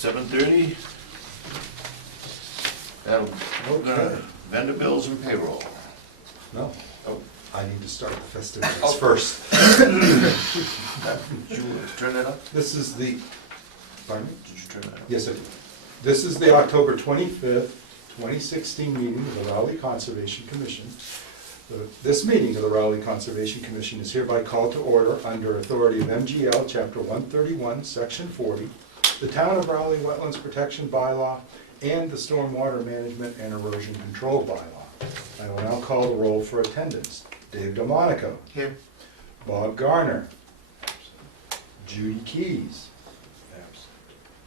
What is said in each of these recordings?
7:30. Vendor bills and payroll. No, Oh, I need to start the festivities Oh. first. did you turn that up? This is the, pardon me? Did you turn that up? Yes, I did. This is the October 25th, 2016 meeting of the Raleigh Conservation Commission. This meeting of the Raleigh Conservation Commission is hereby called to order under authority of MGL Chapter 131, Section 40, the Town of Raleigh Wetlands Protection Bylaw, and the Stormwater Management and Erosion Control Bylaw. I will now call the roll for attendance. Dave Delmonico. Here. Bob Garner. Judy Keys.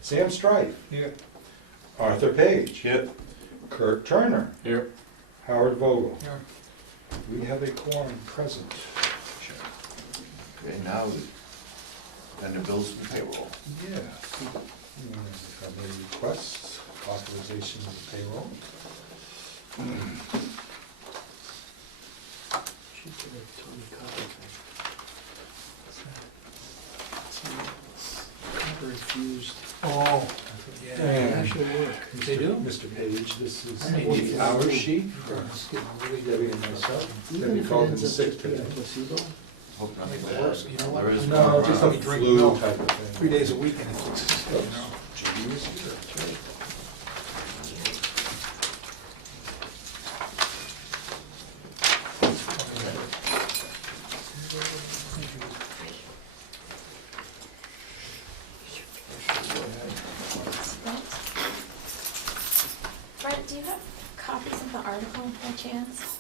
Sam Strife. Here. Arthur Page. Here. Kirk Turner. Here. Howard Vogel. Here. We have a quorum present. Okay, now, vendor bills and payroll. Yeah. If I may request authorization of the payroll. Refused. Oh, Yeah, yeah, it yeah. actually work. They do? Mr. Page, this is I need the to- hour sheet for It's getting really Debbie good. and myself. Even Debbie if it called in ends up sick just being today. a placebo, Hope nothing Make it bad. worse, you know what? There is No, one just around. let me drink Flu milk type of thing. 3 days a week and it fixes it, you know? Judy is here. Brent, do you have copies of the article by chance?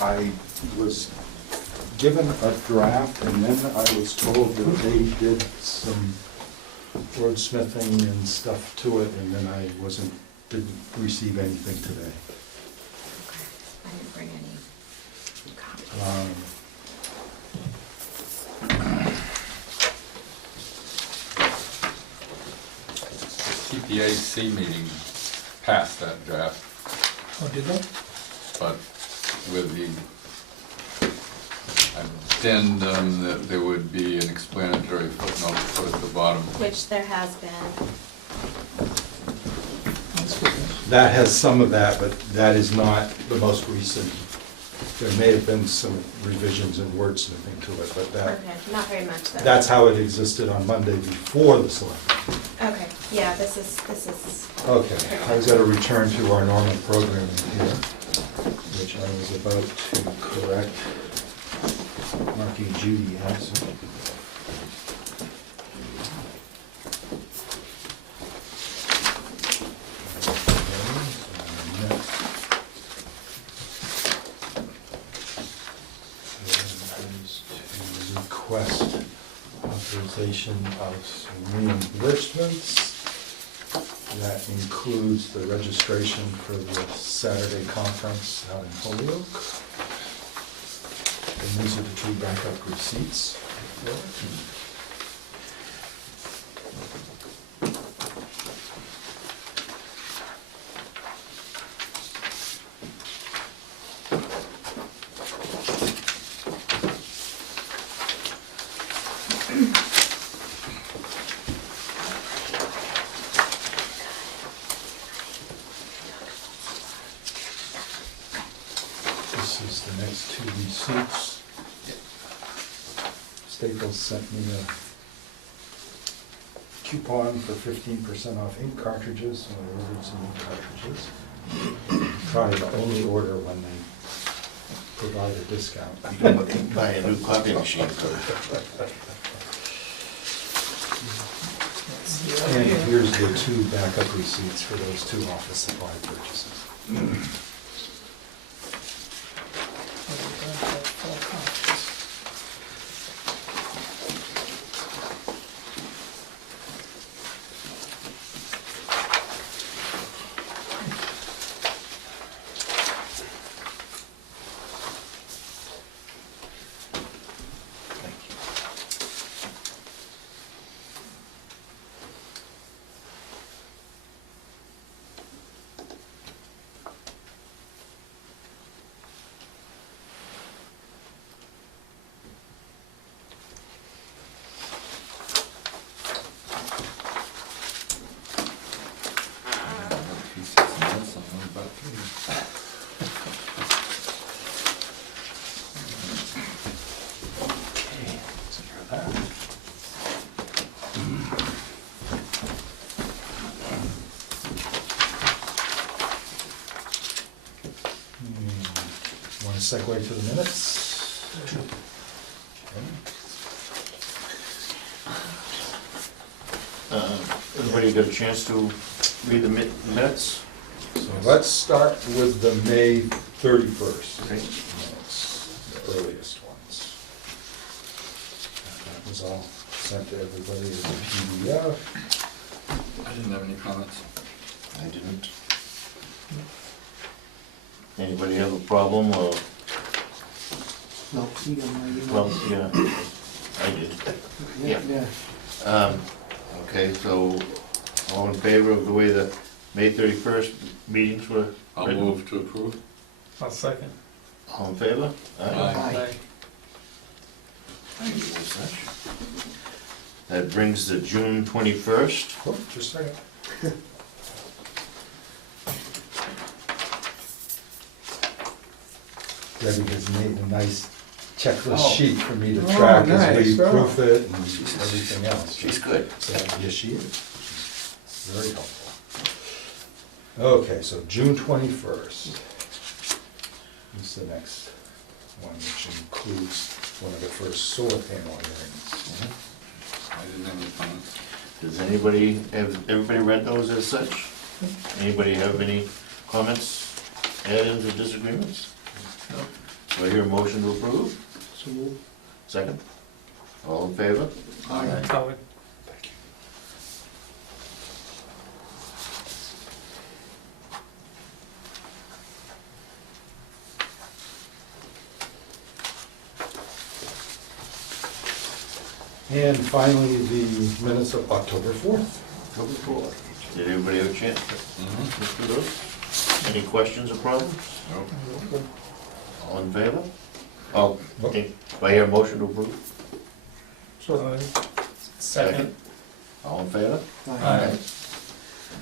I was given a draft, and then I was told that they did some wordsmithing and stuff to it, and then I didn't receive anything today. Okay, I didn't bring any copies. The TPAC meeting passed that draft, Oh, did they? but with the addendum that there would be an explanatory footnote put at the bottom. Which there has been. That's good. That has some of that, but that is not the most recent. There may have been some revisions and wordsmithing to it, but Okay, not very much though. that's how it existed on Monday before the select. Okay, yeah, this is, Okay, I was gonna return to our normal programming here, which I was about to correct. Marky Judy has it. To request authorization of some reimbursements. That includes the registration for the Saturday conference out in Holyoke. And these are the two backup receipts. This is the next two receipts. Staples sent me a coupon for 15% off ink cartridges, so I ordered some ink cartridges. Try to only order when they provide a discount. You can buy a new copy machine for And here's the two backup receipts for those two office supply purchases. Okay, secure that. Want to segue to the minutes? Okay. Everybody got a chance to read the minutes? So let's start with the May 31st. Okay. Minutes, the earliest ones. That was all sent to everybody as a PDF. I didn't have any comments. I didn't. Anybody have a problem or, No, you got my email. well, yeah, I did. Yeah, yeah. Okay, so all in favor of the way the May 31st meetings were I'll written? move to approve. I'll second. All in favor? Aye. Thank you very much. That brings the June 21st. Oh, just a second. Debbie has made a nice checklist Oh. sheet for me to Oh, track as we nice. proof it and everything else. She's good. So, yes, she is. She's very helpful. Okay, so June 21st. This is the next one, which includes one of the first solar panel hearings. I didn't have any comments. Does anybody, have everybody read those as such? Anybody have any comments, add-ins or disagreements? Do I hear a motion to approve? So move. Second? All in favor? Howard. Thank you. And finally, the minutes of October 4th. October 4th. Did everybody have a chance to Mm-hmm. look through those? Any questions or problems? Nope. All in favor? Oh, okay. Do I hear a motion to approve? So, second. All in favor? Aye.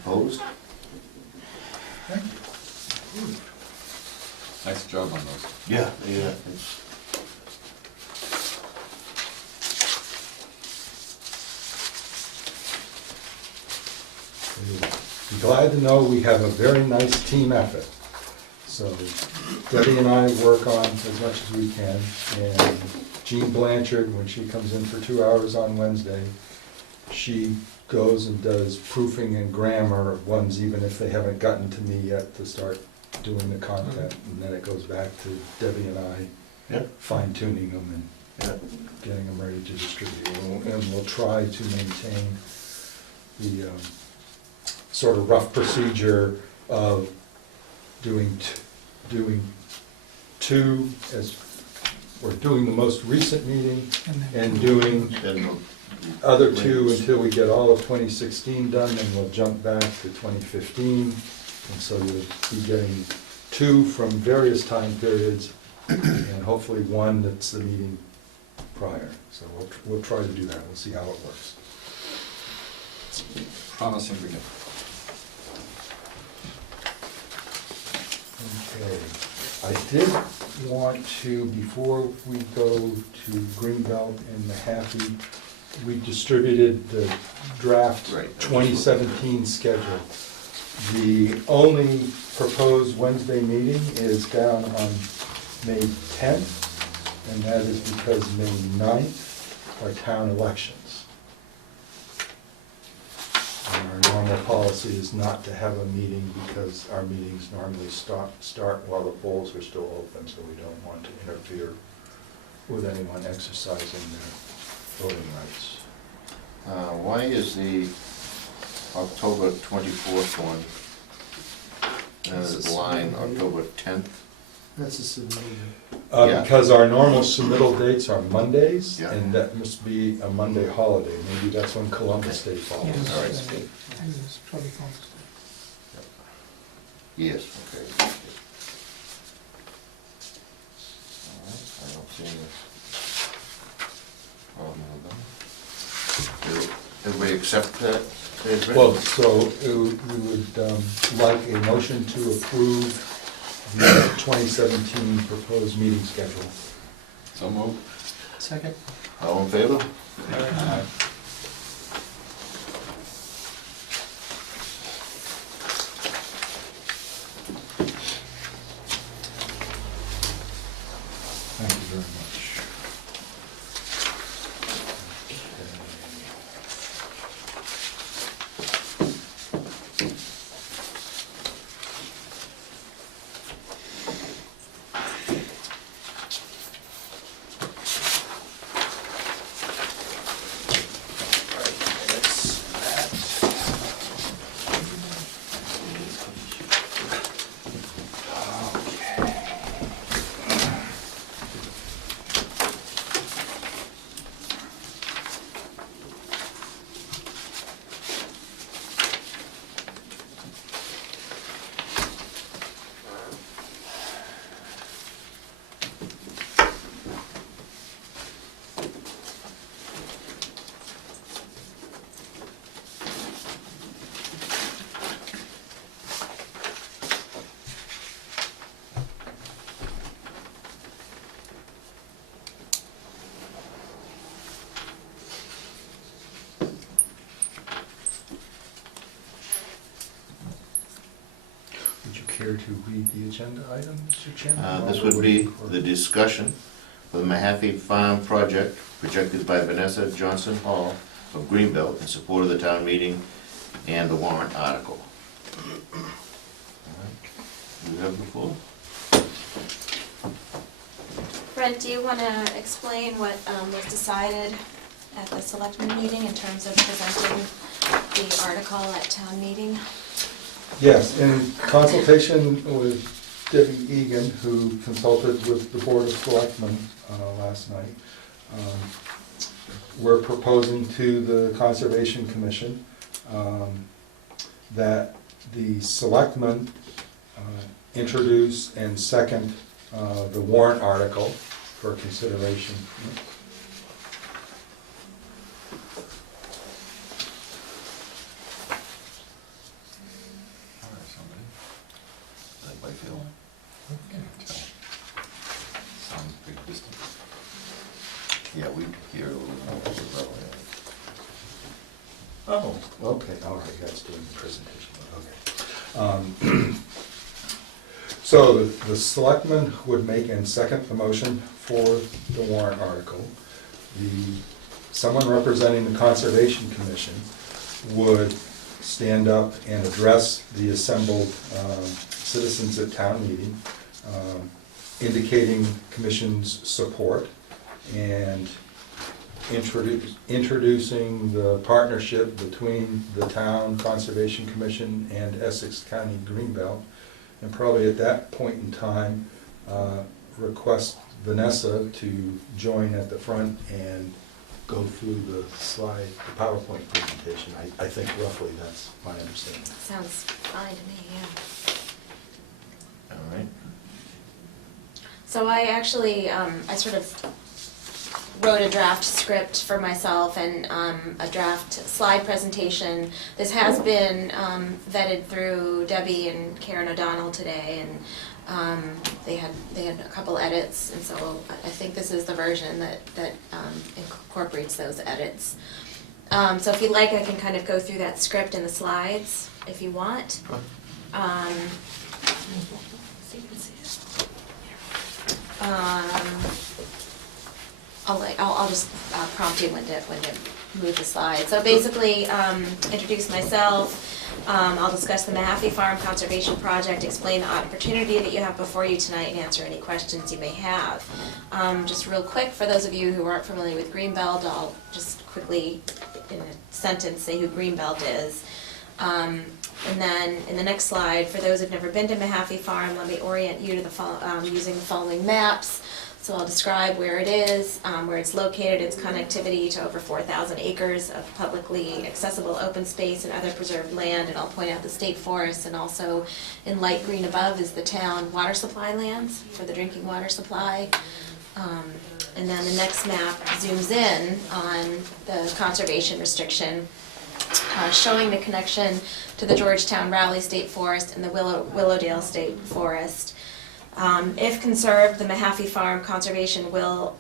Opposed? Nice job on those. Yeah. Yeah, it's, Be glad to know we have a very nice team effort. So Debbie and I work on as much as we can, and Jean Blanchard, when she comes in for 2 hours on Wednesday, she goes and does proofing and grammar of ones, even if they haven't gotten to me yet, to start doing the content, and then it goes back to Debbie and I yeah, fine tuning them and yeah. getting them ready to distribute. And we'll try to maintain the sort of rough procedure of doing two, as, we're doing the most recent meeting and doing Then we'll- other two until we get all of 2016 done, and we'll jump back to 2015. And so you'll be getting two from various time periods, and hopefully one that's the meeting prior. So we'll try to do that, we'll see how it works. Promising beginning. Okay, I did want to, before we go to Greenbelt and Mahaffey, we distributed the draft Right. 2017 schedule. The only proposed Wednesday meeting is down on May 10th, and that is because May 9th are town elections. And our normal policy is not to have a meeting because our meetings normally start while the polls are still open, so we don't want to interfere with anyone exercising their voting rights. Why is the October 24th one, line October 10th? That's a civilian. Yeah. Because our normal submittal dates are Mondays, Yeah. and that must be a Monday holiday. Maybe that's when Columbus Day falls. Yes, All right. it's 24th. Yes, okay. All right, I don't see any problem with that. Everybody accept that It's written. Well, so we would like a motion to approve the 2017 proposed meeting schedule. So moved. Second. All in favor? Aye. Thank you very much. Would you care to read the agenda item, Mr. Chairman? This would be the discussion of the Mahaffey Farm project projected by Vanessa Johnson Hall of Greenbelt in support of the town meeting and the warrant article. You have the floor. Brent, do you want to explain what was decided at the selectmen meeting in terms of presenting the article at town meeting? Yes, in consultation with Debbie Egan, who consulted with the Board of Selectmen last night, we're proposing to the Conservation Commission that the selectmen introduce and second the warrant article for consideration. All right, somebody. Anybody feel? Can't tell. Sounds pretty distant. Yeah, we hear a little more. Oh, okay, all right, that's doing the presentation, okay. So the selectmen would make and second the motion for the warrant article. Someone representing the Conservation Commission would stand up and address the assembled citizens at town meeting, indicating commission's support and introducing the partnership between the town Conservation Commission and Essex County Greenbelt, and probably at that point in time, request Vanessa to join at the front and go through the slide, the PowerPoint presentation. I think roughly that's my understanding. Sounds fine to me, yeah. All right. So I actually, I sort of wrote a draft script for myself and a draft slide presentation. This has been vetted through Debbie and Karen O'Donnell today, and they had a couple edits, and so I think this is the version that incorporates those edits. So if you'd like, I can kind of go through that script and the slides if you want. So you can see it. I'll just prompt you when to move the slide. So basically, introduce myself. I'll discuss the Mahaffey Farm Conservation Project, explain the opportunity that you have before you tonight, and answer any questions you may have. Just real quick, for those of you who aren't familiar with Greenbelt, I'll just quickly, in a sentence, say who Greenbelt is. And then in the next slide, for those who've never been to Mahaffey Farm, let me orient you to the using the following maps. So I'll describe where it is, where it's located, its connectivity to over 4,000 acres of publicly accessible open space and other preserved land, and I'll point out the state forest, and also in light green above is the town water supply lands for the drinking water supply. And then the next map zooms in on the conservation restriction. showing the connection to the Georgetown Raleigh State Forest and the Willowdale State Forest. If conserved, the Mahaffey Farm conservation will,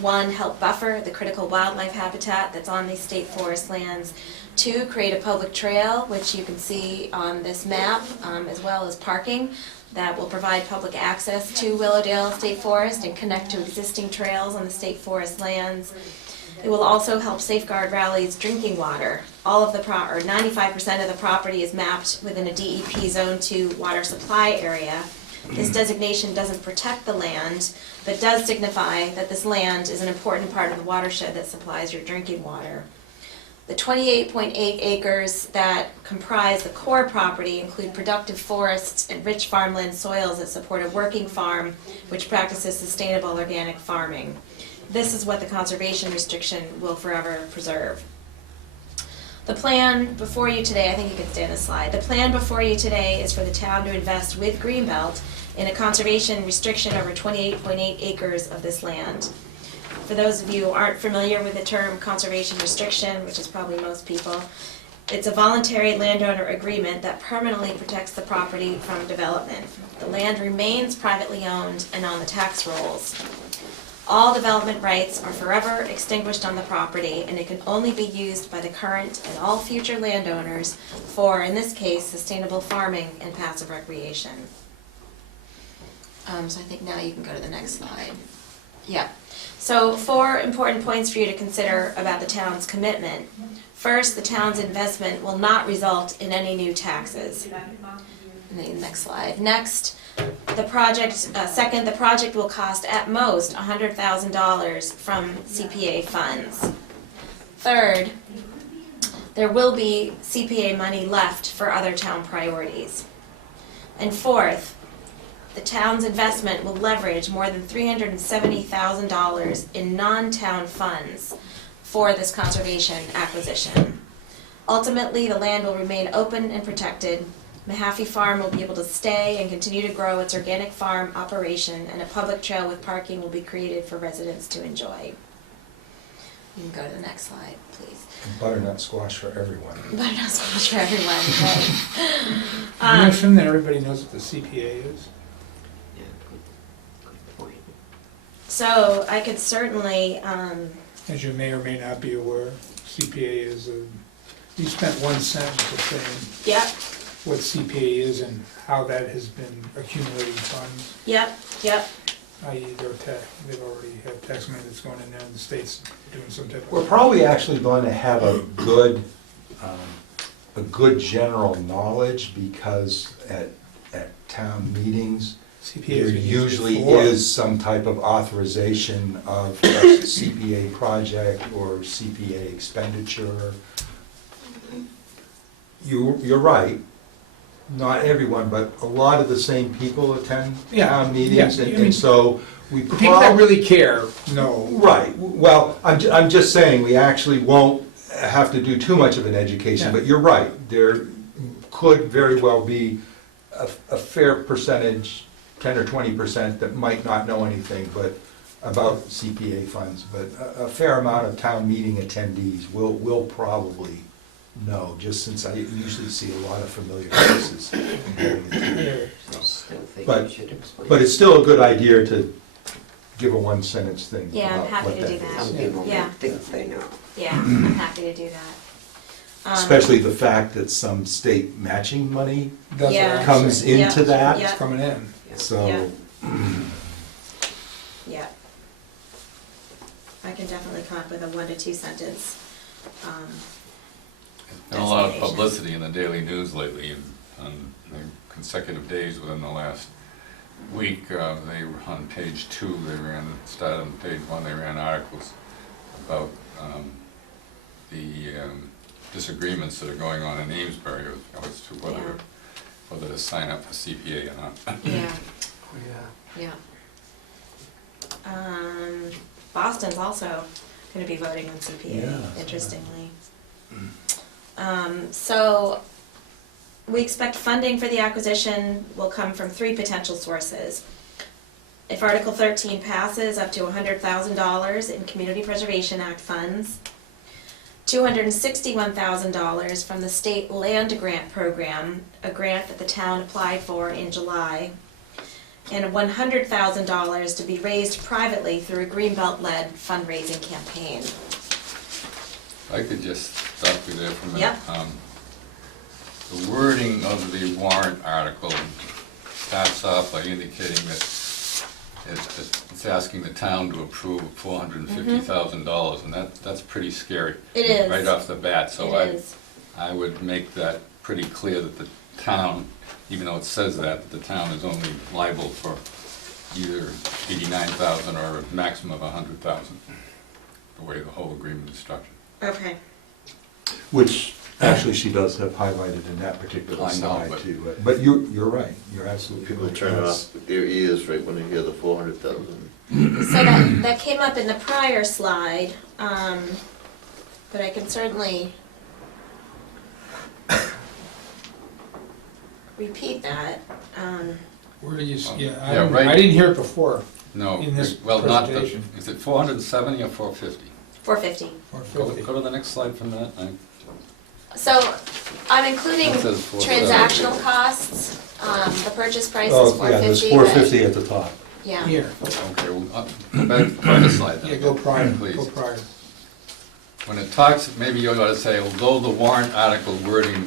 one, help buffer the critical wildlife habitat that's on these state forest lands, two, create a public trail, which you can see on this map, as well as parking that will provide public access to Willowdale State Forest and connect to existing trails on the state forest lands. It will also help safeguard Raleigh's drinking water. All of the 95% of the property is mapped within a DEP Zone 2 water supply area. This designation doesn't protect the land, but does signify that this land is an important part of the watershed that supplies your drinking water. The 28.8 acres that comprise the core property include productive forests and rich farmland soils that support a working farm which practices sustainable organic farming. This is what the conservation restriction will forever preserve. The plan before you today, I think you can stay on this slide. The plan before you today is for the town to invest with Greenbelt in a conservation restriction over 28.8 acres of this land. For those of you who aren't familiar with the term conservation restriction, which is probably most people, it's a voluntary landowner agreement that permanently protects the property from development. The land remains privately owned and on the tax rolls. All development rights are forever extinguished on the property, and it can only be used by the current and all future landowners for, in this case, sustainable farming and passive recreation. So I think now you can go to the next slide. Yeah. So 4 important points for you to consider about the town's commitment. First, the town's investment will not result in any new taxes. And then next slide. Next, second, the project will cost at most $100,000 from CPA funds. Third, there will be CPA money left for other town priorities. And fourth, the town's investment will leverage more than $370,000 in non-town funds for this conservation acquisition. Ultimately, the land will remain open and protected. Mahaffey Farm will be able to stay and continue to grow its organic farm operation, and a public trail with parking will be created for residents to enjoy. You can go to the next slide, please. Butternut squash for everyone. Butternut squash for everyone, right? I assume that everybody knows what the CPA is. So I could certainly, As you may or may not be aware, CPA is you spent one sentence of saying yep, what CPA is and how that has been accumulating funds, yep, i.e. they've already had tax money that's going in there and the state's doing some type of. We're probably actually going to have a good general knowledge, because at town meetings, CPA there has been used usually before. is some type of authorization of a CPA project or CPA expenditure. You're right, not everyone, but a lot of the same people attend Yeah, town meetings, yeah, I mean, and so we The people that probably. really care know. Right, well, I'm just saying, we actually won't have to do too much of an education, Yeah. but you're right, there could very well be a fair percentage, 10 or 20%, that might not know anything about CPA funds, but a fair amount of town meeting attendees will probably know, just since I usually see a lot of familiar faces. But it's still a good idea to give a one-sentence thing Yeah, I'm about happy what to that do that. is. Some people Yeah. might think they know. yeah, I'm happy to do that. Especially the fact that some state matching money Does Yeah. it comes actually. into Yeah. that, Yeah. It's coming in. so. Yeah. I can definitely come up with a 1 to 2 sentence. Been a lot of Designation. publicity in the daily news lately, and on the consecutive days within the last week. They were on page 2, started on page 1, they ran articles about the disagreements that are going on in Amesbury as to whether to sign up for CPA or not. Yeah, Oh, yeah. yeah. Boston's also gonna be voting on CPA, Yeah. interestingly. So, we expect funding for the acquisition will come from 3 potential sources. If Article 13 passes, up to $100,000 in Community Preservation Act funds. $261,000 from the state land grant program, a grant that the town applied for in July, and $100,000 to be raised privately through a Greenbelt-led fundraising campaign. I could just stop you there for a minute. Yep. The wording of the warrant article starts off by indicating that it's asking the town to approve $450,000, and that's pretty scary. It is. Right off the bat, so It is. I would make that pretty clear that the town, even though it says that, the town is only liable for either 89,000 or a maximum of 100,000, the way the whole agreement is structured. Okay. Which, actually, she does have highlighted in that particular I know, slide but- too. But you're right, you're absolutely People right. turn That's- off their ears right when they hear the 400,000. So that came up in the prior slide, but I can certainly repeat that. Where do you, yeah, Yeah, right. I didn't hear it before, No, In this well, not the, presentation. is it 470 or 450? 450. Go to the next slide from that. So I'm including It says 470. transactional costs. The purchase price is Oh, yeah, there's 450. 450 at the top. Yeah. here, Okay, well, go back to the slide then. yeah, go prior, Please. go prior. When it talks, maybe you ought to say, although the warrant article wording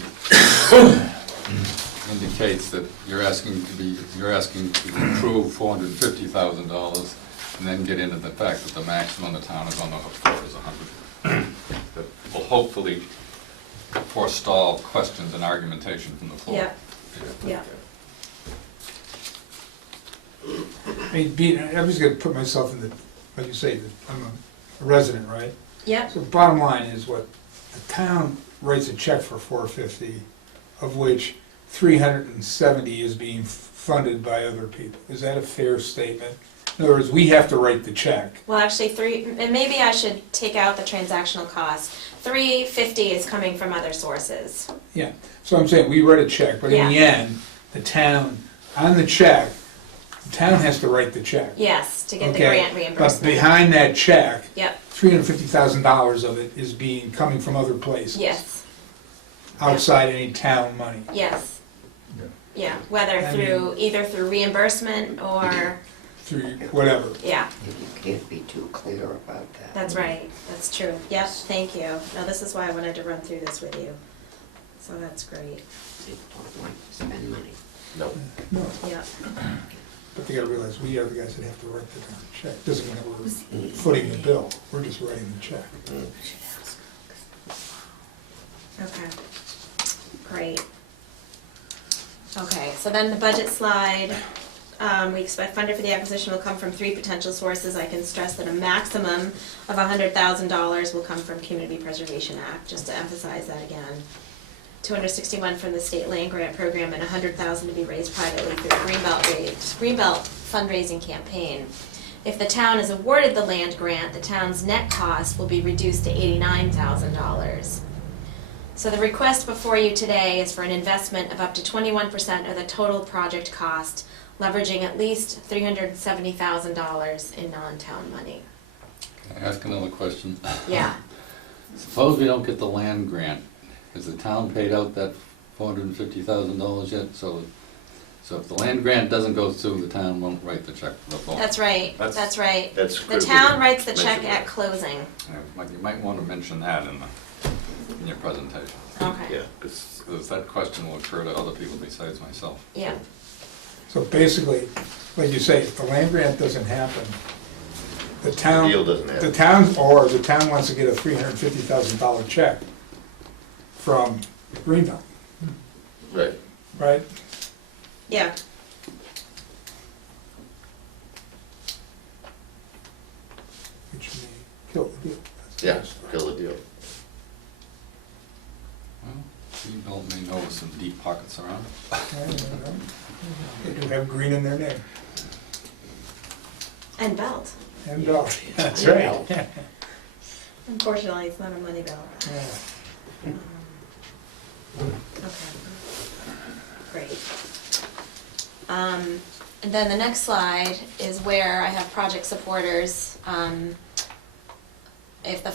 indicates that you're asking to approve $450,000, and then get into the fact that the maximum the town is on the hook for is 100. That will hopefully forestall questions and argumentation from the floor. Yeah. Yeah. I mean, I'm just gonna put myself in the, like you say, I'm a resident, right? Yep. So the bottom line is what, the town writes a check for 450, of which 370 is being funded by other people. Is that a fair statement? In other words, we have to write the check. Well, actually, and maybe I should take out the transactional cost. 350 is coming from other sources. Yeah, so I'm saying, we write a check, but in the end, the town, on the check, the town has to write the check. Yes, to get the Okay, grant but reimbursement. behind that check, Yep. $350,000 of it is coming from other places. Yes. Outside any town money. Yes. Yeah. Yeah. Whether I through either through reimbursement or Through whatever. yeah. You can't be too clear about that. That's right. That's true. Yep. Thank you. Now this is why I wanted to run through this with you. So that's great. People don't like to spend money. No. No, Yep. but you gotta realize, we are the guys that have to write the darn check. Doesn't mean that we're footing the bill, we're just writing the check. Okay. Great. Okay, so then the budget slide, we expect funding for the acquisition will come from 3 potential sources. I can stress that a maximum of $100,000 will come from Community Preservation Act, just to emphasize that again. 261 from the state land grant program and 100,000 to be raised privately through the Greenbelt fundraising campaign. If the town is awarded the land grant, the town's net cost will be reduced to $89,000. So the request before you today is for an investment of up to 21% of the total project cost, leveraging at least $370,000 in non-town money. Can I ask another question? Yeah. Suppose we don't get the land grant, has the town paid out that $450,000 yet? So if the land grant doesn't go through, the town won't write the check for the full. That's right, That's- that's right. That's The critical town to writes the check mention. at closing. You might want to mention that in your presentation, Okay. Yeah, because because that question will occur to other people besides myself. Yeah, So basically, like you say, if the land grant doesn't happen, the the town, deal doesn't happen. the town wants to get a $350,000 check from Greenbelt, Right. right? yeah. Which may kill the deal. Yeah, kill the deal. Well, Greenbelt may know some deep pockets around. They do have green in their name. And belt. And belt, that's right. Yeah. Unfortunately, it's not a money belt. Yeah. Okay. Great. And then the next slide is where I have project supporters. if the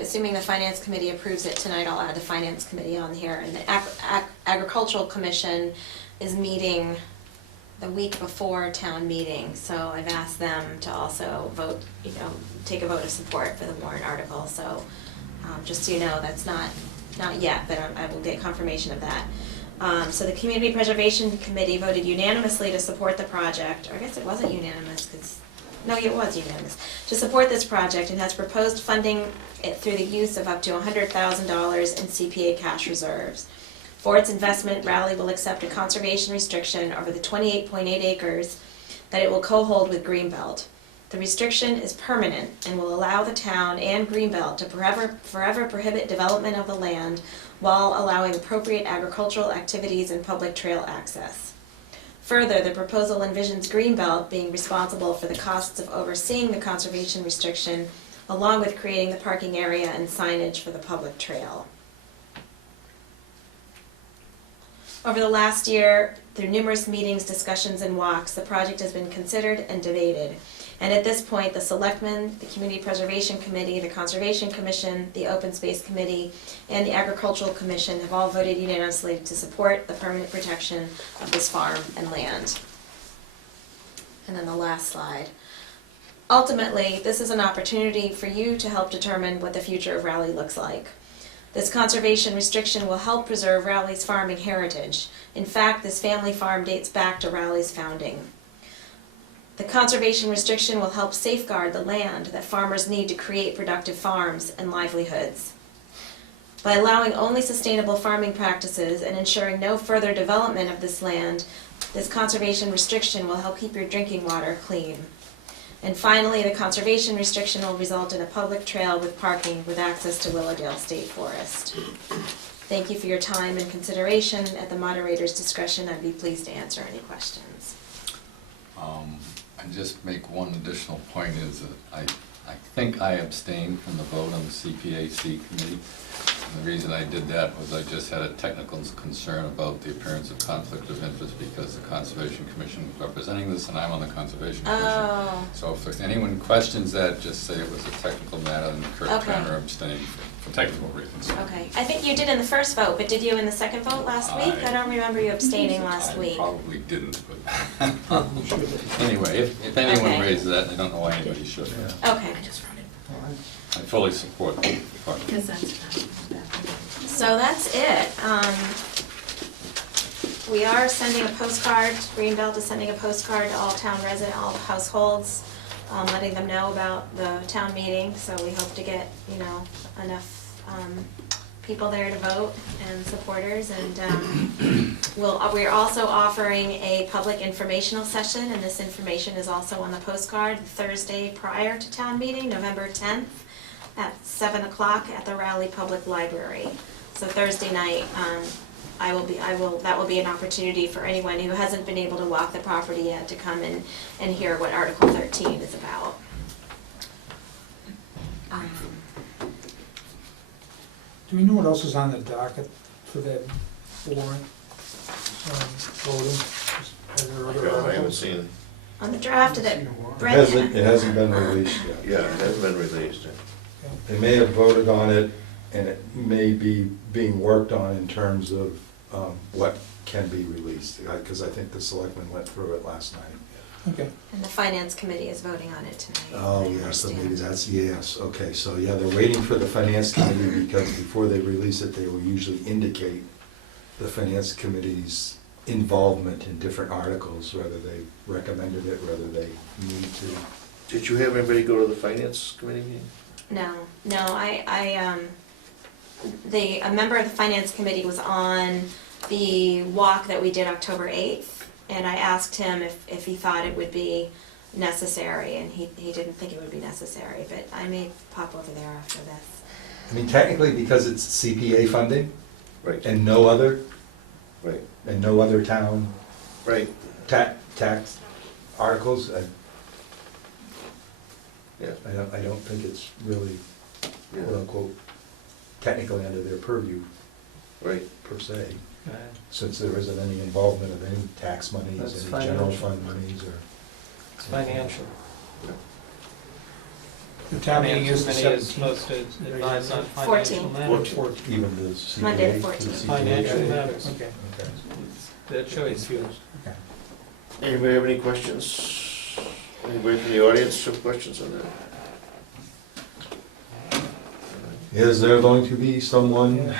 assuming the finance committee approves it tonight, I'll add the finance committee on here. And the agricultural commission is meeting the week before town meeting, so I've asked them to also vote, take a vote of support for the warrant article, so, just so you know, that's not yet, but I will get confirmation of that. So the Community Preservation Committee voted unanimously to support the project, or I guess it wasn't unanimous, no, it was unanimous, to support this project and has proposed funding it through the use of up to $100,000 in CPA cash reserves. For its investment, Raleigh will accept a conservation restriction over the 28.8 acres that it will co-hold with Greenbelt. The restriction is permanent and will allow the town and Greenbelt to forever prohibit development of the land while allowing appropriate agricultural activities and public trail access. Further, the proposal envisions Greenbelt being responsible for the costs of overseeing the conservation restriction, along with creating the parking area and signage for the public trail. Over the last year, through numerous meetings, discussions, and walks, the project has been considered and debated. And at this point, the Selectmen, the Community Preservation Committee, the Conservation Commission, the Open Space Committee, and the Agricultural Commission have all voted unanimously to support the permanent protection of this farm and land. And then the last slide. Ultimately, this is an opportunity for you to help determine what the future of Raleigh looks like. This conservation restriction will help preserve Raleigh's farming heritage. In fact, this family farm dates back to Raleigh's founding. The conservation restriction will help safeguard the land that farmers need to create productive farms and livelihoods. By allowing only sustainable farming practices and ensuring no further development of this land, this conservation restriction will help keep your drinking water clean. And finally, the conservation restriction will result in a public trail with parking with access to Willowdale State Forest. Thank you for your time and consideration. At the moderator's discretion, I'd be pleased to answer any questions. And just make one additional point is that I think I abstained from the vote on the CPAC committee. And the reason I did that was I just had a technical concern about the appearance of conflict of interest because the Conservation Commission was representing this and I'm on the Conservation Commission. Oh. So if anyone questions that, just say it was a technical matter and Kurt Okay. Tanner abstained for technical reasons. Okay, I think you did in the first vote, but did you in the second vote last week? I don't remember you abstaining last I week. probably didn't, but anyway, if anyone Okay. raises that, I don't know why anybody should. Yeah. Okay, All right. I fully support the project. Because that's so that's it. We are sending a postcard, Greenbelt is sending a postcard to all town residents, all households, letting them know about the town meeting, so we hope to get, enough people there to vote and supporters, and we're also offering a public informational session, and this information is also on the postcard, Thursday prior to town meeting, November 10th, at 7 o'clock at the Raleigh Public Library. So Thursday night, that will be an opportunity for anyone who hasn't been able to walk the property yet to come and hear what Article 13 is about. Do we know what else is on the docket for that warrant? Voting? Are there other I haven't articles? seen it. On the draft that It Brent hasn't been released yet. Yeah, it hasn't been released yet. They may have voted on it, and it may be being worked on in terms of what can be released, because I think the selectmen went through it last night. Okay. and the finance committee is voting on it tonight. Oh, I yes, so maybe understand. that's, yes, okay, so yeah, they're waiting for the finance committee, because before they release it, they will usually indicate the finance committee's involvement in different articles, whether they recommended it, whether they need to. Did you have anybody go to the finance committee meeting? No, a member of the finance committee was on the walk that we did October 8th, and I asked him if he thought it would be necessary, and he didn't think it would be necessary, but I may pop over there after this. I mean, technically, because it's CPA funding, Right, and no other town right, tax articles, yeah, I don't think it's really, yeah, quote unquote, technically under their purview right. per se, since there isn't any involvement of any tax monies, That's any general financial. fund monies, or. It's financial. The town meeting is the Finance 17th. committee is supposed to advise on financial 14th. matters. 14th. Even the CPA? Monday the to 14th. CPA? Financial Okay. matters. Okay. Okay. Their choice. Confused. Okay. Anybody have any questions? Anybody from the audience have questions on that? Is there going to be someone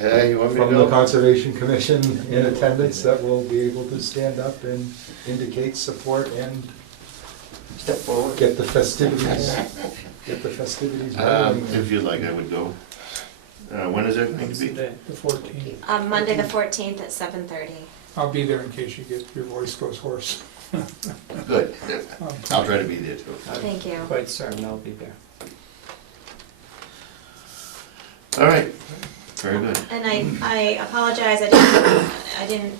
Yeah, you want me to from the go? Conservation Commission in attendance that will be able to stand up and indicate support and Step forward. get the festivities rolling? If you'd like, I would go. When is that going to What's be? the day? The 14th. Monday the 14th at 7:30. I'll be there in case your voice goes hoarse. Good. I'll try to be there too. Thank you. I'm quite certain I'll be there. All right, very good. And I apologize, I didn't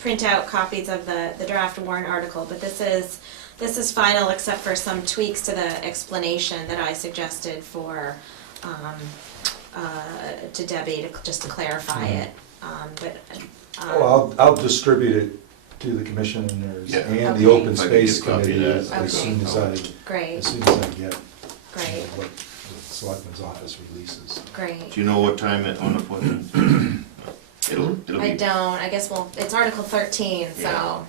print out copies of the draft warrant article, but this is final except for some tweaks to the explanation that I suggested to Debbie, just to clarify it. Well, I'll distribute it to the commissioners Yeah. and the Okay. Open If I could Space get a copy of Committee that, as that'd soon be as Great, get great, what the Selectman's office releases. great. Do you know what time on the 14th? It'll I be, don't, I guess, well, it's Article 13, Yeah. so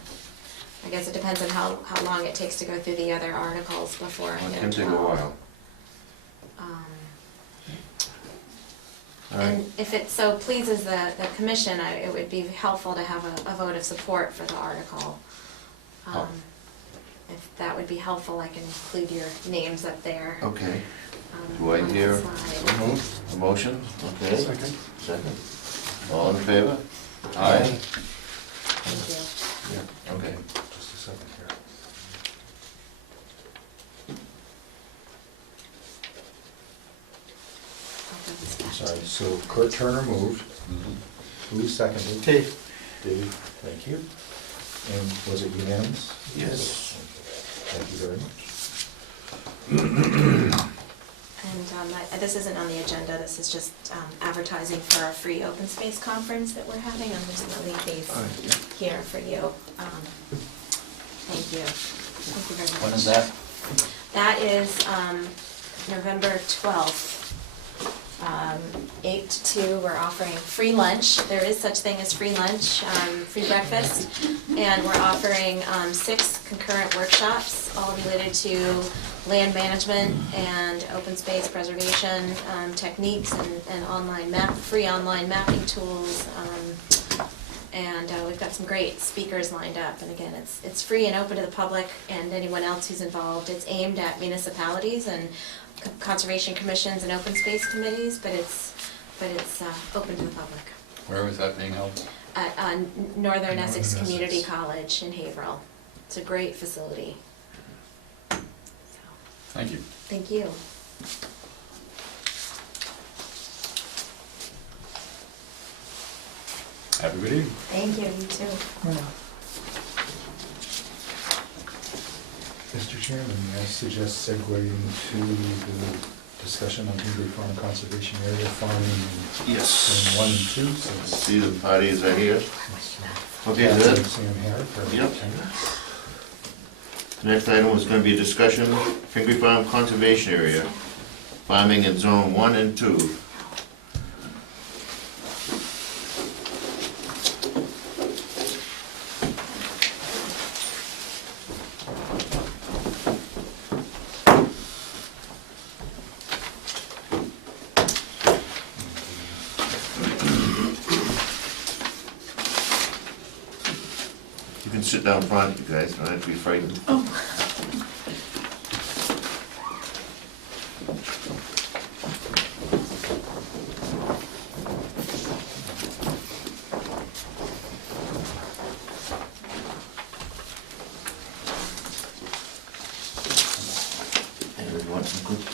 I guess it depends on how long it takes to go through the other articles before I it hit can take a 12. while. All right, And if it so pleases the commission, it would be helpful to have a vote of support for the article. Oh. If that would be helpful, I can include your names up there. okay. on Do I the hear slide. a motion? Okay. Second. Second. All in favor? Aye. Thank you. Yeah, okay. Just a second here. I'll do this back. Sorry, so Kurt Turner moved. Who seconded? Dave. Dave, thank you. And was it unanimous? Yes. Thank you very much. And this isn't on the agenda, this is just advertising for our free open space conference that we're having. I'm just gonna leave these here for you. Thank you. Thank you very much. When is that? That is November 12th. 8 to 2, we're offering free lunch. There is such thing as free lunch, free breakfast. And we're offering 6 concurrent workshops, all related to land management and open space preservation techniques and free online mapping tools. And we've got some great speakers lined up. And again, it's free and open to the public and anyone else who's involved. It's aimed at municipalities and conservation commissions and open space committees, but it's open to the public. Where was that being held? At Northern Essex Community College in Haverhill. It's a great facility. So, Thank you. thank you. Have a good evening. Thank you, you too. Mr. Chairman, may I suggest segueing to the discussion on Hinkley Farm Conservation Area farming Yes. in 1 and 2, since See the parties are here. Okay, Kathy good. and Sam Hare for Yep. attendance. Next item was gonna be a discussion, Hinkley Farm Conservation Area, farming in zone 1 and 2. You can sit down front, you guys, don't have to be frightened. And we want some good.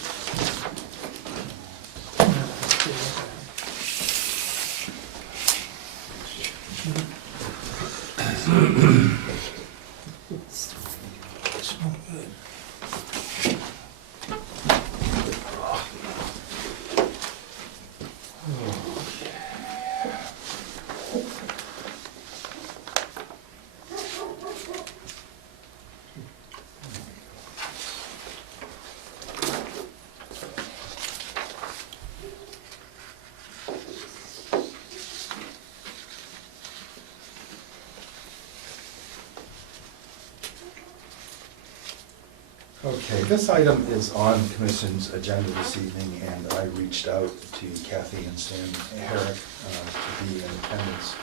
Okay, this item is on the commission's agenda this evening, and I reached out to Kathy and Sam Herrick to be in attendance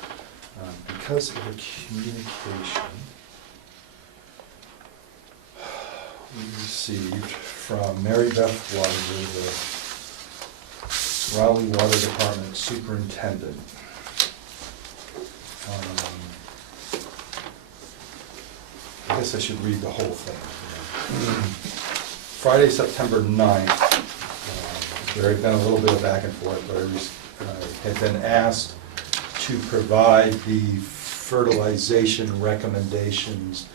because of a communication we received from Mary Beth Weiser, the Raleigh Water Department Superintendent. I guess I should read the whole thing. Friday, September 9th, there had been a little bit of back and forth, but I had been asked to provide the fertilization recommendations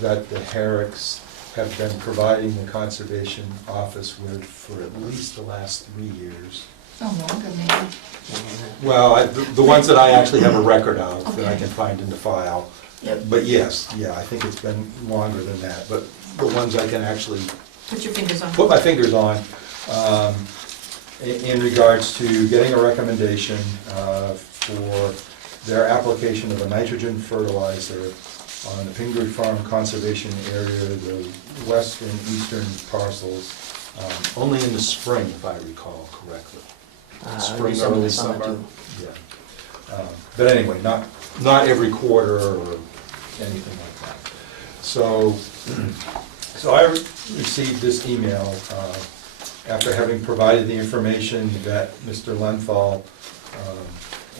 that the Herricks have been providing the Conservation Office with for at least the last 3 years. Oh, longer maybe. Well, the ones that I actually have a record of, that I Okay. can find in the file. Yep. But yes, yeah, I think it's been longer than that, but the ones I can actually Put your fingers on. put my fingers on, in regards to getting a recommendation for their application of a nitrogen fertilizer on the Pingree Farm Conservation Area, the western, eastern parcels, only in the spring, if I recall correctly. Spring, early summer. too. Yeah. But anyway, not every quarter or anything like that. So I received this email after having provided the information that Mr. Lenthal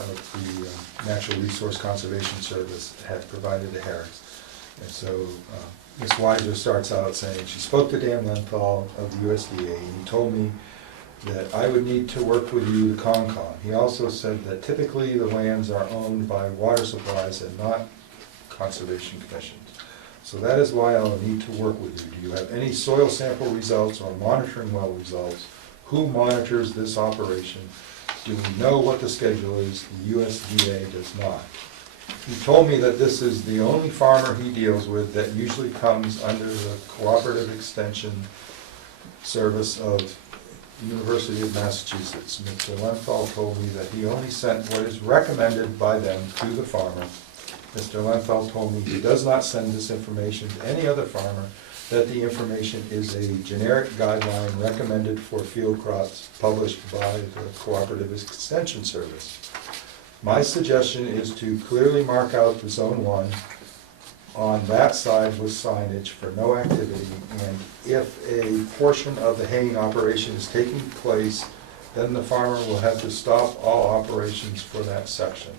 of the Natural Resource Conservation Service had provided to Herricks. And so Ms. Weiser starts out saying, she spoke to Dan Lenthal of the USDA, and he told me that I would need to work with you, the ConCom. He also said that typically the lands are owned by water supplies and not conservation commissions. So that is why I'll need to work with you. Do you have any soil sample results or monitoring well results? Who monitors this operation? Do we know what the schedule is? The USDA does not. He told me that this is the only farmer he deals with that usually comes under the Cooperative Extension Service of the University of Massachusetts. Mr. Lenthal told me that he only sent what is recommended by them to the farmer. Mr. Lenthal told me he does not send this information to any other farmer, that the information is a generic guideline recommended for field crops published by the Cooperative Extension Service. My suggestion is to clearly mark out the Zone 1 on that side with signage for no activity, and if a portion of the haying operation is taking place, then the farmer will have to stop all operations for that section.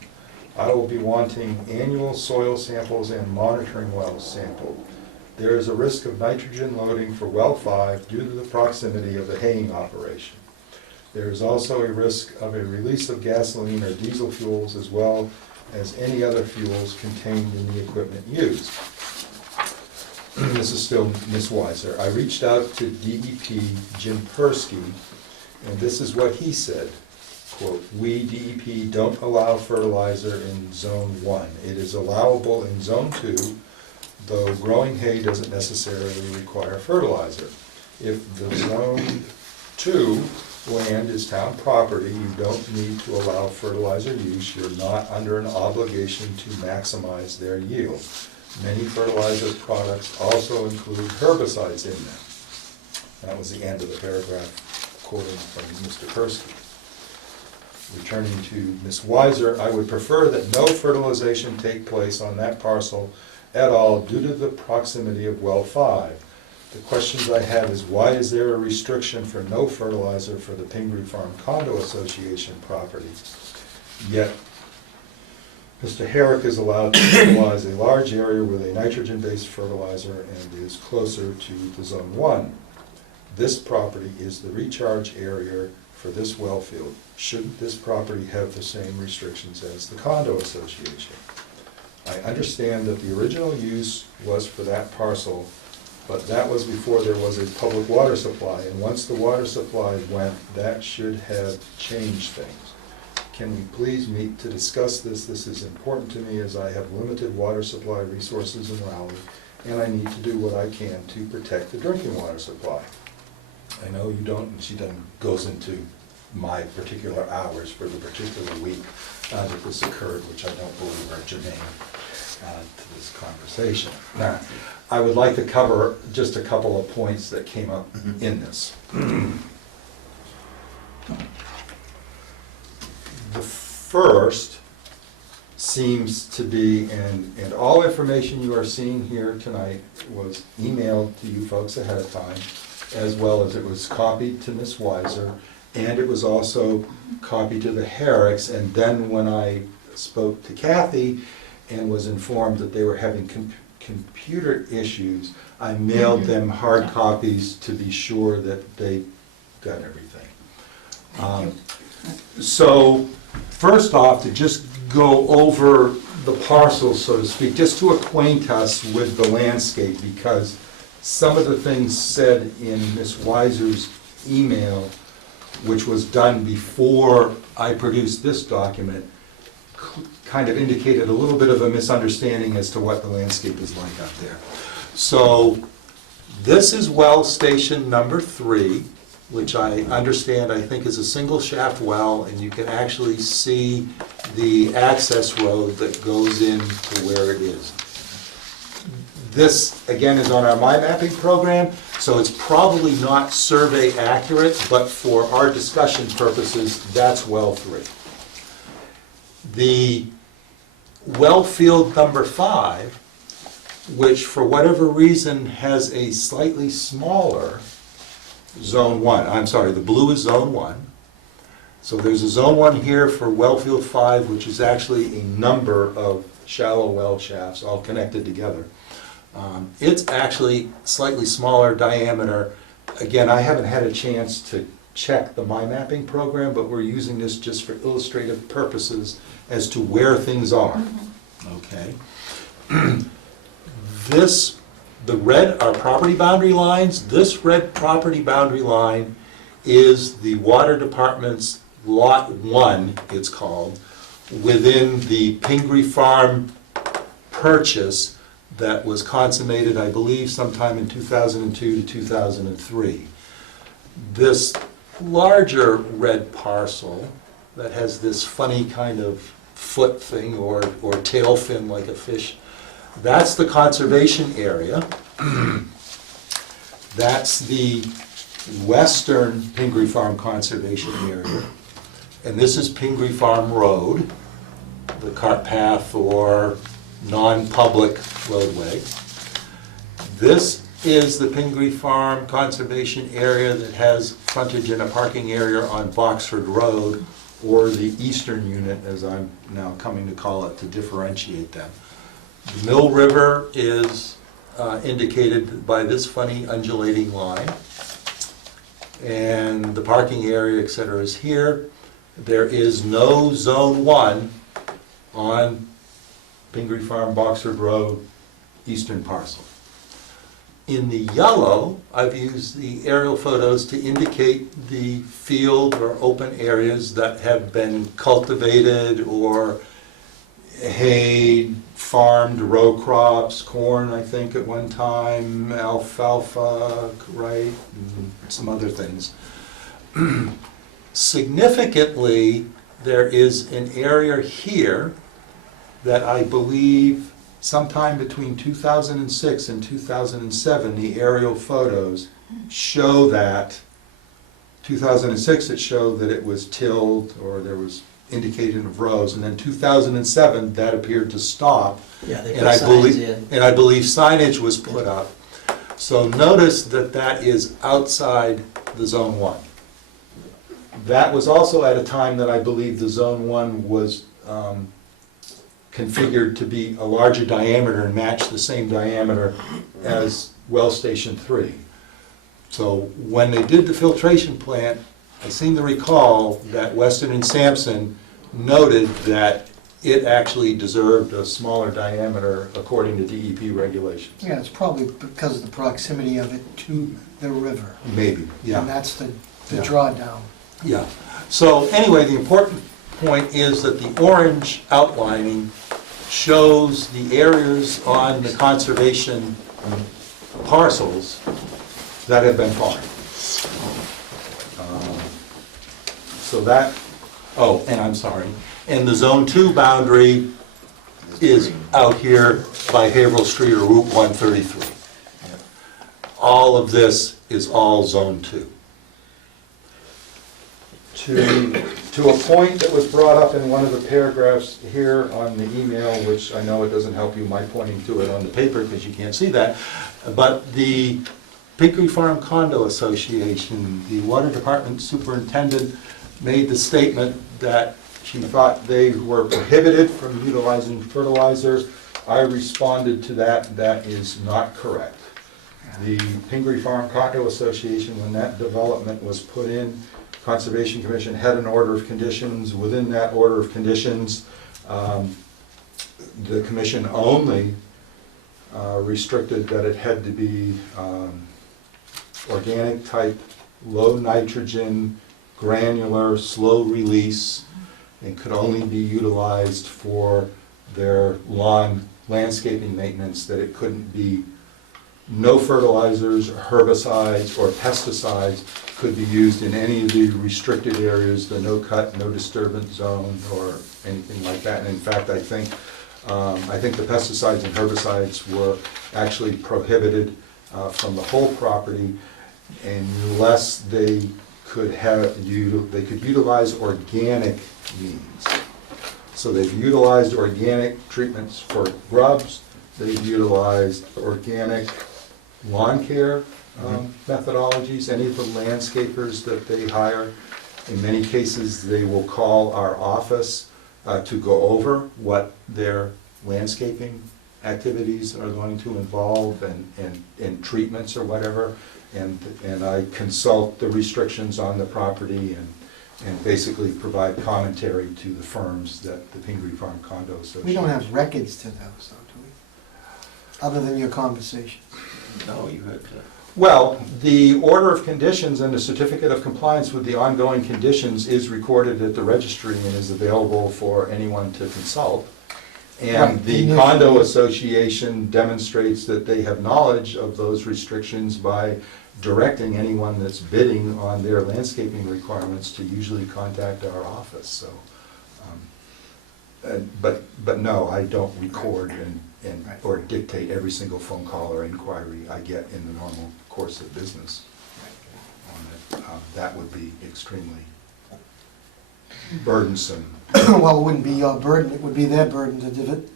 I will be wanting annual soil samples and monitoring wells sampled. There is a risk of nitrogen loading for well 5 due to the proximity of the haying operation. There is also a risk of a release of gasoline or diesel fuels as well as any other fuels contained in the equipment used. This is still Ms. Weiser. I reached out to DEP Jim Persky, and this is what he said. Quote, "We, DEP, don't allow fertilizer in Zone 1. It is allowable in Zone 2, though growing hay doesn't necessarily require fertilizer. If the Zone 2 land is town property, you don't need to allow fertilizer use. You're not under an obligation to maximize their yield. Many fertilizer products also include herbicides in them." That was the end of the paragraph quoting from Mr. Persky. Returning to Ms. Weiser, I would prefer that no fertilization take place on that parcel at all due to the proximity of well 5. The questions I have is, why is there a restriction for no fertilizer for the Pingree Farm Condo Association property? Yet, Mr. Herrick is allowed to fertilize a large area with a nitrogen-based fertilizer and is closer to the Zone 1. This property is the recharge area for this well field. Shouldn't this property have the same restrictions as the condo association? I understand that the original use was for that parcel, but that was before there was a public water supply, and once the water supply went, that should have changed things. Can we please meet to discuss this? This is important to me as I have limited water supply resources in Raleigh, and I need to do what I can to protect the drinking water supply. I know you don't, and she then goes into my particular hours for the particular week that this occurred, which I don't believe are germane. add to this conversation. Now, I would like to cover just a couple of points that came up in this. The first seems to be, and all information you are seeing here tonight was emailed to you folks ahead of time, as well as it was copied to Ms. Weiser, and it was also copied to the Herricks, and then when I spoke to Kathy and was informed that they were having computer issues, I mailed them hard copies to be sure that they got everything. So, first off, to just go over the parcels, so to speak, just to acquaint us with the landscape, because some of the things said in Ms. Weiser's email, which was done before I produced this document, kind of indicated a little bit of a misunderstanding as to what the landscape is like up there. So, this is well station number 3, which I understand, I think is a single shaft well, and you can actually see the access road that goes in to where it is. This, again, is on our My Mapping program, so it's probably not survey accurate, but for our discussion purposes, that's well 3. The well field number 5, which for whatever reason has a slightly smaller Zone 1, I'm sorry, the blue is Zone 1. So there's a Zone 1 here for Wellfield 5, which is actually a number of shallow well shafts all connected together. It's actually slightly smaller diameter. Again, I haven't had a chance to check the My Mapping program, but we're using this just for illustrative purposes as to where things are. Okay. This, the red are property boundary lines. This red property boundary line is the water department's Lot 1, it's called, within the Pingree Farm purchase that was consummated, I believe, sometime in 2002 to 2003. This larger red parcel that has this funny kind of foot thing or tail fin like a fish, that's the conservation area. That's the western Pingree Farm conservation area. And this is Pingree Farm Road, the cart path or non-public roadway. This is the Pingree Farm conservation area that has frontage and a parking area on Boxford Road, or the eastern unit, as I'm now coming to call it, to differentiate them. The Mill River is indicated by this funny undulating line, and the parking area, et cetera, is here. There is no Zone 1 on Pingree Farm, Boxford Road, eastern parcel. In the yellow, I've used the aerial photos to indicate the field or open areas that have been cultivated or hayed, farmed, row crops, corn, I think, at one time, alfalfa, right, and some other things. Significantly, there is an area here that I believe sometime between 2006 and 2007, the aerial photos show that, 2006 it showed that it was tilled or there was indicated of rows, and then 2007 that appeared to stop. Yeah, they And put I signs believe, in. and I believe signage was put up. So notice that that is outside the Zone 1. That was also at a time that I believe the Zone 1 was configured to be a larger diameter and match the same diameter as Well Station 3. So when they did the filtration plant, I seem to recall that Weston and Sampson noted that it actually deserved a smaller diameter according to DEP regulations. Yeah, it's probably because of the proximity of it to the river. Maybe, And yeah. that's the Yeah. drawdown. Yeah. So anyway, the important point is that the orange outlining shows the areas on the conservation parcels that have been farmed. So that, oh, and I'm sorry, and the Zone 2 boundary is out here by Haverhill Street or Route 133. All of this is all Zone 2. To a point that was brought up in one of the paragraphs here on the email, which I know it doesn't help you, my pointing to it on the paper because you can't see that, but the Pingree Farm Condo Association, the water department superintendent made the statement that she thought they were prohibited from utilizing fertilizer. I responded to that, that is not correct. The Pingree Farm Condo Association, when that development was put in, Conservation Commission had an order of conditions. Within that order of conditions, the commission only restricted that it had to be organic type, low nitrogen, granular, slow release, and could only be utilized for their lawn landscaping maintenance, that it couldn't be, no fertilizers, herbicides, or pesticides could be used in any of the restricted areas, the no cut, no disturbance zone, or anything like that. And in fact, I think the pesticides and herbicides were actually prohibited from the whole property unless they could utilize organic means. So they've utilized organic treatments for grubs, they've utilized organic lawn care methodologies. Any of the landscapers that they hire, in many cases, they will call our office to go over what their landscaping activities are going to involve and treatments or whatever. And I consult the restrictions on the property and basically provide commentary to the firms that the Pingree Farm Condo Association. We don't have records to those, though, do we? Other than your conversation. No, you had, Well, the order of conditions and the certificate of compliance with the ongoing conditions is recorded at the registry and is available for anyone to consult. And Right, the initially. condo association demonstrates that they have knowledge of those restrictions by directing anyone that's bidding on their landscaping requirements to usually contact our office, so. But no, I don't record or dictate every single phone call or inquiry I get in the normal course of business on it. That would be extremely burdensome. Well, it wouldn't be your burden, it would be their burden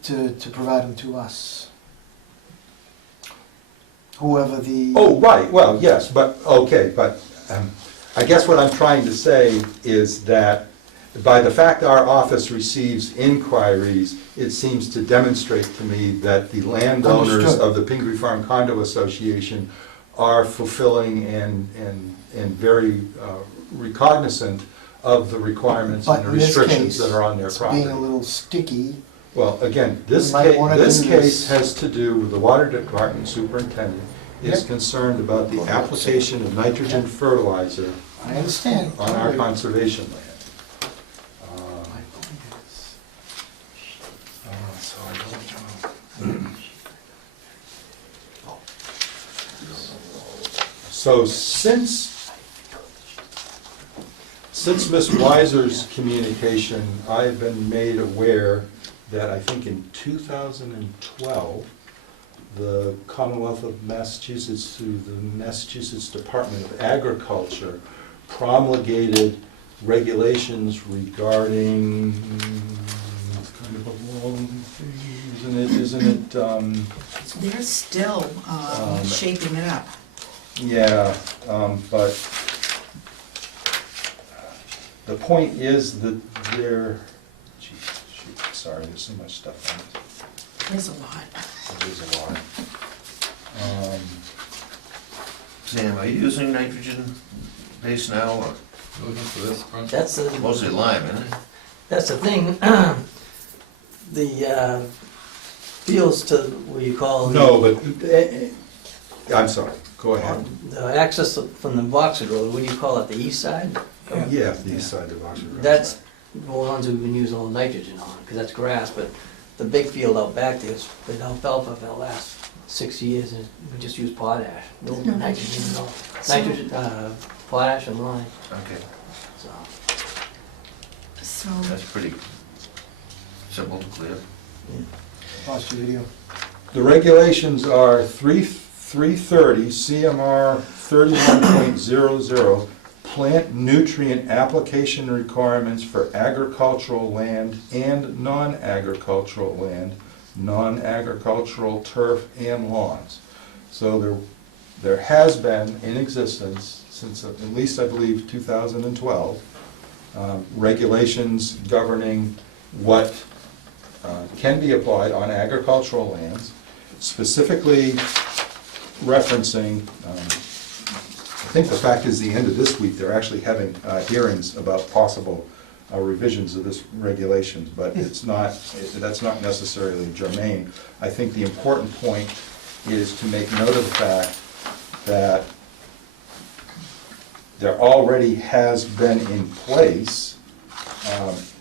to provide them to us. Whoever the... Oh, right, well, yes, but, okay, but I guess what I'm trying to say is that by the fact our office receives inquiries, it seems to demonstrate to me that the landowners Understood. of the Pingree Farm Condo Association are fulfilling and very recognizant of the requirements But and the in this restrictions case, that are on their it's property. being a little sticky. Well, again, We might wanna this do case this. has to do with the water department superintendent is Yep. concerned about the application of nitrogen fertilizer I understand. on our conservation land. So I don't know. So since Ms. Weiser's communication, I've been made aware that I think in 2012, the Commonwealth of Massachusetts, through the Massachusetts Department of Agriculture, promulgated regulations regarding, it's kind of a long thing, isn't it? They're still shaping it up. Yeah, but the point is that they're, geez, shoot, sorry, there's so much stuff on it. There's a lot. There's a lot. Sam, are you using nitrogen base now, or Looking for this, Brent? That's mostly lime, isn't it? that's the thing. The fields to what you call the No, but, I'm sorry, go ahead. the access from the Boxer Road. What do you call it? The east side. Yeah, the east side of Oxford Road. That's the ones we've been using all the nitrogen on, because that's grass, but the big field out back there's been alfalfa for the last 6 years, and we just use potash. No No nitrogen at all. So- Nitrogen, potash and lime, Okay, so. So, that's pretty simple, clear. Lost your video. The regulations are 330 CMR 31.00, plant nutrient application requirements for agricultural land and non-agricultural land, non-agricultural turf and lawns. So there has been in existence since at least I believe 2012, regulations governing what can be applied on agricultural lands, specifically referencing, I think the fact is the end of this week, they're actually having hearings about possible revisions of this regulations, but it's not, that's not necessarily germane. I think the important point is to make note of the fact that there already has been in place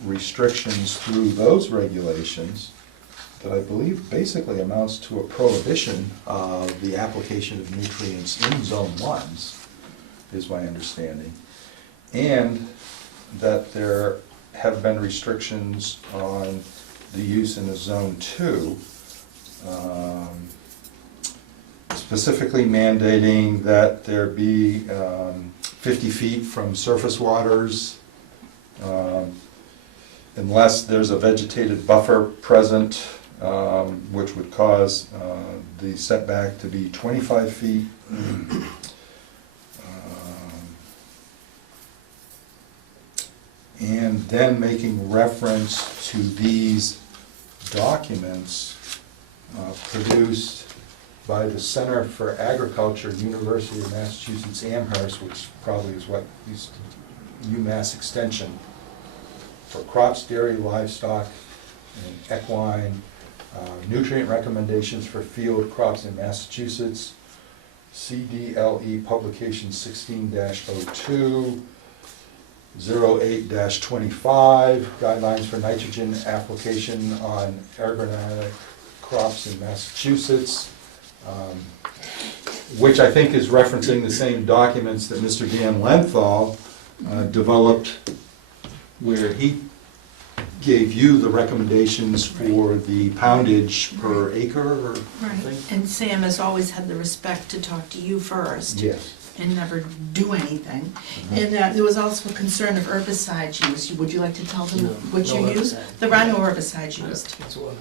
restrictions through those regulations that I believe basically amounts to a prohibition of the application of nutrients in zone ones, is my understanding. And that there have been restrictions on the use in the zone 2, specifically mandating that there be 50 feet from surface waters, unless there's a vegetated buffer present, which would cause the setback to be 25 feet. And then making reference to these documents produced by the Center for Agriculture, University of Massachusetts Amherst, which probably is what used to UMass Extension, for crops, dairy, livestock, and equine, nutrient recommendations for field crops in Massachusetts, CDLE publication 16-02, 08-25, guidelines for nitrogen application on agronomic crops in Massachusetts, which I think is referencing the same documents that Mr. Dan Lenthal developed, where he gave you the recommendations for the poundage per acre or Right, something? and Sam has always had the respect to talk to you first. Yes. And never do anything. And there was also a concern of herbicides used. Would you like to tell them No, what no you used? herbicide. There are no herbicides used. That's what-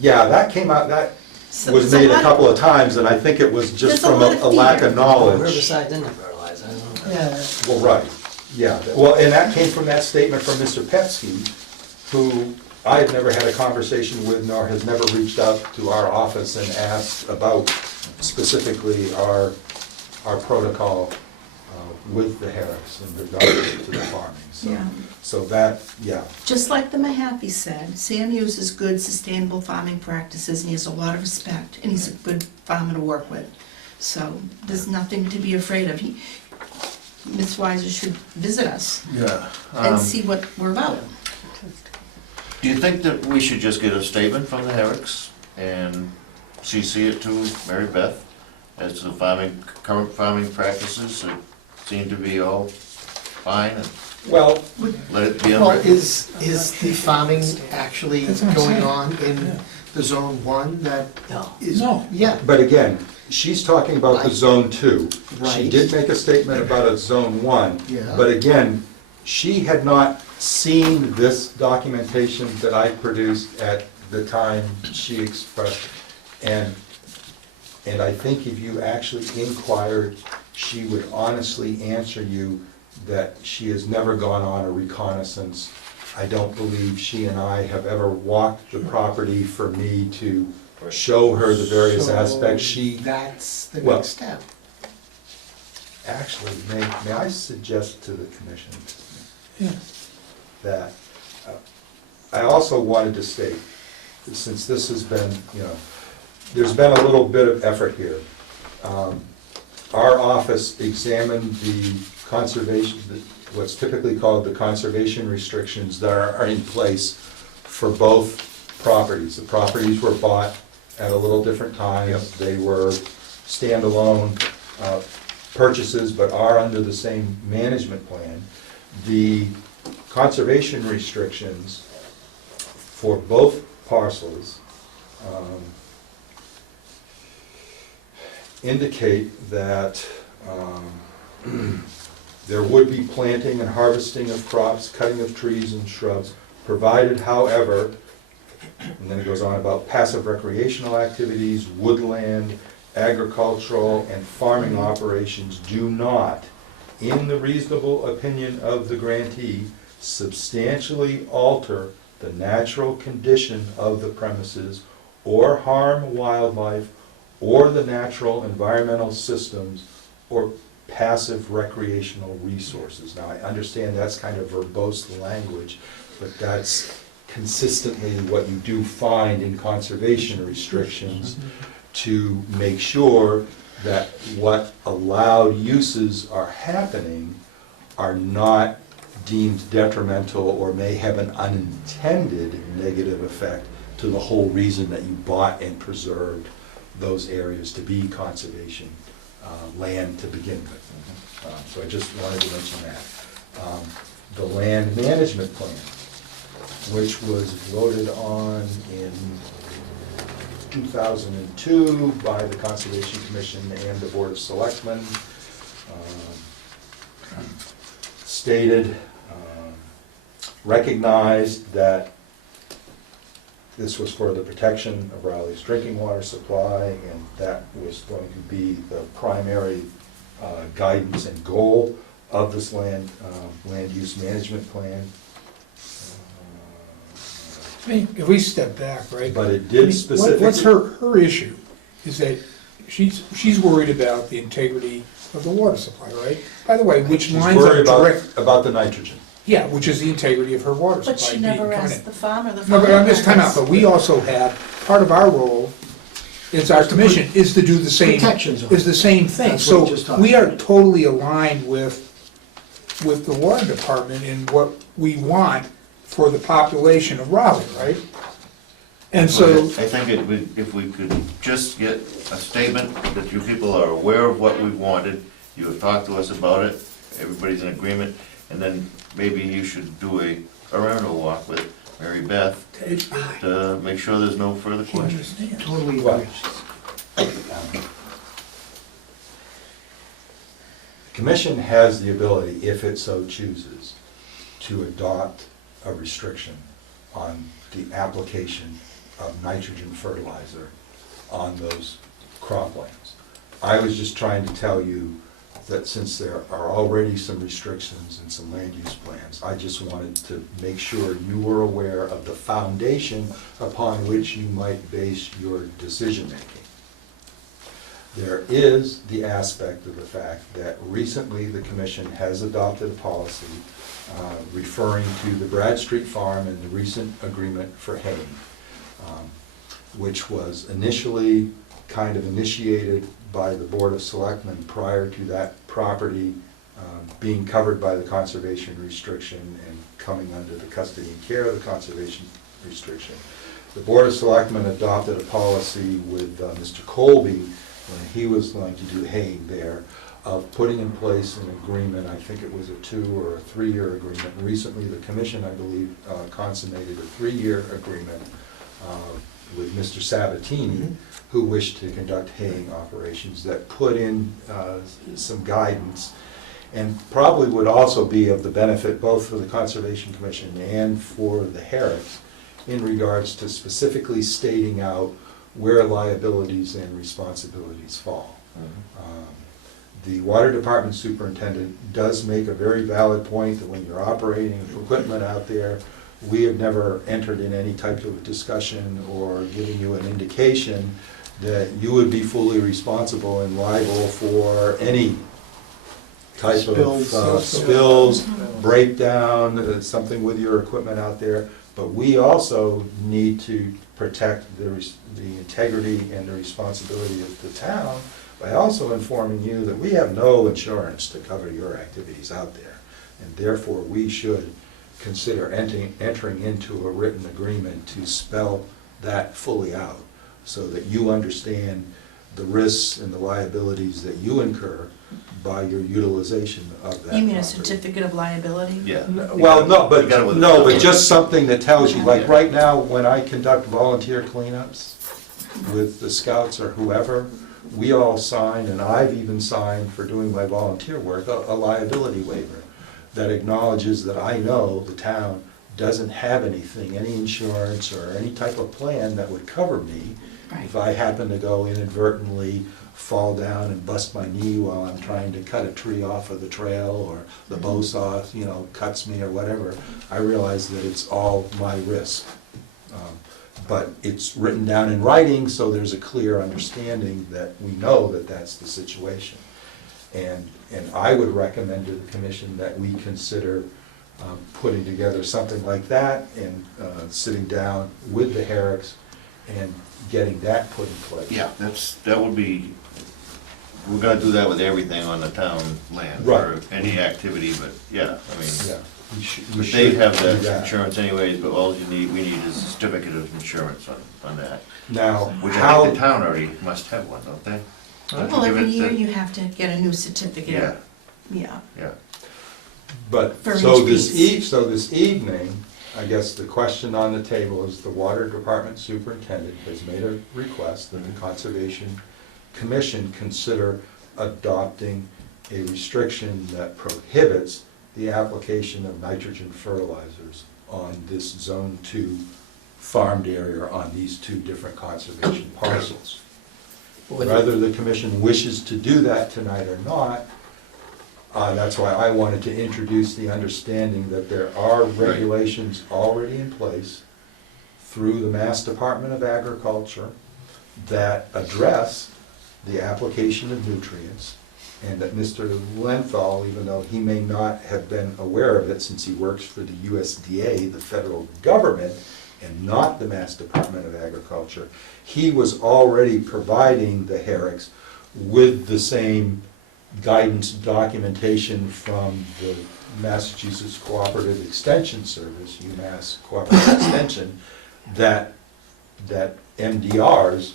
Yeah, that came out, that So- was so made a what- couple of times, and I think it was just There's a from lot of a lack fear. of knowledge. Herbicides in the fertilizer, I don't know. Yeah, Well, right, yeah. Well, and that came from that statement from Mr. Petsky, who I had never had a conversation with, nor has never reached out to our office and asked about specifically our protocol with the Herricks in regards to the farming. Yeah. So that, yeah. Just like the Mahaffey said, Sam uses good sustainable farming practices and he has a lot of respect and he's a good farmer to work with. So there's nothing to be afraid of. Ms. Weiser should visit us Yeah. and see what we're about. Do you think that we should just get a statement from the Herricks and CC it to Mary Beth as to the current farming practices that seem to be all fine, and Well, let it be Well, unwritten? is the farming actually That's what I'm going saying. on in the zone 1 that No. is? No. Yeah, but again, she's talking about the Right. zone 2. She Right. did make a statement about a zone 1. Yeah. But again, she had not seen this documentation that I produced at the time she expressed. And I think if you actually inquired, she would honestly answer you that she has never gone on a reconnaissance. I don't believe she and I have ever walked the property for me to show her the various So aspects. She, that's the Well- next step. actually, may I suggest to the commission Yeah. that I also wanted to state, since this has been, there's been a little bit of effort here. Our office examined the conservation, what's typically called the conservation restrictions that are in place for both properties. The properties were bought at a little different times. They were standalone purchases, but are under the same management plan. The conservation restrictions for both parcels indicate that there would be planting and harvesting of crops, cutting of trees and shrubs, provided however, and then it goes on about passive recreational activities, woodland, agricultural, and farming operations do not, in the reasonable opinion of the grantee, substantially alter the natural condition of the premises or harm wildlife or the natural environmental systems or passive recreational resources. Now, I understand that's kind of verbose language, but that's consistently what you do find in conservation restrictions to make sure that what allowed uses are happening are not deemed detrimental or may have an unintended negative effect to the whole reason that you bought and preserved those areas to be conservation land to begin with. So I just wanted to mention that. The land management plan, which was voted on in 2002 by the Conservation Commission and the Board of Selectmen, stated, recognized that this was for the protection of Raleigh's drinking water supply, and that was going to be the primary guidance and goal of this land use management plan. I mean, if we step back, right? But it I did mean, specifically. What's her issue is that she's worried about the integrity of the water supply, right? By the way, which She's lines up worried direct, about the nitrogen. yeah, which is the integrity of her water supply. But she being never coming asked in. the farmer, the No, farmer. but I'm just time out, asked- but we also have, part of our role is our commission is to do the same, Protection zone. is the same thing. That's what we So just talked we are totally aligned with the water department in what we want for the population of Raleigh, right? And so, I think if we could just get a statement that you people are aware of what we wanted, you have talked to us about it, everybody's in agreement, and then maybe you should do a around walk with Mary Beth to make sure there's no further you questions. understand. Totally Well, agree. The commission has the ability, if it so chooses, to adopt a restriction on the application of nitrogen fertilizer on those croplands. I was just trying to tell you that since there are already some restrictions and some land use plans, I just wanted to make sure you were aware of the foundation upon which you might base your decision-making. There is the aspect of the fact that recently the commission has adopted a policy referring to the Brad Street Farm and the recent agreement for haying, which was initially kind of initiated by the Board of Selectmen prior to that property being covered by the conservation restriction and coming under the custody and care of the conservation restriction. The Board of Selectmen adopted a policy with Mr. Colby when he was going to do haying there, of putting in place an agreement, I think it was a 2 or a 3-year agreement. Recently, the commission, I believe, consummated a 3-year agreement with Mr. Sabatini, who wished to conduct haying operations that put in some guidance and probably would also be of the benefit both for the Conservation Commission and for the Herricks in regards to specifically stating out where liabilities and responsibilities fall. The Water Department Superintendent does make a very valid point that when you're operating equipment out there, we have never entered in any type of discussion or giving you an indication that you would be fully responsible and liable for any type of spills, breakdown, something with your equipment out there. But we also need to protect the integrity and the responsibility of the town by also informing you that we have no insurance to cover your activities out there. And therefore, we should consider entering into a written agreement to spell that fully out so that you understand the risks and the liabilities that you incur by your utilization of that You mean a property. certificate of liability? Yeah. Well, no, You got it with- but just something that tells you, like right now, when I conduct volunteer cleanups, with the scouts or whoever, we all sign, and I've even signed for doing my volunteer work, a liability waiver that acknowledges that I know the town doesn't have anything, any insurance or any type of plan that would cover me Right. if I happen to go inadvertently fall down and bust my knee while I'm trying to cut a tree off of the trail, or the bow saw, cuts me or whatever. I realize that it's all my risk. But it's written down in writing, so there's a clear understanding that we know that that's the situation. And I would recommend to the commission that we consider putting together something like that and sitting down with the Herricks and getting that put in place. Yeah, that would be, we're gonna do that with everything on the town land, Right. or any activity, but yeah, I mean, Yeah. we but should they have do that insurance anyways, but all we need is a certificate of insurance on that. Now, Which I how, think the town already must have one, don't they? Don't you Well, give every it year the- you have to get a new certificate. Yeah, Yeah. yeah. but, For so each piece. this evening, I guess the question on the table is the water department superintendent has made a request that the Conservation Commission consider adopting a restriction that prohibits the application of nitrogen fertilizers on this Zone 2 farmed area on these two different conservation parcels. Whether the commission wishes to do that tonight or not, that's why I wanted to introduce the understanding that there are regulations already in place through the Mass Department of Agriculture that address the application of nutrients, and that Mr. Lenthal, even though he may not have been aware of it since he works for the USDA, the federal government, and not the Mass Department of Agriculture, he was already providing the Herricks with the same guidance documentation from the Massachusetts Cooperative Extension Service, UMass Cooperative Extension, that MDR's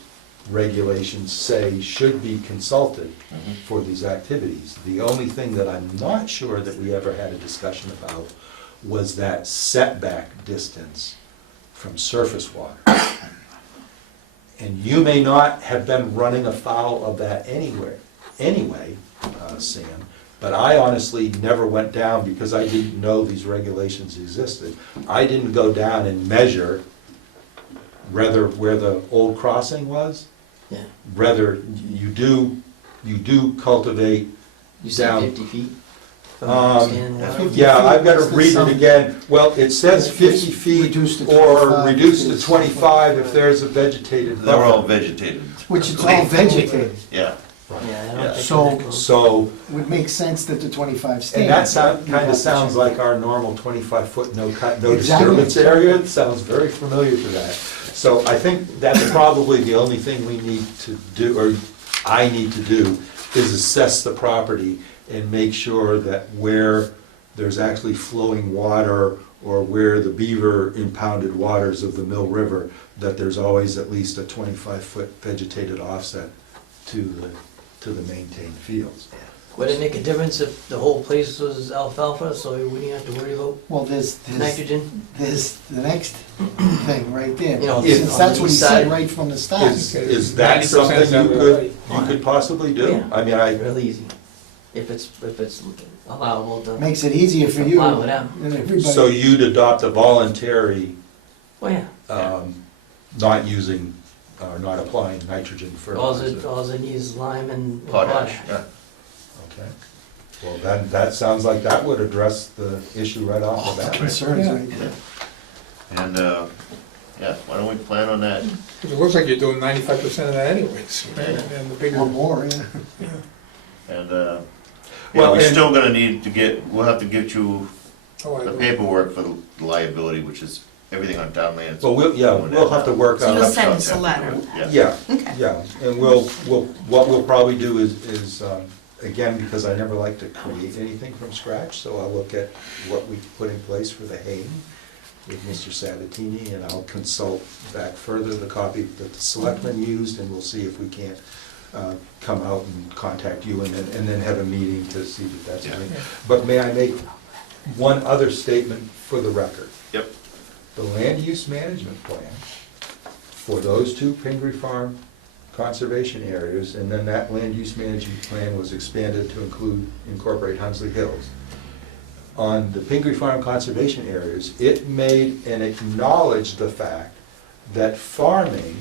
regulations say should be consulted for these activities. The only thing that I'm not sure that we ever had a discussion about was that setback distance from surface water. And you may not have been running afoul of that anyway, Sam, but I honestly never went down because I didn't know these regulations existed. I didn't go down and measure whether where the old crossing was, Yeah. whether you do cultivate You said down. 50 feet? from Um, standing water? 50 Yeah, I've got to feet, read it some- again. Well, it says 50 feet Reduce to or 25 reduce to because- 25 if there's a vegetated They're all buffer. vegetated. Which it's all vegetated, Yeah, Yeah, I Yeah. don't think So- that goes. So, would make sense that the 25 and stands. that kind of sounds like our normal 25-foot no cut, no Exactly. disturbance area. It sounds very familiar to that. So I think that's probably the only thing we need to do, or I need to do, is assess the property and make sure that where there's actually flowing water or where the beaver impounded waters of the Mill River, that there's always at least a 25-foot vegetated offset to the maintained fields. Would it make a difference if the whole place was alfalfa, so we wouldn't have to worry about Well, there's nitrogen? the next thing right there. You know, Since on that's the what he east said side. right from the start. Is that 90% something of it, you could possibly do? Yeah. I mean, Real easy. If it's allowable to. Makes it easier for you Allow it out. and everybody. so you'd adopt a voluntary, Well, yeah. not using, or not applying nitrogen fertilizer? All it needs is lime and potash, yeah. Okay, well, then, that sounds like that would address the issue right off the bat. Concerns, Yeah. right there. And, yeah, why don't we plan on that? Because it looks like you're doing 95% of that anyways, and the bigger. Or more, yeah. And, Well, yeah, we're and- still gonna need to we'll have to get you Oh, I the know. paperwork for the liability, which is everything on town lands. Well, we'll have to work So out. you'll send us a letter. Yeah. Yeah, Okay. yeah, and what we'll probably do is, again, because I never like to create anything from scratch, so I'll look at what we put in place for the haying with Mr. Sabatini, and I'll consult back further the copy that the selectmen used, and we'll see if we can't come out and contact you and then have a meeting to see that that's. Yeah. But may I make one other statement for the record? Yep. The land use management plan for those two Pingree Farm conservation areas, and then that land use management plan was expanded to incorporate Hunsley Hills. On the Pingree Farm conservation areas, it made and acknowledged the fact that farming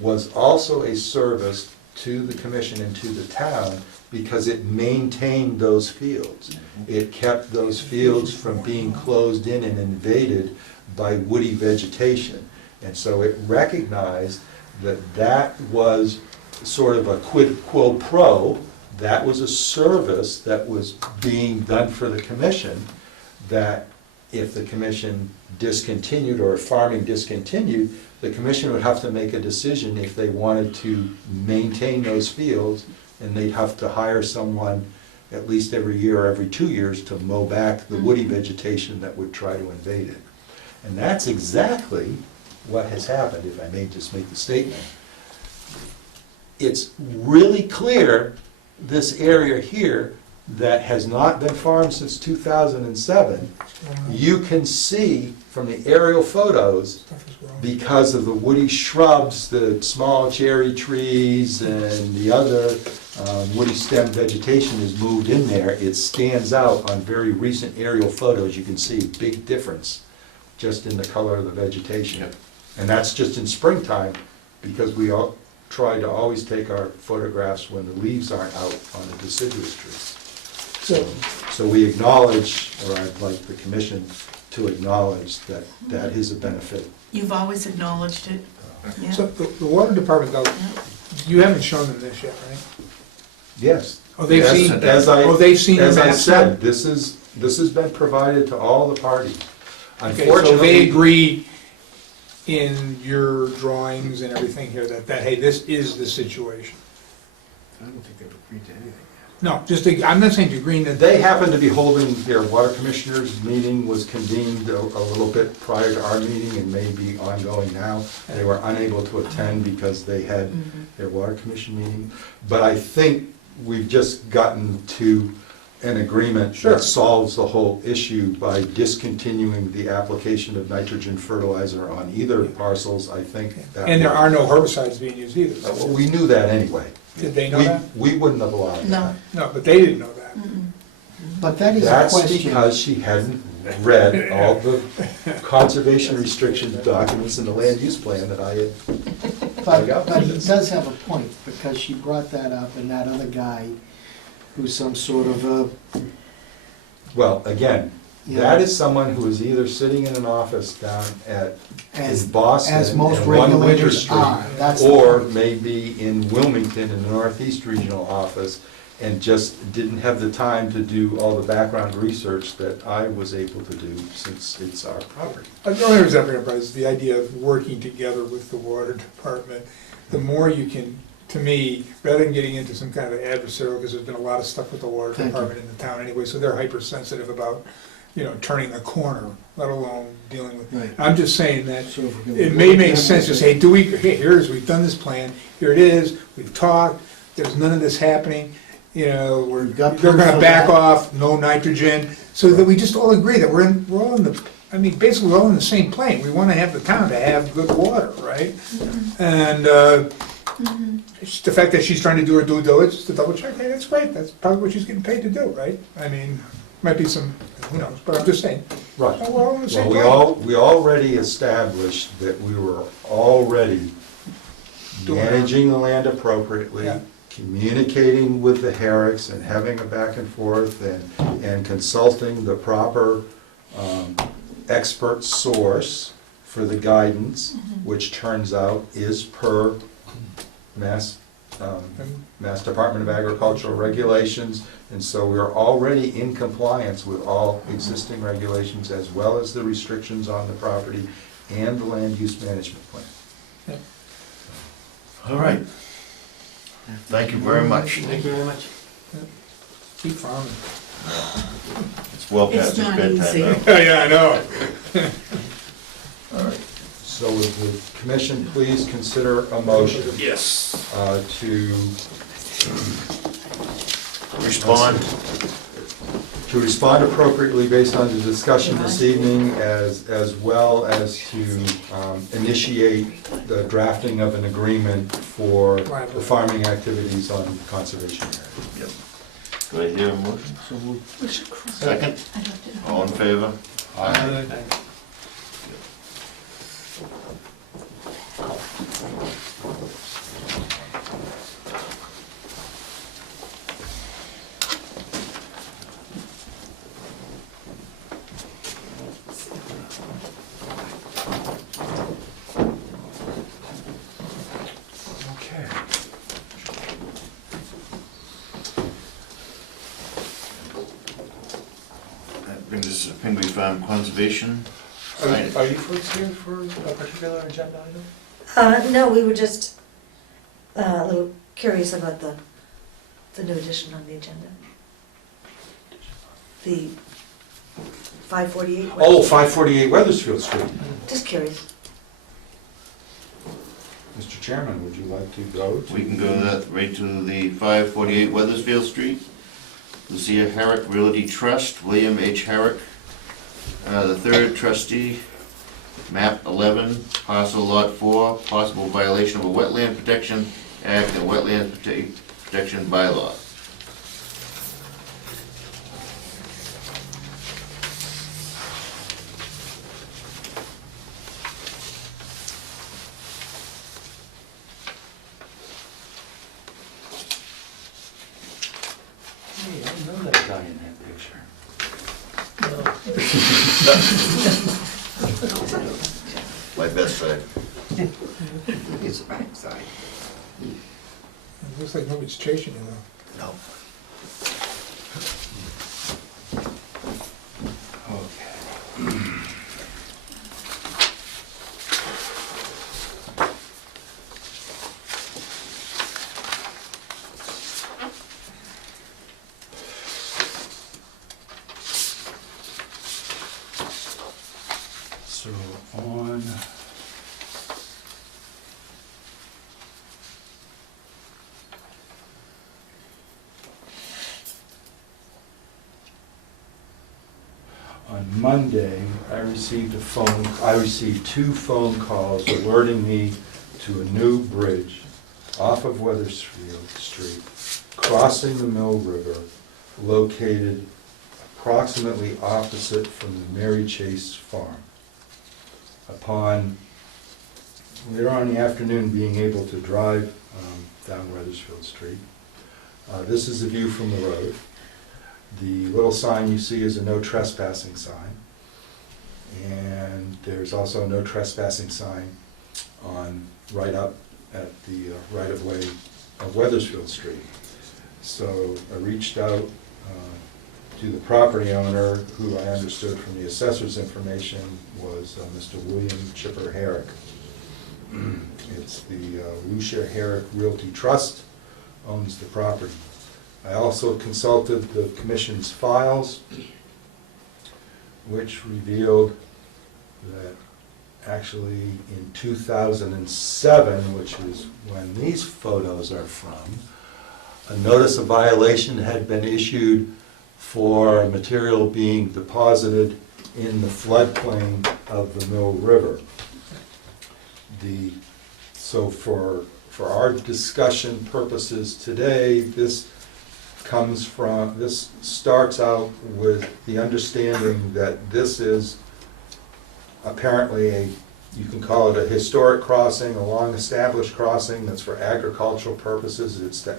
was also a service to the commission and to the town because it maintained those fields. It kept those fields from being closed in and invaded by woody vegetation. And so it recognized that that was sort of a quid quo pro, that was a service that was being done for the commission, that if the commission discontinued or if farming discontinued, the commission would have to make a decision if they wanted to maintain those fields, and they'd have to hire someone at least every year or every 2 years to mow back the woody vegetation that would try to invade it. And that's exactly what has happened, if I may just make the statement. It's really clear, this area here, that has not been farmed since 2007, you can see from the aerial photos, Stuff is growing. because of the woody shrubs, the small cherry trees, and the other woody stem vegetation is moved in there, it stands out on very recent aerial photos. You can see a big difference just in the color of the vegetation. Yep. And that's just in springtime, because we all try to always take our photographs when the leaves aren't out on the deciduous trees. So we acknowledge, or I'd like the commission to acknowledge that that is a benefit. You've always acknowledged it, yeah. So the water department, though, you haven't shown them this yet, right? Yes. Oh, they've As- seen, As seen the As I map said, this has been provided to all the parties. Okay, so they Unfortunately, agree in your drawings and everything here that, hey, this is the situation. I don't think they've agreed to anything. No, I'm not saying to agree that. they happen to be holding their water commissioners meeting was convened a little bit prior to our meeting and may be ongoing now. They were unable to attend because they had their water commission meeting. But I think we've just gotten to an agreement Sure. that solves the whole issue by discontinuing the application of nitrogen fertilizer on either parcels. I think that. And there will- are no herbicides being used either. Well, we knew that anyway. Did they know We- that? We wouldn't have allowed that. No. No, but they didn't know that. But that is a That's question. because she hadn't read all the conservation restrictions documents in the land use plan that I had. But he does have a point, because she brought that up, and that other guy, who's some sort of a, Well, again, Yeah. that is someone who is either sitting in an office down at, in as, Boston, as most in One Winter regulators Street, are. That's the or point. maybe in Wilmington in the Northeast Regional Office, and just didn't have the time to do all the background research that I was able to do, since it's our property. The only reason I bring it up is the idea of working together with the water department. The more you can, to me, rather than getting into some kind of adversarial, because there's been a lot of stuff with the water Thank you. department in the town anyway, so they're hypersensitive about, turning the corner, let alone dealing with. Right. I'm just saying that So if we're gonna it may work make that sense to way- say, we've done this plan, here it is, we've talked, there's none of this happening, We've got they're proof gonna of back that. off, no nitrogen, so that we just all agree that we're all in the, basically, we're all in the same plane. We wanna have the town to have good water, right? And, it's the fact that she's trying to do her due diligence to double check, hey, that's great, that's probably what she's getting paid to do, right? Might be some, who knows, but I'm just saying, Right. we're all in the same Well, plane. we already established that we were already Doing our- managing the land appropriately, Yeah. communicating with the Herricks and having a back and forth and consulting the proper expert source for the guidance, which turns out is per Mass Department of Agricultural regulations. And so we are already in compliance with all existing regulations, as well as the restrictions on the property and the land use management plan. All right. Thank you very much. Thank you very much. Keep farming. It's well It's past its not bedtime easy. now. Yeah, I know. All right. So would the commission please consider a motion Yes. to Respond. to respond appropriately based on the discussion this evening, as well as to initiate the drafting of an agreement for the farming activities on conservation area. Yep. Do I hear a motion? Second? I left it on. All in favor? Aye. Okay. That brings us to Pingway Farm Conservation. Are you folks here for a particular agenda item? No, we were just a little curious about the new addition on the agenda. The 548. Oh, 548 Weathersfield Street. Just curious. Mr. Chairman, would you like to go to? We can go that right to the 548 Weathersfield Street. Lucia Herrick Realty Trust, William H. Herrick, the third trustee, map 11, parcel lot 4, possible violation of a Wetland Protection Act and Wetland Protection Bylaw. Hey, I know that guy in that picture. My best side. It looks like nobody's chasing you though. No. Okay. So on Monday, I received two phone calls alerting me to a new bridge off of Weathersfield Street, crossing the Mill River, located approximately opposite from the Mary Chase Farm. Upon later on in the afternoon being able to drive down Weathersfield Street, this is the view from the road. The little sign you see is a no trespassing sign. And there's also a no trespassing sign on right up at the right-of-way of Weathersfield Street. So I reached out to the property owner, who I understood from the assessor's information was Mr. William Chipper Herrick. It's the Lucia Herrick Realty Trust owns the property. I also consulted the commission's files, which revealed that actually in 2007, which is when these photos are from, a notice of violation had been issued for material being deposited in the floodplain of the Mill River. So for our discussion purposes today, this starts out with the understanding that this is apparently you can call it a historic crossing, a long-established crossing that's for agricultural purposes. It's to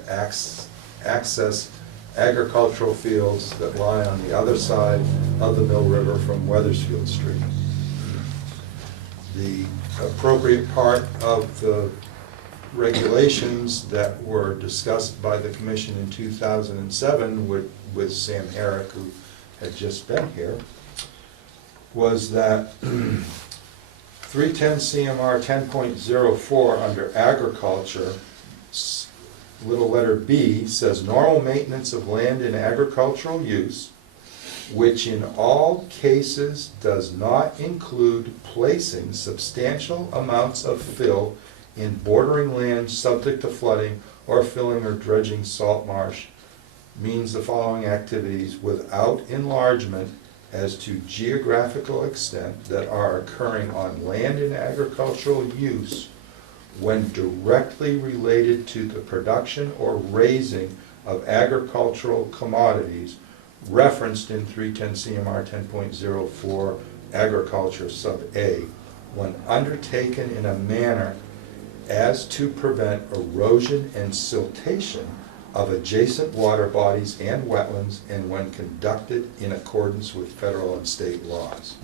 access agricultural fields that lie on the other side of the Mill River from Weathersfield Street. The appropriate part of the regulations that were discussed by the commission in 2007 with Sam Herrick, who had just been here, was that 310 CMR 10.04 under agriculture, little letter B, says normal maintenance of land in agricultural use, which in all cases does not include placing substantial amounts of fill in bordering land subject to flooding or filling or dredging salt marsh, means the following activities without enlargement as to geographical extent that are occurring on land in agricultural use when directly related to the production or raising of agricultural commodities referenced in 310 CMR 10.04 Agriculture Sub A, when undertaken in a manner as to prevent erosion and siltation of adjacent water bodies and wetlands, and when conducted in accordance with federal and state laws.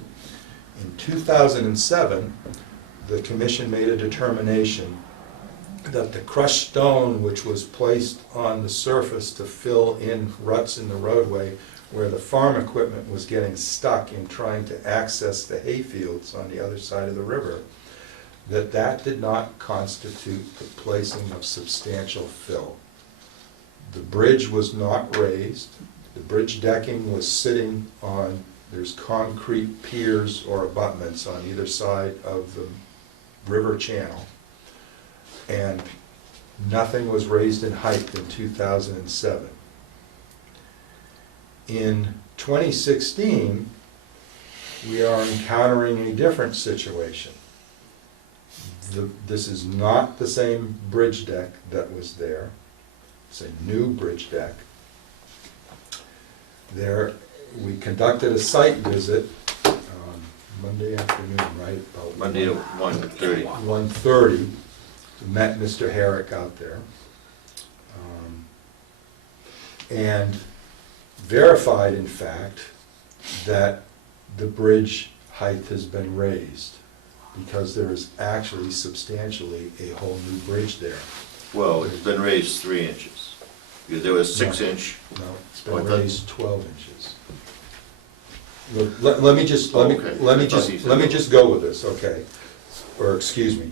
In 2007, the commission made a determination that the crushed stone which was placed on the surface to fill in ruts in the roadway where the farm equipment was getting stuck in trying to access the hayfields on the other side of the river, that did not constitute the placing of substantial fill. The bridge was not raised. The bridge decking was sitting on, there's concrete piers or abutments on either side of the river channel. And nothing was raised in height in 2007. In 2016, we are encountering a different situation. This is not the same bridge deck that was there. It's a new bridge deck. We conducted a site visit Monday afternoon, right? About Monday at 1:30. 1:30. Met Mr. Herrick out there. And verified, in fact, that the bridge height has been raised, because there is actually substantially a whole new bridge there. Well, it's been raised 3 inches. Because there was 6-inch. No, it's Oh, I been thought- raised 12 inches. Let me just Okay. let me I thought you said- just go with this, okay? Or excuse me.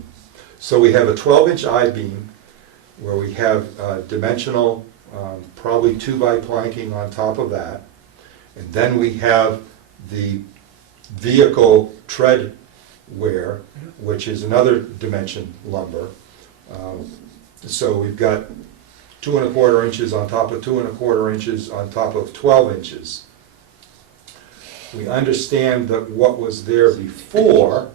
So we have a 12-inch I-beam where we have dimensional, probably 2x planking on top of that, and then we have the vehicle tread wear, which is another dimension lumber. So we've got 2¼ inches on top of 2¼ inches on top of 12 inches. We understand that what was there before,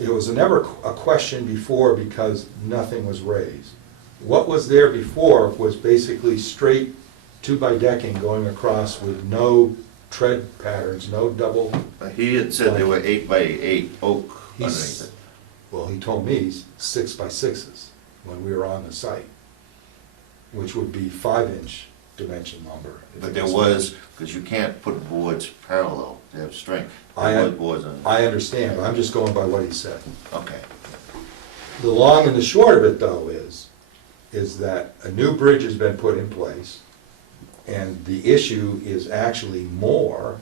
it was never a question before because nothing was raised. What was there before was basically straight 2x decking going across with no tread patterns, no double. He had said there were 8x8 oak He's- underneath it. Well, he told me 6x6s when we were on the site, which would be 5-inch dimension lumber. But there was, because you can't put boards parallel, they have strength. I- There was boards on. I understand, but I'm just going by what he said. Okay. The long and the short of it, though, is that a new bridge has been put in place, and the issue is actually more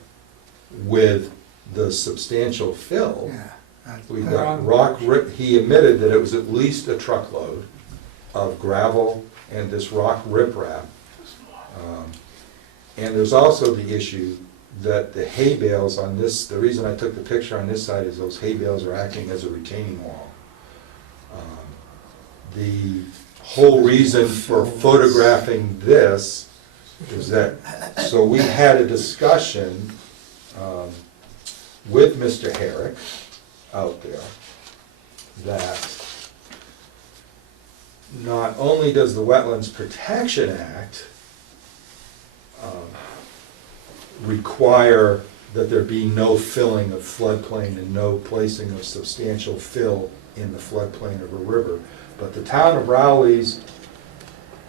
with the substantial fill. We've got rock, he admitted that it was at least a truckload of gravel and this rock riprap. And there's also the issue that the hay bales on this, the reason I took the picture on this side is those hay bales are acting as a retaining wall. The whole reason for photographing this is that, so we had a discussion with Mr. Herrick out there that not only does the Wetlands Protection Act require that there be no filling of floodplain and no placing of substantial fill in the floodplain of a river, but the town of Rowley's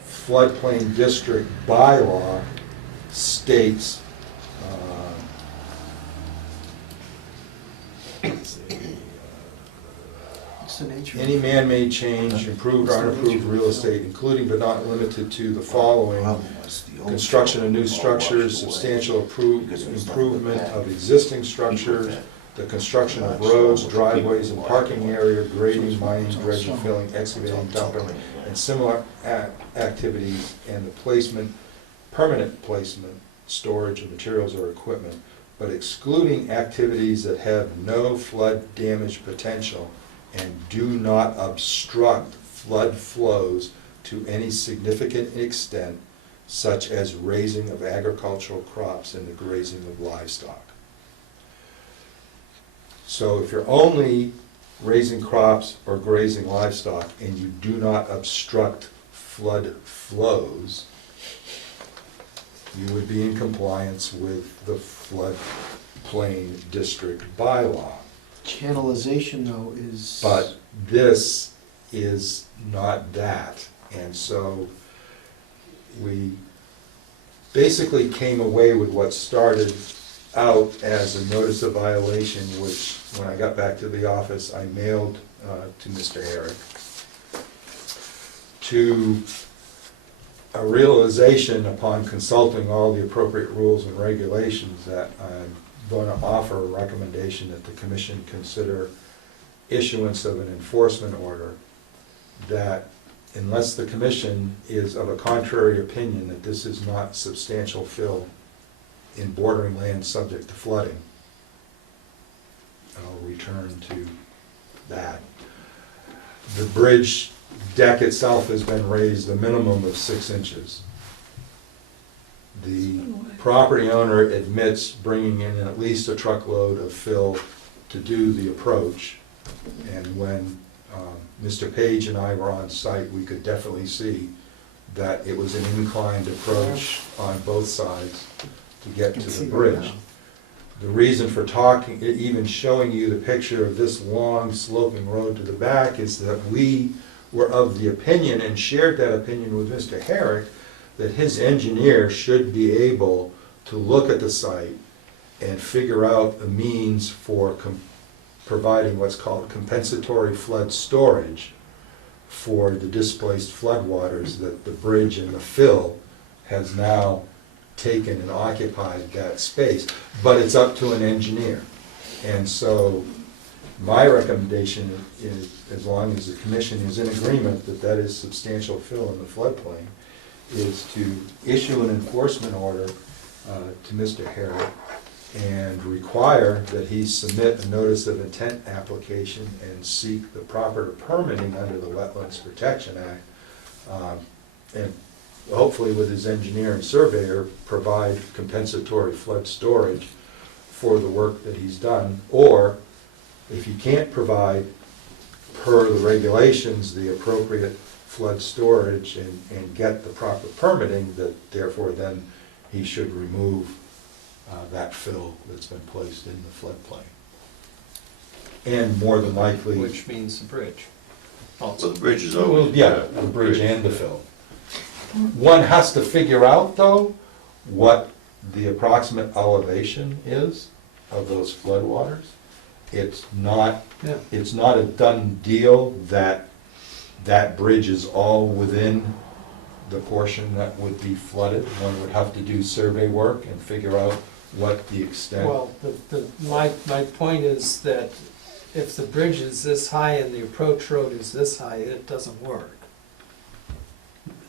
floodplain district bylaw states What's the nature? any man-made change, improved or unimproved real estate, including but not limited to the following: construction of new structures, substantial improvement of existing structures, the construction of roads, driveways, and parking area, grading, mining, dredging, filling, excavating, dumping, and similar activities, and the placement, permanent placement, storage of materials or equipment, but excluding activities that have no flood damage potential and do not obstruct flood flows to any significant extent, such as raising of agricultural crops and the grazing of livestock. So if you're only raising crops or grazing livestock and you do not obstruct flood flows, you would be in compliance with the floodplain district bylaw. Channelization though is. But this is not that. And so we basically came away with what started out as a notice of violation, which when I got back to the office, I mailed to Mr. Herrick, to a realization upon consulting all the appropriate rules and regulations that I'm going to offer a recommendation that the commission consider issuance of an enforcement order, that unless the commission is of a contrary opinion that this is not substantial fill in bordering land subject to flooding, I'll return to that. The bridge deck itself has been raised a minimum of 6 inches. The property owner admits bringing in at least a truckload of fill to do the approach. And when Mr. Page and I were on site, we could definitely see that it was an inclined approach on both sides to get to the bridge. The reason for talking, even showing you the picture of this long sloping road to the back, is that we were of the opinion and shared that opinion with Mr. Herrick that his engineer should be able to look at the site and figure out a means for providing what's called compensatory flood storage for the displaced floodwaters that the bridge and the fill has now taken and occupied that space. But it's up to an engineer. And so my recommendation is, as long as the commission is in agreement that that is substantial fill in the floodplain, is to issue an enforcement order to Mr. Herrick and require that he submit a notice of intent application and seek the proper permitting under the Wetlands Protection Act, and hopefully with his engineer and surveyor provide compensatory flood storage for the work that he's done. Or if he can't provide, per the regulations, the appropriate flood storage and get the proper permitting, that therefore then he should remove that fill that's been placed in the floodplain. And more than likely. Which means the bridge. So the bridge is Well, always. yeah, the bridge and the fill. One has to figure out, though, what the approximate elevation is of those floodwaters. It's not a done deal that that bridge is all within the portion that would be flooded. One would have to do survey work and figure out what the extent. Well, my point is that if the bridge is this high and the approach road is this high, it doesn't work.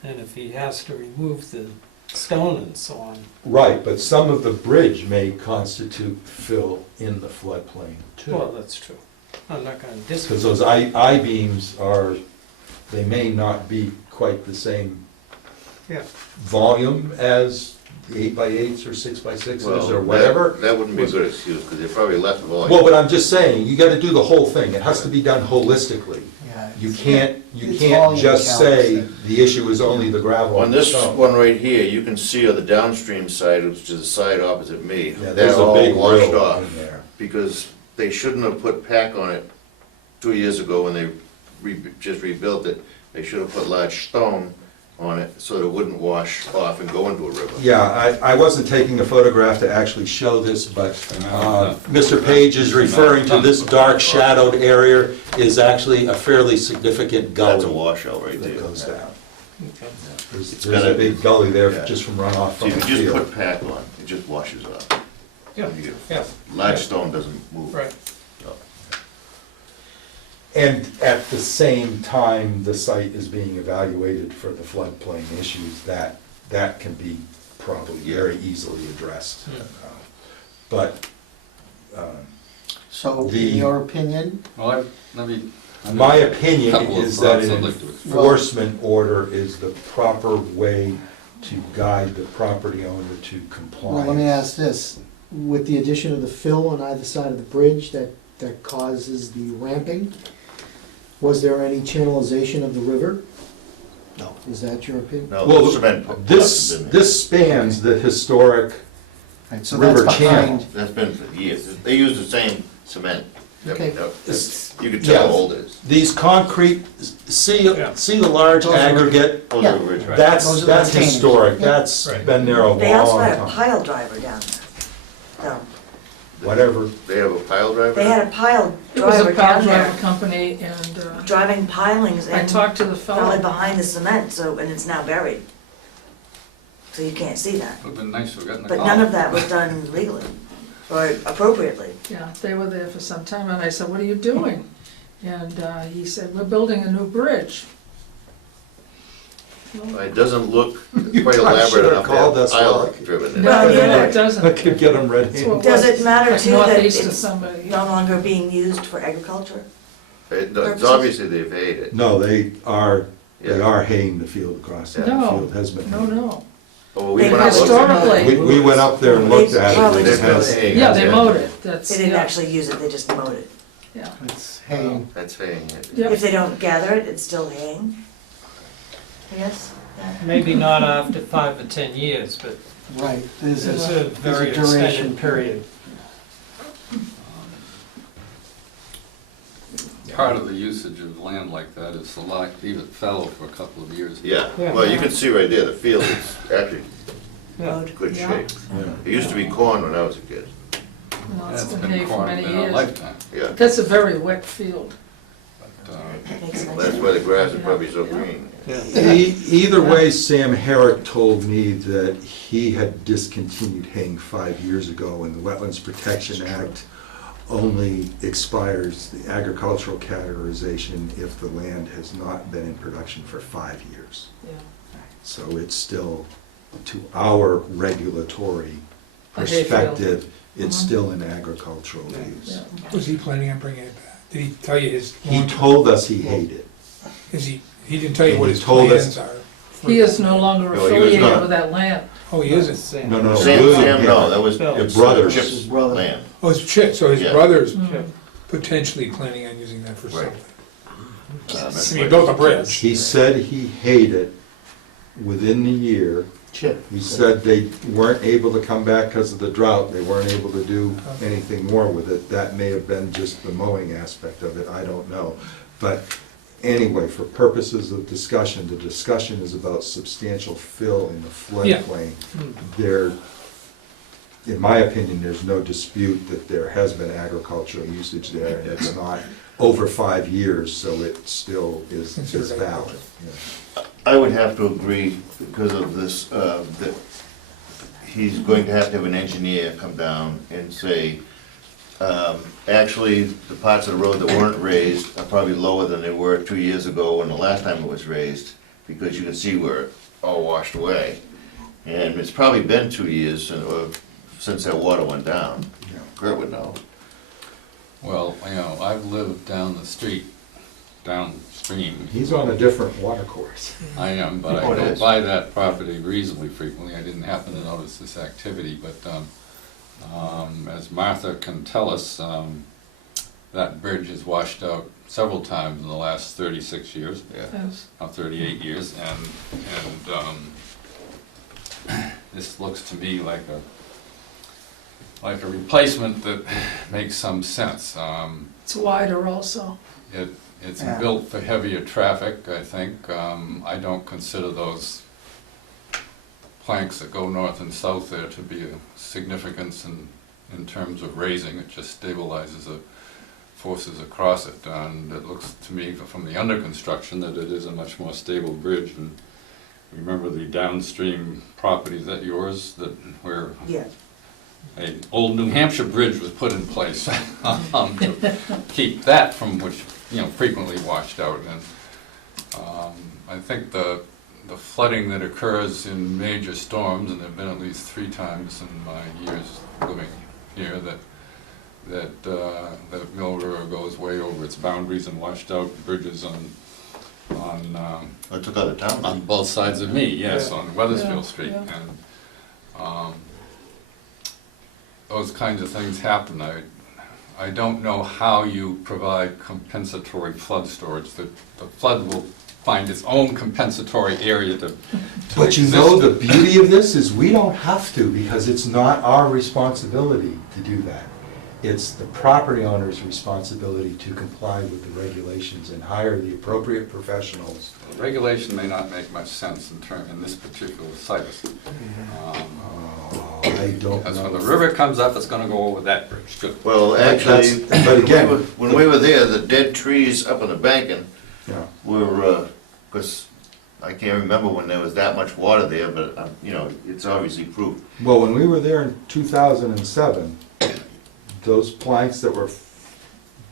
And if he has to remove the stone and so on. Right, but some of the bridge may constitute fill in the floodplain too. Well, that's true. I'm not gonna disagree. Because those I-beams are, they may not be quite the same Yeah. volume as the 8x8s or 6x6s Well, or whatever. That wouldn't be a good excuse, because they're probably less volume. Well, but I'm just saying, you gotta do the whole thing. It has to be done holistically. Yeah, You it's- can't it's just volume say counts. the issue is only the gravel On and the this stone. one right here, you can see on the downstream side, which is the side opposite me, Yeah, they're there's a all big washed rill off. in there. Because they shouldn't have put pack on it 2 years ago when they just rebuilt it. They should have put large stone on it so that it wouldn't wash off and go into a river. Yeah, I wasn't taking a photograph to actually show this, but Mr. Page is referring to this dark shadowed area is actually a fairly significant That's a gully washout right that there. goes down. Okay. There's It's there's a gotta- big gully there yeah. just from runoff So from if the you just field. put pack on, it just washes off. Yeah, You get- yeah, Large stone doesn't move. right. And at the same time, the site is being evaluated for the floodplain issues, that can be probably very easily addressed. Yeah. But, So, The- in your opinion, Well, let me, My opinion Couple of is that thoughts an I'd like to express. enforcement order is the proper way to guide the property owner to compliance. Well, let me ask this, with the addition of the fill on either side of the bridge that causes the ramping, was there any channelization of the river? No. Is that your opinion? No, Well, the cement blocks This, have been there. this spans the historic, Right, so River that's channel. behind, That's been for years. They use the same cement. Okay. You can tell how old it is. these concrete, see the large Those are- aggregate? Those Yeah. are original. That's Those are the containers. historic, Yeah. that's Right. been there a long They also had a time. pile driver down there. No, Whatever, They have a pile driver? they had a pile It was a driver pile down driver there, company, and driving pilings I and talked to the probably fellow. behind the cement, so, and it's now buried. So you can't see that. Would've been nice to have gotten a But call. none of that was done legally or appropriately. Yeah, they were there for some time, and I said, "What are you doing?" And he said, "We're building a new bridge." It doesn't look You quite probably elaborate should've enough to called have us, pile Mark. driven in. Well, No, yeah. it doesn't. I could get them That's what red-handed. it Does was. it matter Like too that northeast of it's somebody. no longer being used for agriculture? It's Purposes? obviously they've made it. No, they are Yeah. haying the field across that No, field, has been. No, no. Oh, we They went out and looked at it. Historically, We went up there and looked at Probably it, They've it been has, haying yeah, it, they mowed it, that's, They didn't yeah, actually use it, they just mowed it. yeah. it's haying. That's haying it. Yeah. If they don't gather it, it's still haying, I guess. Yeah. Maybe not after 5 or 10 years, but Right, there's it's a a very duration extended period. Part of the usage of land like that is to leave it fallow for a couple of years. Yeah, Yeah. well, you can see right there, the field is actually Yeah. in good Yeah. shape. It used to be corn when I was a kid. No, it's That's been hay for corn many in our years. lifetime. Yeah, That's a very wet field. But, Makes sense. that's why the grass is probably so green. Either way, Sam Herrick told me that he had discontinued haying 5 years ago, and the Wetlands Protection Act only expires the agricultural categorization if the land has not been in production for 5 years. Yeah. So it's still, to our regulatory A hayfield. perspective, it's Mhm. still an agricultural use. Yeah. Was he planning on bringing it back? Did he tell you his? He long-term- told us he hated it. Is he didn't tell you what He his told us- plans are? for- He is no longer No, he was affiliated not. with that land. Oh, he isn't? No, no, Sam, William Sam, no, Herrick. that was Bill. it's Brothers. Chip's His brother. land. Oh, his so his Yeah. brother's Mm. potentially planning on using that for Right. something. That's He what- built a bridge. He said he hated it within the year. Chip. He said they weren't able to come back because of the drought, they weren't able to do anything more with it. That may have been just the mowing aspect of it, I don't know. But anyway, for purposes of discussion, the discussion is about substantial fill in the Yeah. floodplain. There, in my opinion, there's no dispute that there has been agricultural usage there, and it's not over 5 years, so it still is Considered valid. agriculture. Yeah. I would have to agree because of this, that he's going to have an engineer come down and say, actually, the parts of the road that weren't raised are probably lower than they were 2 years ago when the last time it was raised, because you can see where it all washed away. And it's probably been 2 years since that water went down. Kurt would know. Well, I've lived down the street, downstream. He's on a different water course. I am, but Oh, I it go is. by that property reasonably frequently. I didn't happen to notice this activity, but as Martha can tell us, that bridge has washed out several times in the last 36 years, Yes. 38 years, and this looks to me like a replacement that makes some sense. It's wider also. It's Yeah. built for heavier traffic, I think. I don't consider those planks that go north and south there to be a significance in terms of raising. It just stabilizes the forces across it. And it looks to me from the under construction that it is a much more stable bridge. And remember the downstream property, is that yours, where Yeah, an old New Hampshire bridge was put in place to keep that from which, frequently washed out. And I think the flooding that occurs in major storms, and there have been at least 3 times in my years living here, that that Mill River goes way over its boundaries and washed out bridges on, I took out of town. on both sides of me, yes, Yeah. on Weathersfield Yeah, Street. yeah. And those kinds of things happen. I don't know how you provide compensatory flood storage. The flood will find its own compensatory area to But you know, the beauty of this is we don't have to, because it's not our responsibility to do that. It's the property owner's responsibility to comply with the regulations and hire the appropriate professionals. Regulation may not make much sense in this particular site. I don't Because when the know. river comes up, it's gonna go over that bridge too. Well, That's- actually, but again- when we were there, the dead trees up on the banking Yeah. were, because I can't remember when there was that much water there, but, you know, it's obviously proof. Well, when we were there in 2007, those planks that were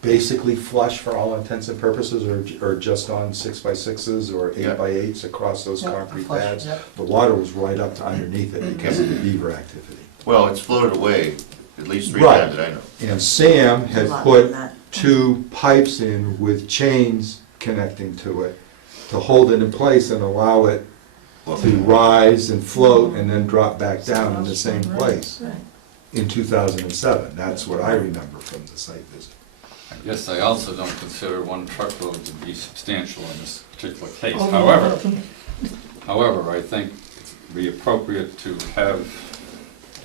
basically flush for all intents and purposes, or just on 6x6s or Yeah. 8x8s across those Yeah, concrete flush, pads, yeah. the water was right up to underneath it because of the beaver activity. Well, it's floated away at least 3 Right. times that I know. And Sam had Lot put than that. 2 pipes in with chains connecting to it to hold it in place and allow it to rise and float and then drop back down in the same place Right. in 2007. That's what I remember from the site visit. I guess I also don't consider one truckload to be substantial in this particular case. Oh, However, I think it'd be appropriate to have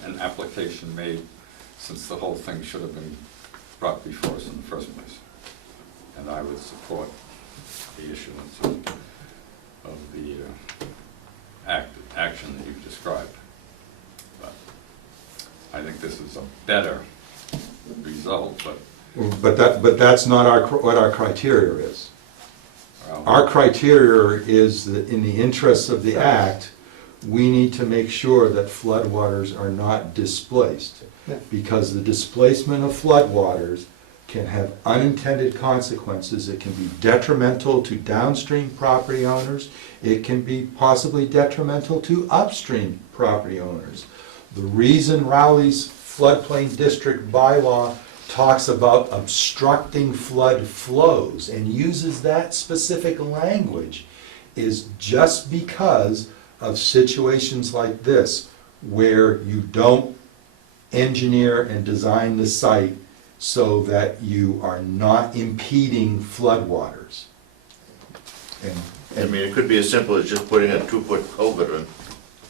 an application made, since the whole thing should have been brought before us in the first place. And I would support the issuance of the action that you've described. But I think this is a better result, but, But that's not what our criteria is. well, Our criteria is that in the interests of the act, we need to make sure that floodwaters are not displaced. Yeah. Because the displacement of floodwaters can have unintended consequences. It can be detrimental to downstream property owners. It can be possibly detrimental to upstream property owners. The reason Rowley's floodplain district bylaw talks about obstructing flood flows and uses that specific language is just because of situations like this, where you don't engineer and design the site so that you are not impeding floodwaters. I mean, it could be as simple as just putting a 2-foot culvert on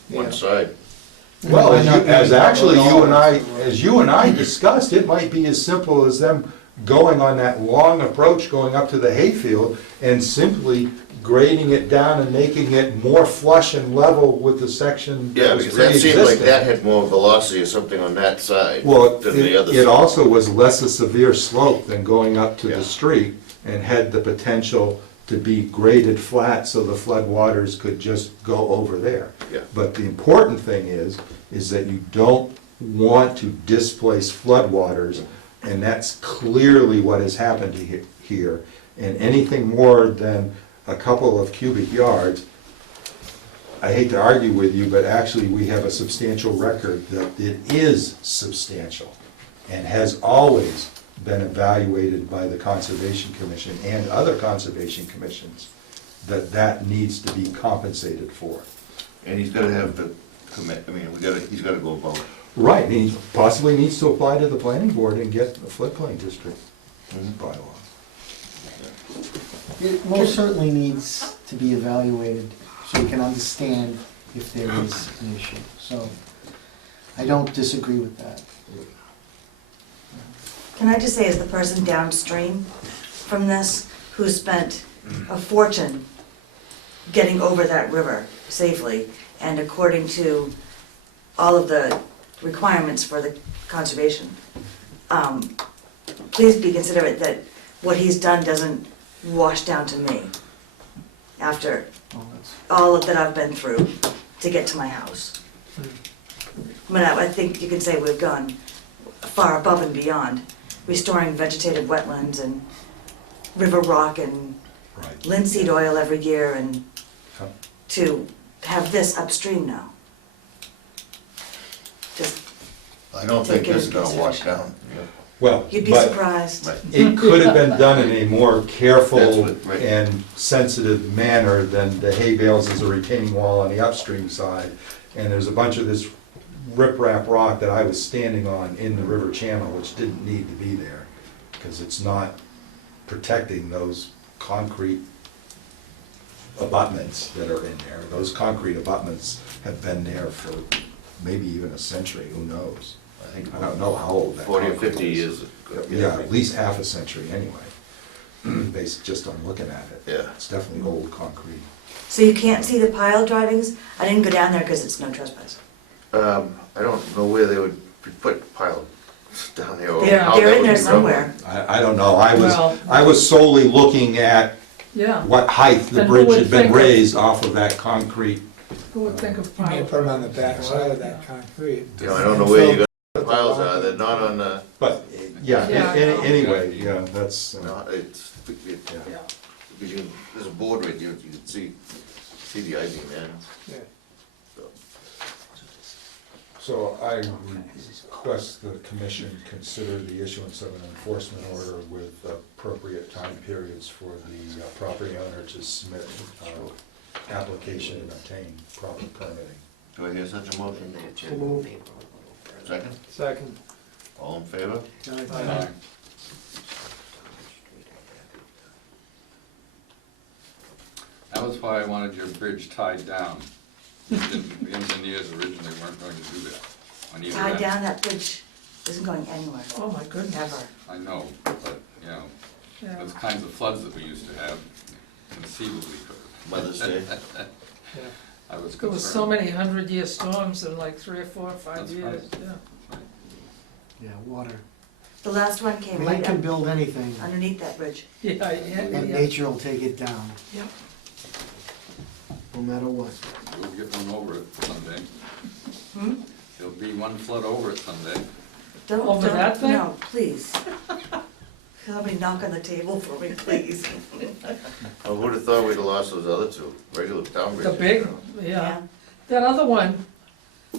Yeah. one side. Well, as you and I discussed, it might be as simple as them going on that long approach going up to the hayfield and simply grading it down and making it more flush and level with the section Yeah, that was because that seemed like pre-existing. that had more velocity or something on that side Well, than the other it side. also was less a severe slope than going up to Yeah. the street and had the potential to be graded flat so the flood waters could just go over there. Yeah. But the important thing is that you don't want to displace floodwaters, and that's clearly what has happened here. And anything more than a couple of cubic yards, I hate to argue with you, but actually we have a substantial record that it is substantial and has always been evaluated by the Conservation Commission and other conservation commissions, that needs to be compensated for. And he's gotta have the commit, I mean, he's gotta go about. Right, and he possibly needs to apply to the planning board and get a floodplain district bylaw. It most certainly needs to be evaluated so we can understand if there is an issue. So I don't disagree with that. Can I just say, as the person downstream from this, who spent a fortune getting over that river safely, and according to all of the requirements for the conservation, please be considerate that what he's done doesn't wash down to me after Well, that's- all of that I've been through to get to my house. I mean, I think you could say we've gone far above and beyond, restoring vegetated wetlands and river rock and Right. linseed oil every year, and Yep. to have this upstream now. Just, I don't think Take it this is into gonna wash consideration. down. Well, You'd be but surprised. Right. it could have been done in a more That's careful what- right. and sensitive manner than the hay bales as a retaining wall on the upstream side. And there's a bunch of this riprap rock that I was standing on in the river channel, which didn't need to be there, because it's not protecting those concrete abutments that are in there. Those concrete abutments have been there for maybe even a century, who knows? I think I don't know how old that 40 or concrete 50 is. years. Yeah, at least half a century anyway, based just on looking at it. Yeah. It's definitely old concrete. So you can't see the pile drivings? I didn't go down there because it's no trespass. I don't know where they would put pile down there or They're, how they're that in would there be run. somewhere. I don't know, Well- I was solely looking at Yeah, what height the And who bridge would had been think of- raised off of that concrete. who would think of You may pile put them on the driving? back side of that concrete. You know, I don't know where you got the piles are, they're not on the, But, yeah, Yeah, I know. anyway, yeah, that's, no, it's, yeah. because you, there's a board right there, you can see the ivy, man. Yeah. So, So I request the commission consider the issuance of an enforcement order with appropriate time periods for the property owner to submit application and obtain proper permitting. Do I hear such a motion? So moved. Second? Second. All in favor? Aye. That was why I wanted your bridge tied down. The engineers originally weren't going to do that on either Tied end. down, that bridge isn't going anywhere, Oh, my goodness. ever. I know, but, you know, Yeah. those kinds of floods that we used to have conceivably could. Mother's Day? Yeah. I was concerned. There was so many 100-year storms in like 3 or 4 or 5 That's years, right. yeah. Yeah, water. The last one came Man right can up build anything, underneath that bridge. Yeah, yeah, and yeah. nature will take it down, Yep. no matter what. We'll get one over it someday. Hmm? There'll be one flood over it someday. Don't, Over don't- that thing? No, please. Somebody knock on the table for me, please. Oh, who'd have thought we'd have lost those other two, regular town The bridges? big, yeah. That other one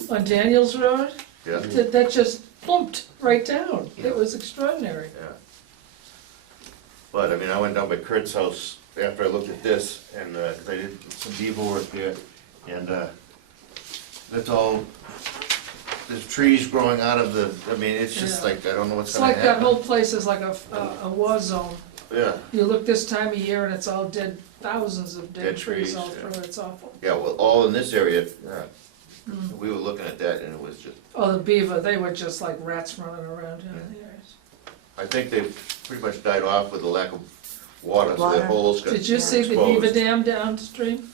on Daniels Road, Yeah, that just plumped right down. It was extraordinary. yeah. But, I mean, I went down by Kurt's house after I looked at this, and, 'cause I did some beaver work there, and, that's all, there's trees growing out of the, I mean, it's just Yeah. like, I don't know what's It's gonna like that whole happen. place is like a war zone. Yeah, You look this time of year and it's all dead, thousands of dead Dead trees trees, all yeah. through, it's awful. yeah, well, all in this area, yeah. Mm. We were looking at that, and it was just, Oh, the beaver, they were just like rats running around in there. I think they pretty much died off with the lack of water, so Water. their holes got Did you see the exposed. beaver dam downstream?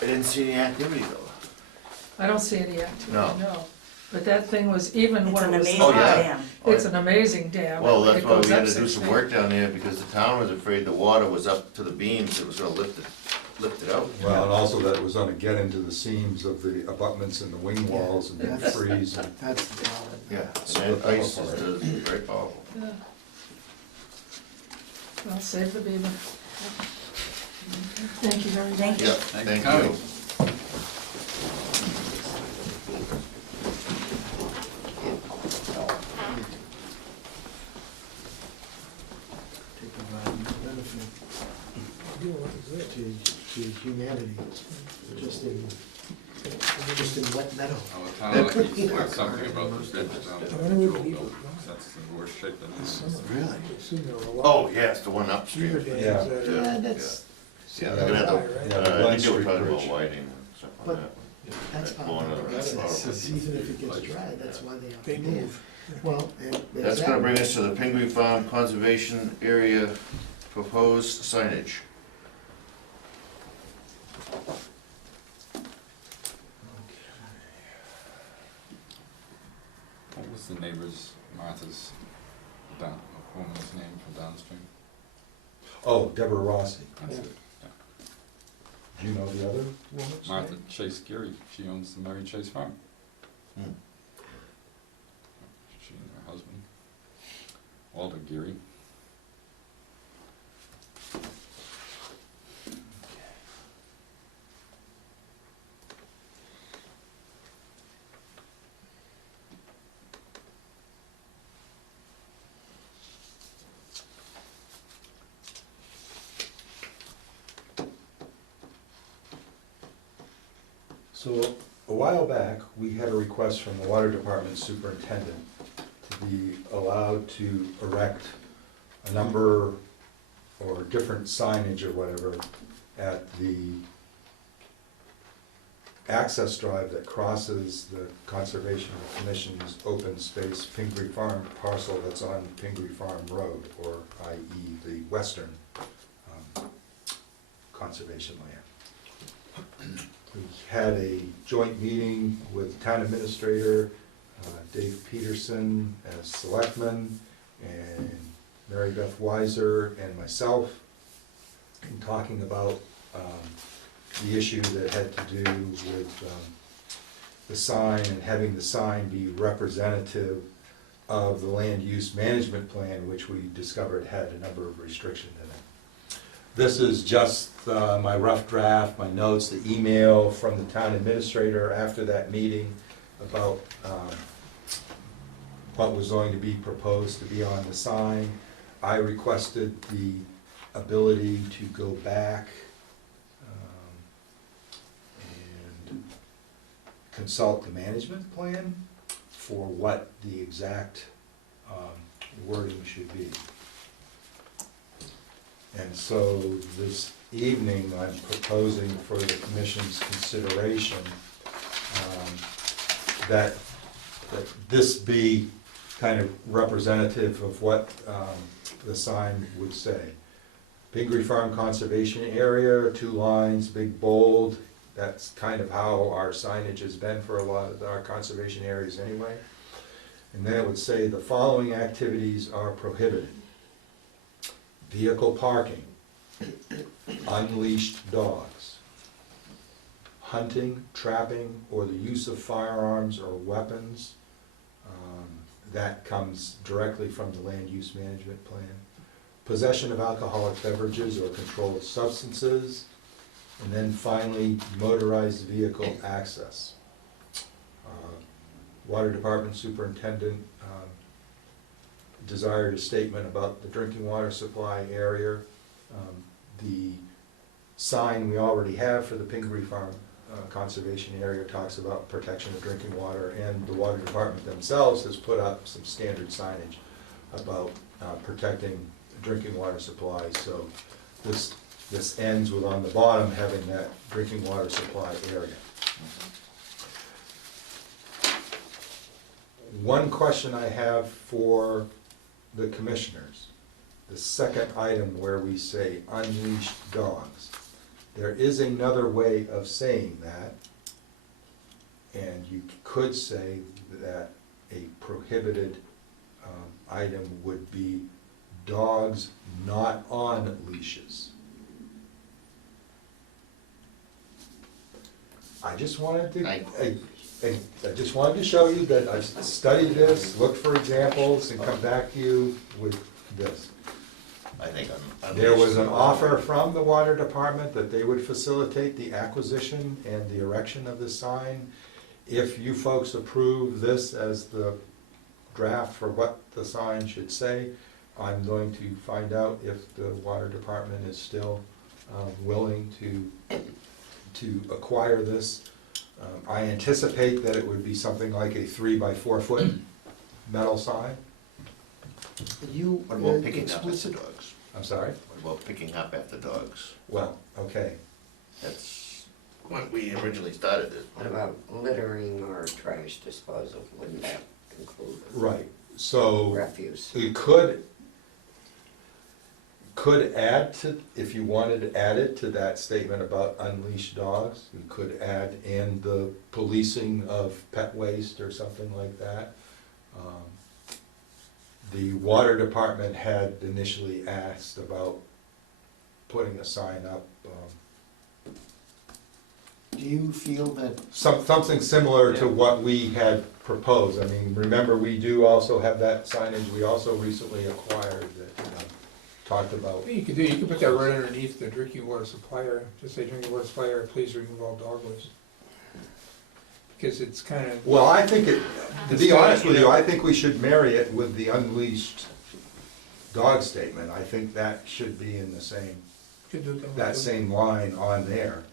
I didn't see any activity though. I don't see any activity, No. no. But that thing was, even It's when an it was amazing Oh, yeah. high, dam. it's an amazing dam. Well, It that's why we goes had up to do 6 some feet. work down there, because the town was afraid the water was up to the beams, it was gonna lift it out. Well, and also that it was gonna get into the seams of the abutments and the wing walls and That's- freeze and. That's the problem. Yeah, and ice is very powerful. Yeah. Well, save the beaver. Thank you very much. Thank you. Yeah, Thank thank you. you. Take environmental benefit to humanity, just in wet meadow. Well, the town ought to do something about the bridge down I to wonder what Jewel people- Mill, 'cause that's in worse shape than This this. summer. Really? Soon there were a lot Oh, of yes, the one beaver upstream. dams Yeah. that are- Yeah. Yeah, that's, Yeah, they're gonna have to, Yeah, the I Glen think they were Street talking about Bridge. widening and stuff But- like that. that's That corner, part of that's it. horrible. It's even if it gets dry, that's why they have They to dam. move. Well, and That's gonna bring us to the Pingree Farm Conservation Area proposed signage. What was the neighbor's, Martha's, woman's name from downstream? Oh, Deborah Rossi. That's Yeah. it. Do you know the other woman's Martha name? Chase Geary, she owns the Mary Chase Farm. Hmm. She and her husband, Walter Geary. So a while back, we had a request from the water department superintendent to be allowed to erect a number or different signage or whatever at the access drive that crosses the Conservation Commission's open space Pingree Farm parcel that's on Pingree Farm Road, or i.e. the western conservation land. We had a joint meeting with town administrator, Dave Peterson as selectman, and Mary Beth Weiser and myself, in talking about the issue that had to do with the sign and having the sign be representative of the land use management plan, which we discovered had a number of restrictions in it. This is just my rough draft, my notes, the email from the town administrator after that meeting about what was going to be proposed to be on the sign. I requested the ability to go back and consult the management plan for what the exact wording should be. And so this evening, I'm proposing for the commission's consideration that this be kind of representative of what the sign would say. Pingree Farm Conservation Area, 2 lines, big bold. That's kind of how our signage has been for a lot of our conservation areas anyway. And then it would say the following activities are prohibited: vehicle parking, unleashed dogs, hunting, trapping, or the use of firearms or weapons. That comes directly from the land use management plan. Possession of alcoholic beverages or controlled substances. And then finally, motorized vehicle access. Water Department Superintendent desired a statement about the drinking water supply area. The sign we already have for the Pingree Farm Conservation Area talks about protection of drinking water, and the Water Department themselves has put up some standard signage about protecting drinking water supply. So this ends with, on the bottom, having that drinking water supply area. One question I have for the commissioners, the second item where we say unleashed dogs. There is another way of saying that, and you could say that a prohibited item would be dogs not on leashes. I just wanted to, I just wanted to show you that I studied this, looked for examples, and come back to you with this. I think There was an offer from the water department that they would facilitate the acquisition and the erection of the sign. If you folks approve this as the draft for what the sign should say, I'm going to find out if the water department is still willing to acquire this. I anticipate that it would be something like a 3 by 4 foot metal sign. You What about picking up after explicit, dogs? I'm sorry? What about picking up after dogs? Well, okay. That's when we originally started this. What about littering or trash disposal? Wouldn't that include Right, so refuse? it could add to, if you wanted to add it to that statement about unleashed dogs, you could add in the policing of pet waste or something like that. The water department had initially asked about putting a sign up, do you feel that, something similar to what we had proposed. I mean, remember, we do also have that signage we also recently acquired that talked about. What you could do, you could put that right underneath the drinking water supplier, just say drinking water supplier, please remove all dog waste. Because it's kind of, Well, I think it, to be honest with you, I think we should marry it with the unleashed dog statement. I think that should be in the same, could do it that same line on there.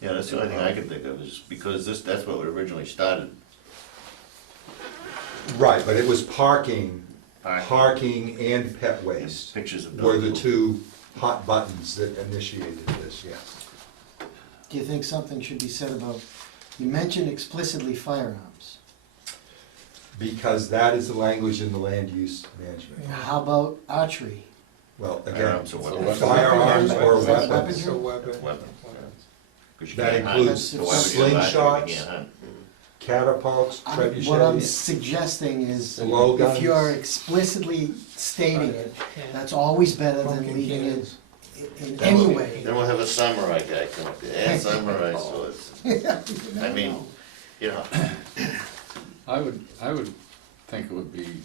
Yeah, that's the only thing I can think of, is because that's what originally started. Right, but it was parking Parking. and pet waste Pictures of were the dogs. two hot buttons that initiated this, yes. Do you think something should be said about, you mentioned explicitly firearms. Because that is the language in the land use management. How about archery? Well, again, Firearms or weapons. firearms or Is that weapons. weaponry? So weapon. Weapons. 'Cause you That can't hunt, includes so why would you have archery if you slingshots, can't hunt? catapults, What I'm trebuchets, suggesting is, blowguns. if you're explicitly stating it, Yeah. that's always better than Pumpkin leaving it cannons. in any way. Then we'll have a samurai guy come up there, and samurai swords. I mean, you know, I would think it would be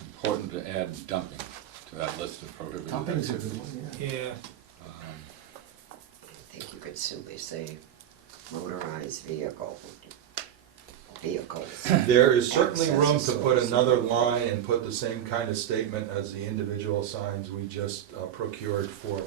important to add dumping to that list of prohibited Dumping's a activities. good one, yeah. Yeah, I think you could simply say motorized vehicles. There is certainly room Access to is put also- another line and put the same kind of statement as the individual signs we just procured for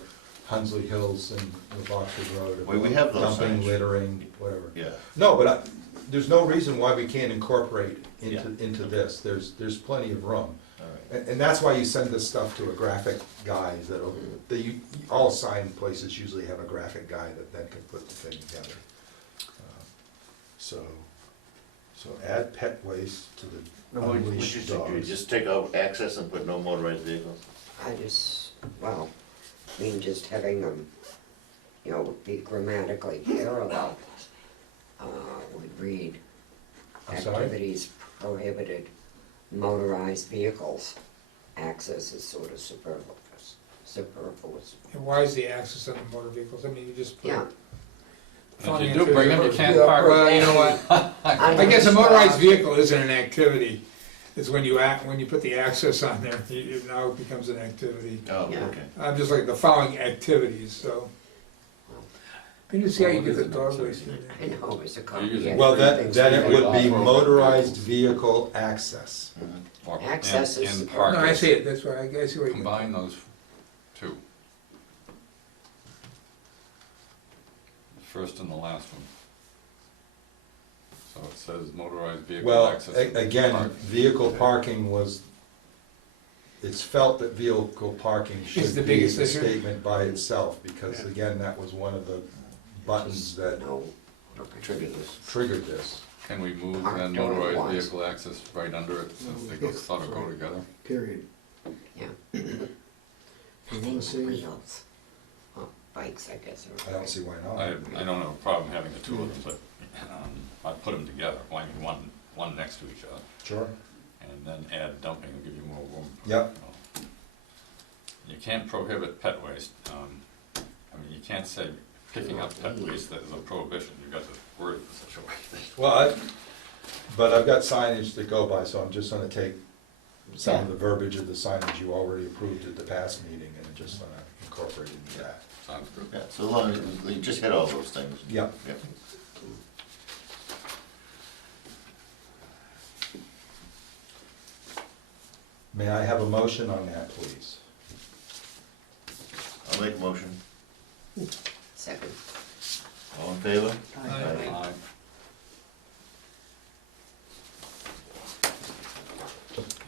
Hunsley Hills and the Boxford Road. Well, we have those Dumping, signs. littering, whatever. yeah. No, but there's no reason why we can't incorporate Yeah. into this. There's plenty of room. All right. And that's why you send this stuff to a graphic guy that'll, all sign places usually have a graphic guy that then can put the thing together. So add pet waste to the No, what you unleashed think, you dogs. just take out access and put no motorized vehicles? I just, well, I mean, just having them, you know, be grammatically parallel, would read I'm sorry? activities prohibited, motorized vehicles, access is sort of superfluous. and why is the access on the motor vehicles? I mean, you just put. Yeah, If you do bring them, you can't Yeah, park. Well, you know what, I guess a motorized vehicle isn't an activity. It's when you put the access on there, now it becomes an activity. Oh, Yeah. okay. I'm just like the following activities, so. Can you see how you get the dog waste in there? I know, it's a You're copy. using- Well, then it would be Off-road motorized vehicles. vehicle access. Or- and- Access is and the- park. No, I see it, that's right, I see what you. Combine those two. The first and the last one. So it says motorized vehicle Well, access. again, park. vehicle parking was, it's felt that vehicle parking Is should the be biggest a issue. statement by itself, because Yeah. again, that was one of the buttons that No, Trigger this. triggered this. Can we move Aren't then doing motorized wise. vehicle access right under it, since they go, sort of go together? Period. yeah. And then Let's see. wheels, bikes, I guess. are- I don't see why I not. don't have a problem having the two of them, but, I put them together, one next to each other, Sure. and then add dumping, will give you more room. Yep. You can't prohibit pet waste, I mean, you can't say picking up pet waste, that is a prohibition, you've got to word it in such a way that. Well, but I've got signage to go by, so I'm just gonna take some of the verbiage of the signage you already approved at the past meeting and just incorporate it into that. Sounds good. Yeah, so long as you just hit all those things. Yep. Yep. May I have a motion on that, please? I'll make a motion. Second. All in favor? Aye.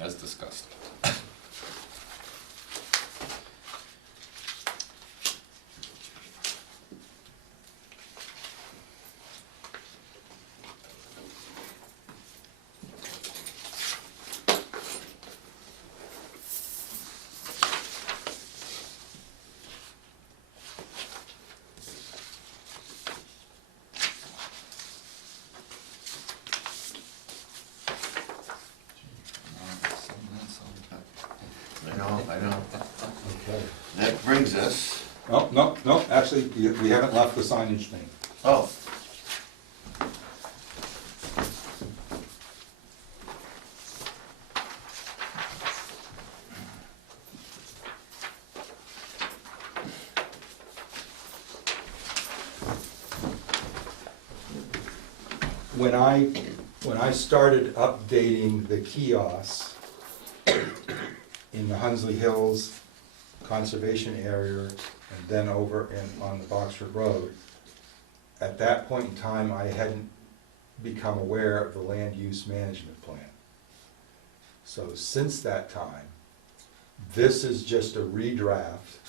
As discussed. I know. Okay. That brings us, Oh, no, actually, we haven't left the signage thing. oh. When I started updating the kiosks in the Hunsley Hills Conservation Area and then over on the Boxford Road, at that point in time, I hadn't become aware of the land use management plan. So since that time, this is just a redraft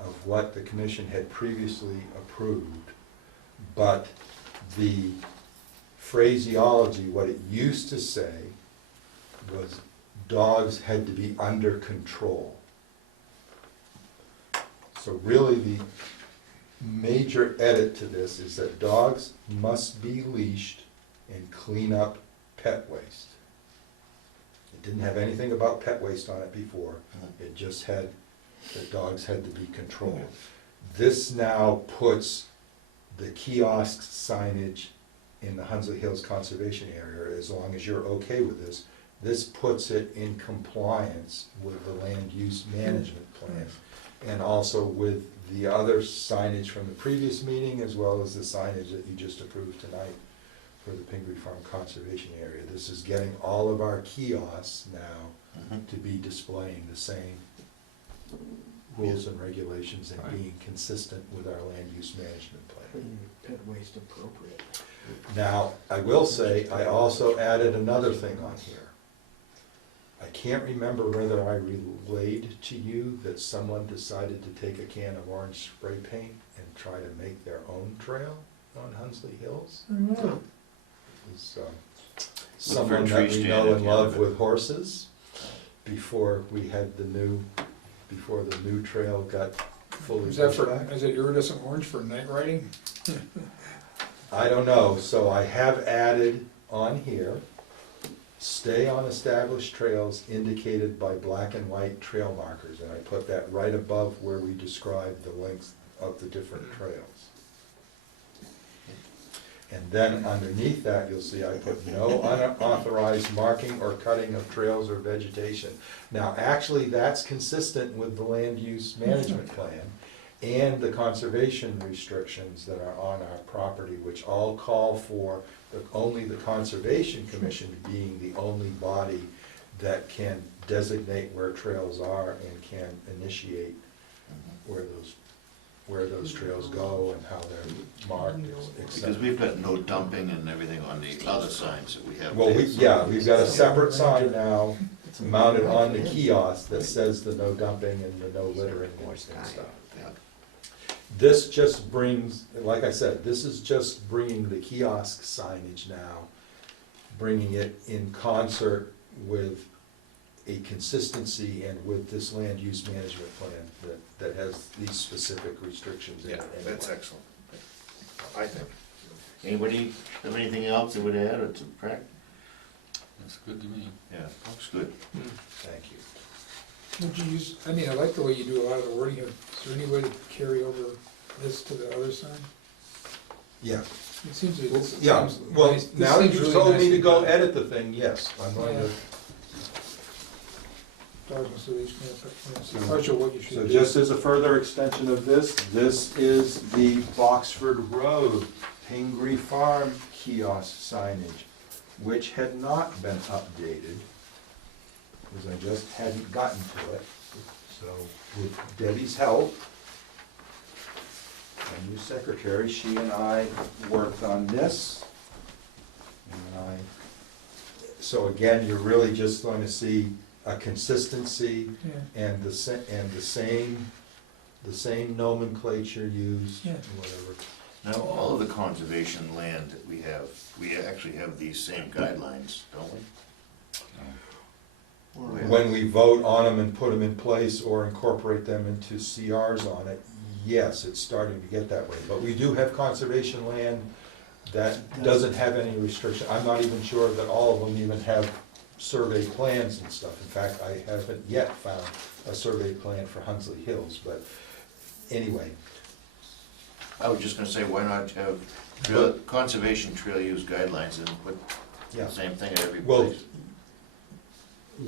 of what the commission had previously approved, but the phraseology, what it used to say was dogs had to be under control. So really the major edit to this is that dogs must be leashed and clean up pet waste. It didn't have anything about pet waste on it before, it just had that dogs had to be controlled. This now puts the kiosk signage in the Hunsley Hills Conservation Area, as long as you're okay with this, this puts it in compliance with the land use management plan, and also with the other signage from the previous meeting, as well as the signage that you just approved tonight for the Pingree Farm Conservation Area. This is getting all of our kiosks now to be displaying the same rules and regulations and Right. being consistent with our land use management plan. Putting pet waste appropriately. Now, I will say, I also added another thing on here. I can't remember whether I relayed to you that someone decided to take a can of orange spray paint and try to make their own trail on Hunsley Hills. Mm. It was someone tree that we stand know at and the end love of it. with horses, before we had the new trail got fully Is that pushed for, back. is it iridescent orange for night riding? I don't know, so I have added on here, stay on established trails indicated by black and white trail markers, and I put that right above where we describe the length of the different trails. And then underneath that, you'll see I put no unauthorized marking or cutting of trails or vegetation. Now, actually, that's consistent with the land use management plan and the conservation restrictions that are on our property, which all call for only the Conservation Commission being the only body that can designate where trails are and can initiate where those trails go and how they're marked, et Because cetera. we've got no dumping and everything on the other signs that we have. Well, there. we've got a separate sign now mounted on the kiosk that says the no dumping and the no littering and stuff. Yeah. This just brings, like I said, this is just bringing the kiosk signage now, bringing it in concert with a consistency and with this land use management plan that has these specific restrictions in it. Yeah, anyway. that's excellent, I think. Anybody have anything else they would add or subtract? That's good to me. Yeah, looks good. Thank you. Would you use, I mean, I like the way you do a lot of the wording here. Is there any way to carry over this to the other sign? Yeah. It seems, Yeah, well, nice. This now that seems you really told me to nicely go done. edit the thing, yes, I'm going to. Dogs must at least clean up, I'm not sure what you should So do. just as a further extension of this, this is the Boxford Road Pingree Farm kiosk signage, which had not been updated, because I just hadn't gotten to it. So with Debbie's help, our new secretary, she and I worked on this. So again, you're really just going to see a consistency Yeah. and the same nomenclature used, Yeah. whatever. Now, all of the conservation land that we have, we actually have these same guidelines, don't we? When we vote on them and put them in place or incorporate them into CRs on it, yes, it's starting to get that way. But we do have conservation land that doesn't have any restriction. I'm not even sure that all of them even have survey plans and stuff. In fact, I haven't yet found a survey plan for Hunsley Hills, but anyway. I was just gonna say, why not have conservation trail use guidelines and put Yeah. the same thing at every Well, place?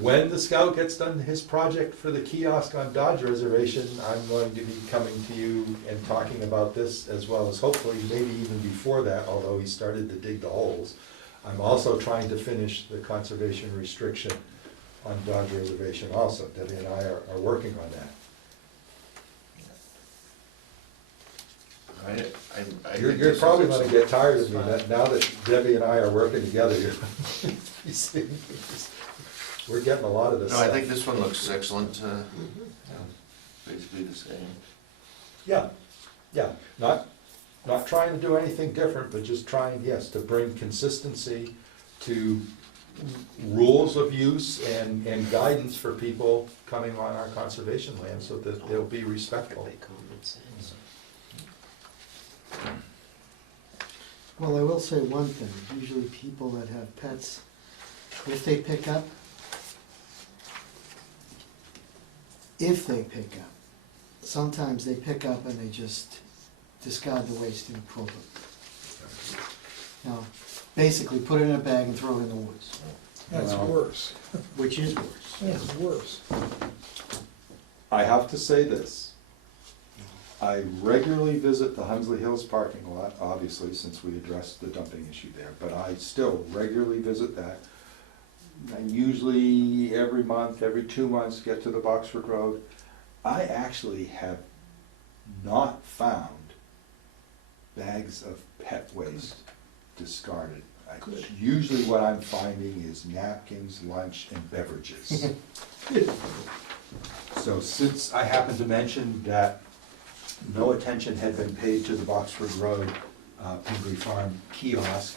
when the scout gets done his project for the kiosk on Dodge Reservation, I'm going to be coming to you and talking about this, as well as hopefully maybe even before that, although he started to dig the holes. I'm also trying to finish the conservation restriction on Dodge Reservation also. Debbie and I are working on that. You're this is probably gonna excellent. get tired of me, that now that Debbie and I are working together, you see, we're getting a lot of this No, I stuff. think this one looks excellent, basically the same. Yeah, yeah, not trying to do anything different, but just trying, yes, to bring consistency to rules of use and guidance for people coming on our conservation land so that they'll be respectful. Common sense. Well, I will say one thing, usually people that have pets, if they pick up, sometimes they pick up and they just discard the waste inappropriately. Now, basically put it in a bag and throw it in the woods, That's Well- worse. which is worse. That's worse. I have to say this. I regularly visit the Hunsley Hills parking lot, obviously, since we addressed the dumping issue there, but I still regularly visit that. I usually every month, every 2 months, get to the Boxford Road. I actually have not found bags of pet waste discarded. Usually what I'm finding is napkins, lunch, and beverages. So since I happened to mention that no attention had been paid to the Boxford Road Pingree Farm kiosk,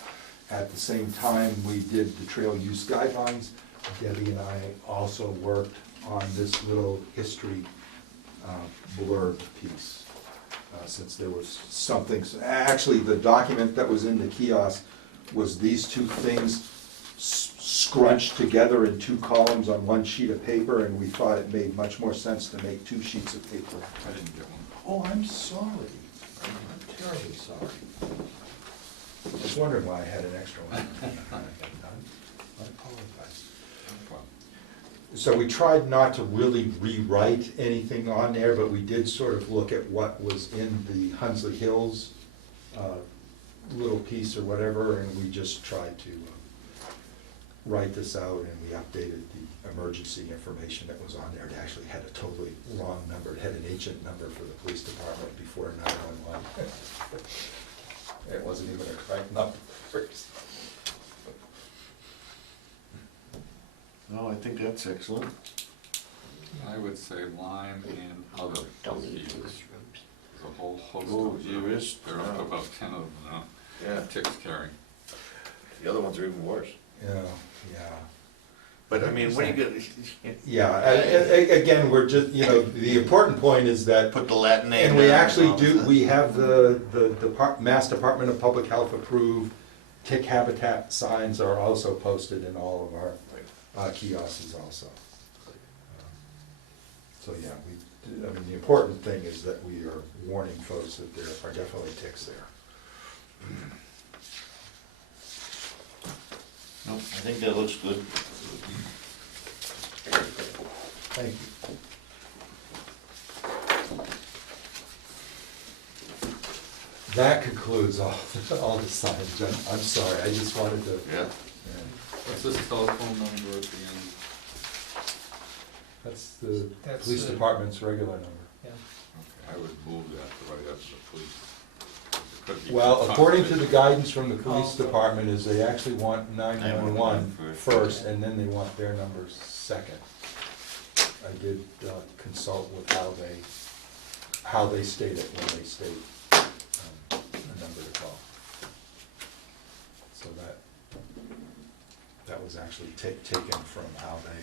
at the same time we did the trail use guidelines, Debbie and I also worked on this little history blurb piece. Since there was something, actually the document that was in the kiosk was these two things scrunched together in 2 columns on 1 sheet of paper, and we thought it made much more sense to make 2 sheets of paper. I didn't get one. Oh, I'm sorry. I'm terribly sorry. I was wondering why I had an extra one. I apologize. Well, So we tried not to really rewrite anything on there, but we did sort of look at what was in the Hunsley Hills little piece or whatever, and we just tried to write this out, and we updated the emergency information that was on there. It actually had a totally wrong number. It had an ancient number for the police department before 911. It wasn't even a correct number. No, I think that's excellent. I would say lime and other Don't need diseases. mushrooms. There's a whole host Oh, of them. there is? There are about 10 of them now. Yeah, Ticks carrying. the other ones are even worse. Yeah, yeah. But I mean, what do you get, Yeah, again, we're just, the important point is that, put the Latin name and we down and actually all do, that. we have the Mass Department of Public Health approved tick habitat signs are also posted in all of our kiosks also. So, yeah, the important thing is that we are warning folks that there are definitely ticks there. Nope, I think that looks good. Thank you. That concludes all the signs. I'm sorry, I just wanted to. Yeah. What's this telephone number at the end? That's the That's, police department's regular number. Yeah. Okay, I would move that to right after the police. It could be Well, according to the conservation. guidance from the police department, is they actually want 911 911 first, and then they want their numbers second. I did consult with how they state it when they state a number to call. So that was actually taken from how they.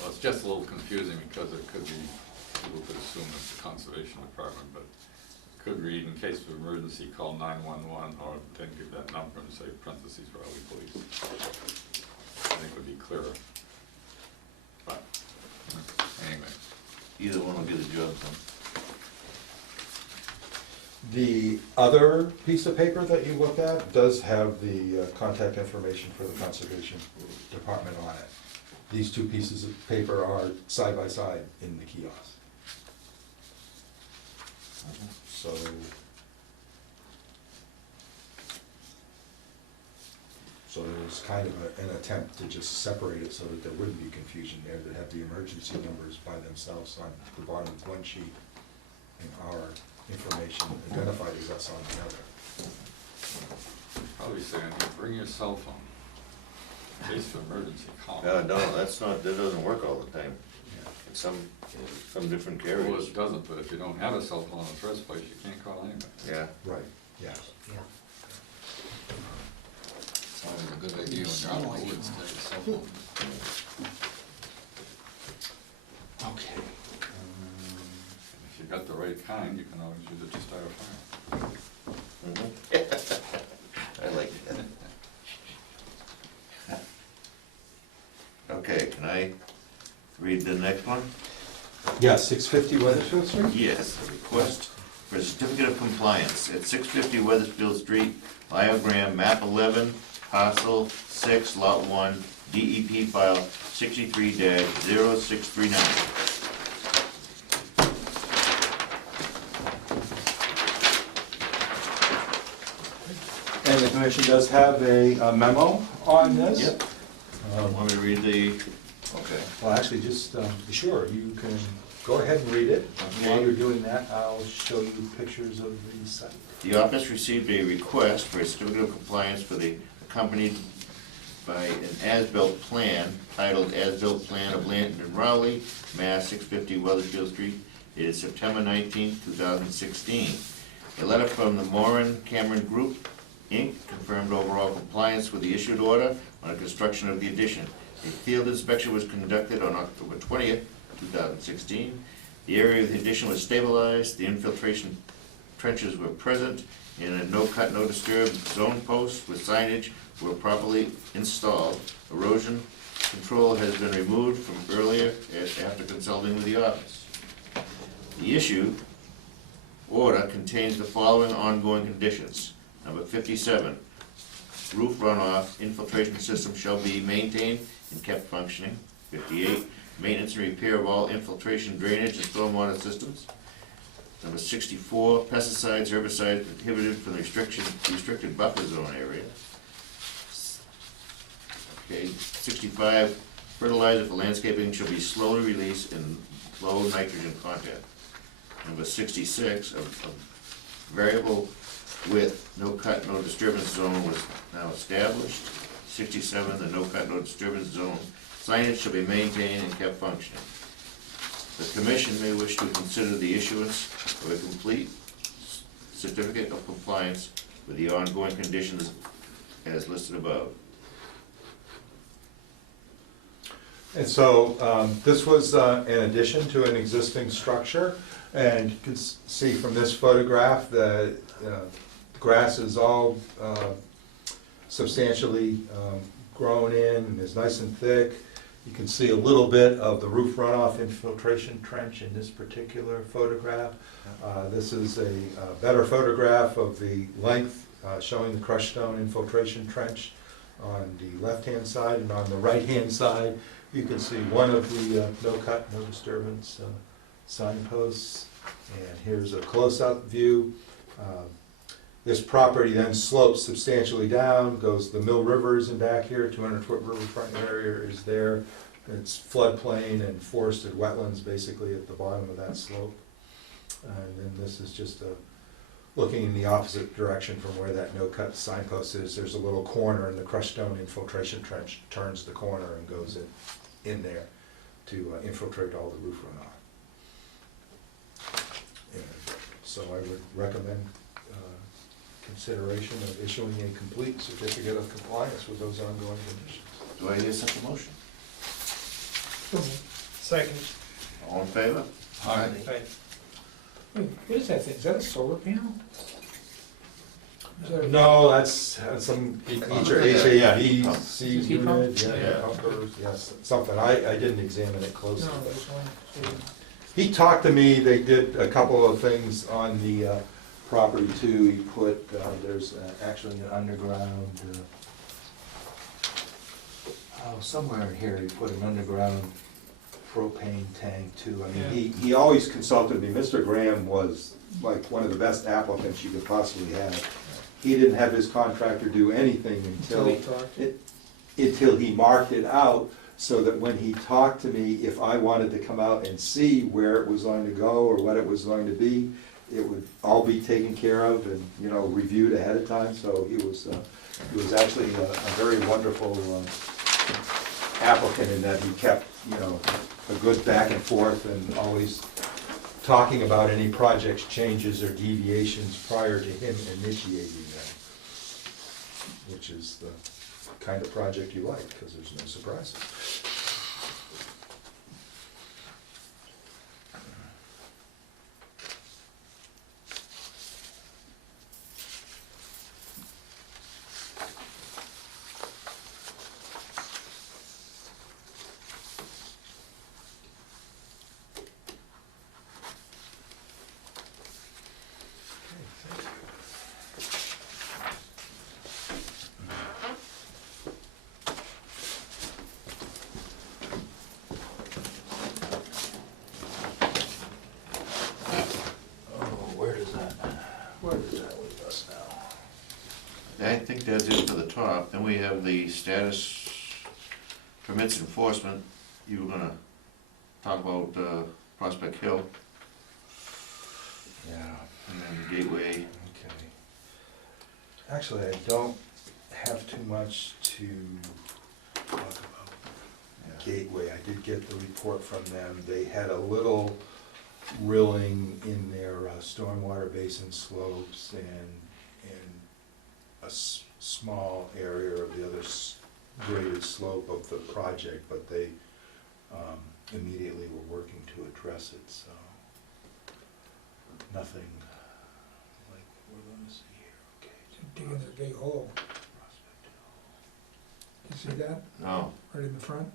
Well, it's just a little confusing because it could be, people could assume it's the conservation department, but it could read, in case of emergency, call 911, or then give that number and say parentheses Raleigh Police. I think would be clearer. But, anyway. Either one will get a job done. The other piece of paper that you look at does have the contact information for the conservation department on it. These 2 pieces of paper are side by side in the kiosk. So, it was kind of an attempt to just separate it so that there wouldn't be confusion there, that have the emergency numbers by themselves on the bottom of 1 sheet and our information identified as us on the other. Probably saying, bring your cell phone, in case of emergency call. No, that's not, that doesn't work all the time. In some different Well, areas. it doesn't, but if you don't have a cell phone in the first place, you can't call anybody. Yeah. Right, yes. It's always a good idea when you're out in the woods to have a cell phone. Okay. If you got the right kind, you can always use it to start a fire. I like that. Okay, can I read the next one? Yeah, 650 Weathersfield Street? Yes, a request for a certificate of compliance at 650 Weathersfield Street, Liogram, map 11, parcel 6, lot 1, DEP file 63-0639. And the commission does have a memo on this. Yep. Want me to read the, okay. Well, actually, just, sure, you can go ahead and read it. While you're doing that, I'll show you pictures of the site. The office received a request for a certificate of compliance for the accompanied by an as-built plan titled As-Built Plan of Land in Raleigh, Mass. 650 Weathersfield Street, dated September 19, 2016. A letter from the Moran Cameron Group, Inc. confirmed overall compliance with the issued order on the construction of the addition. A field inspection was conducted on October 20th, 2016. The area of the addition was stabilized, the infiltration trenches were present, and a no-cut, no-disturb zone post with signage were properly installed. Erosion control has been removed from earlier after consulting with the office. The issue order contains the following ongoing conditions. Number 57, roof runoff infiltration system shall be maintained and kept functioning. 58, maintenance and repair of all infiltration drainage and stormwater systems. Number 64, pesticides, herbicides prohibited from the restricted buffer zone area. Okay, 65, fertilizer for landscaping shall be slowly released in low nitrogen content. Number 66, a variable width, no cut, no disturbance zone was now established. 67, the no cut, no disturbance zone signage shall be maintained and kept functioning. The commission may wish to consider the issuance of a complete certificate of compliance with the ongoing conditions as listed above. And so this was an addition to an existing structure, and you can see from this photograph that grass is all substantially grown in and is nice and thick. You can see a little bit of the roof runoff infiltration trench in this particular photograph. This is a better photograph of the length showing the crushed stone infiltration trench on the left-hand side, and on the right-hand side you can see one of the no cut, no disturbance signposts. And here's a close-up view. This property then slopes substantially down, goes, the Mill River is in back here, 200-foot riverfront area is there. It's floodplain and forested wetlands basically at the bottom of that slope. And then this is just looking in the opposite direction from where that no-cut signpost is. There's a little corner, and the crushed stone infiltration trench turns the corner and goes in there to infiltrate all the roof runoff. And so I would recommend consideration of issuing a complete certificate of compliance with those ongoing conditions. Do I hear such a motion? Second. All in favor? Aye. Wait, what is that thing? Is that a solar panel? Is that a- No, that's some, Heat pump. yeah, Heat pump. EC Heat pump? unit, yeah, Yeah. pumpers, yes, something. I didn't examine it No, closely. but this one. he talked to me, they did a couple of things on the property too. He put, there's actually an underground, somewhere in here, he put an underground propane tank too. I mean, he always consulted me. Mr. Graham was like one of the best applicants you could possibly have. He didn't have his contractor do anything Until he talked. until he marked it out, so that when he talked to me, if I wanted to come out and see where it was going to go or what it was going to be, it would all be taken care of and, you know, reviewed ahead of time, so he was actually a very wonderful applicant in that he kept, you know, a good back and forth and always talking about any projects, changes, or deviations prior to him initiating them, which is the kind of project you like, because there's no surprises. I think that's it for the top. Then we have the status permits enforcement. You were gonna talk about Prospect Hill Yeah. and then Gateway. Okay. Actually, I don't have too much to talk about Gateway. I did get the report from them. They had a little rilling in their stormwater basin slopes and a small area of the other graded slope of the project, but they immediately were working to address it, so nothing like we're gonna see here. Okay. Digging their big hole. You see that, No, right in the front?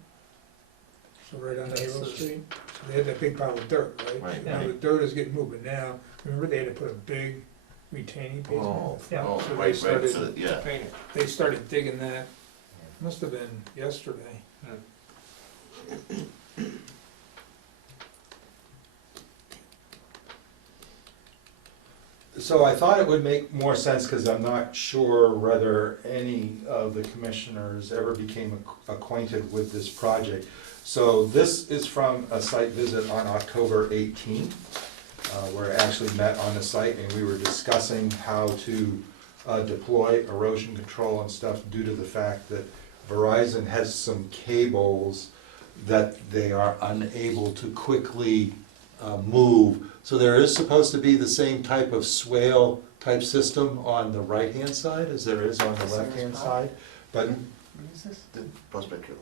So right on that Hill Street, so they had that big pile of dirt, right? Right. Now the dirt is getting moved, but now, remember they had to put a big retaining basin in oh, the front? oh, So they right, started, so, yeah. they started digging that, must have been yesterday. So I thought it would make more sense, because I'm not sure whether any of the commissioners ever became acquainted with this project. So this is from a site visit on October 18th, where I actually met on the site and we were discussing how to deploy erosion control and stuff due to the fact that Verizon has some cables that they are unable to quickly move. So there is supposed to be the same type of swale type system on the right-hand side as there is on the left-hand side. But What is this? The Prospect Hill.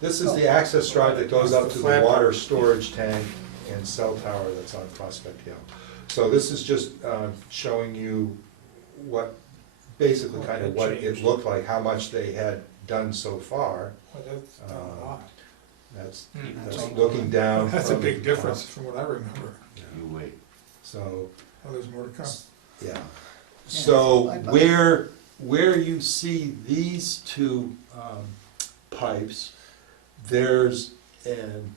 this is the access drive that goes up to the water storage tank and cell tower that's on Prospect Hill. So this is just showing you what, basically kind of what it looked like, how much they had done so far. Well, that's a lot. That's, That's that's a- looking down. That's a from big the difference top. from what I remember. You wait. So, Oh, there's more to come. yeah. So where you see these two pipes, there's an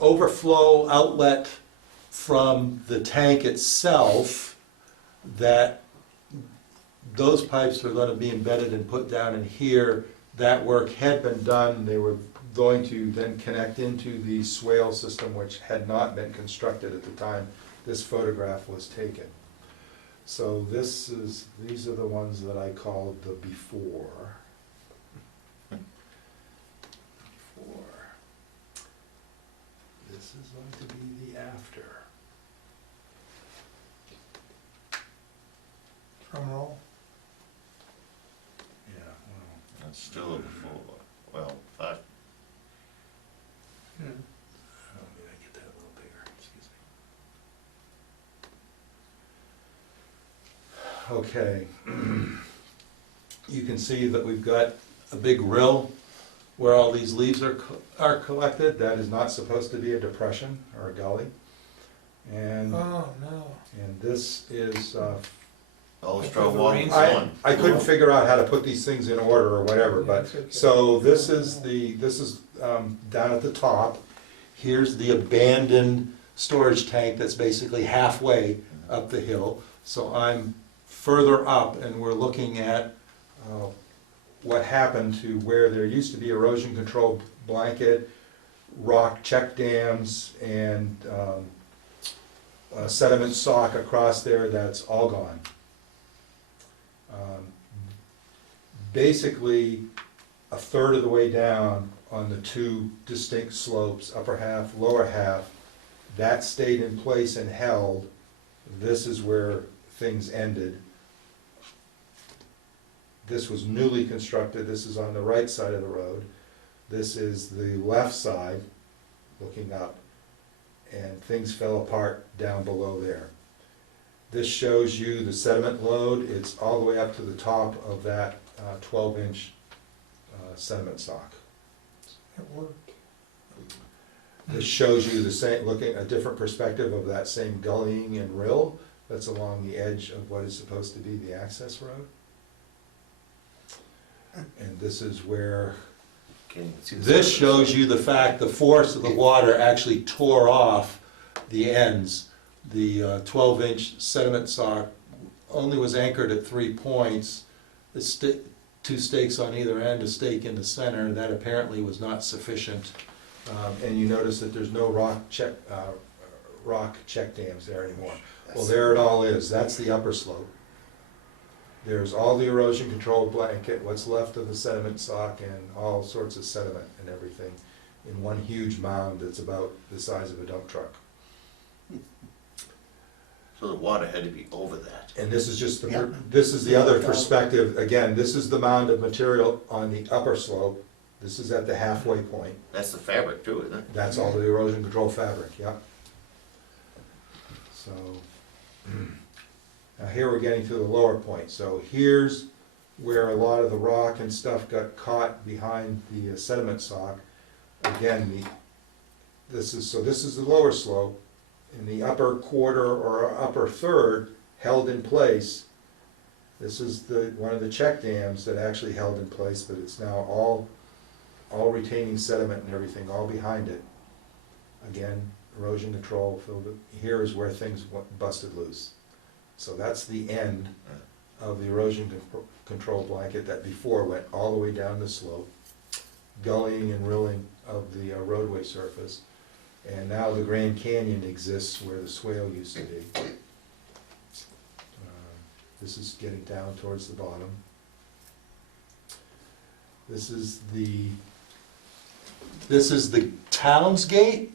overflow outlet from the tank itself that those pipes are gonna be embedded and put down in here. That work had been done. They were going to then connect into the swale system, which had not been constructed at the time this photograph was taken. So these are the ones that I called the before. This is going to be the after. Drum roll. Yeah, well, That's still a before, well, five. oh, did I get that a little bigger? Excuse me. Okay. You can see that we've got a big rill where all these leaves are collected. That is not supposed to be a depression or a gully. And Oh, no. this is, All the straw water was I on. couldn't figure out how to put these things in order or whatever, but, That's okay. so this is down at the top. Here's the abandoned storage tank that's basically halfway up the hill. So I'm further up and we're looking at what happened to where there used to be erosion control blanket, rock check dams, and sediment sock across there that's all gone. Basically, a third of the way down on the two distinct slopes, upper half, lower half, that stayed in place and held. This is where things ended. This was newly constructed, this is on the right side of the road. This is the left side, looking up, and things fell apart down below there. This shows you the sediment load, it's all the way up to the top of that 12-inch sediment sock. It worked. This shows you the same, looking a different perspective of that same gullying and rill that's along the edge of what is supposed to be the access road. And this is where, Can't even see the this surface. shows you the fact, the force of the water actually tore off the ends. The 12-inch sediment sock only was anchored at 3 points. The two stakes on either end, a stake in the center, that apparently was not sufficient. And you notice that there's no rock check dams there anymore. Well, there it all is, that's the upper slope. There's all the erosion control blanket, what's left of the sediment sock, and all sorts of sediment and everything in one huge mound that's about the size of a dump truck. So the water had to be over that. And this is just Yeah. this is the other perspective, again, this is the mound of material on the upper slope. This is at the halfway point. That's the fabric too, isn't it? That's all the erosion control fabric, yeah. So, now here we're getting to the lower point. So here's where a lot of the rock and stuff got caught behind the sediment sock. Again, this is the lower slope. In the upper quarter or upper third held in place. This is one of the check dams that actually held in place, but it's now all retaining sediment and everything, all behind it. Again, erosion control, here is where things busted loose. So that's the end of the erosion control blanket that before went all the way down the slope, gullying and rilling of the roadway surface. And now the Grand Canyon exists where the swale used to be. This is getting down towards the bottom. This is the town's gate.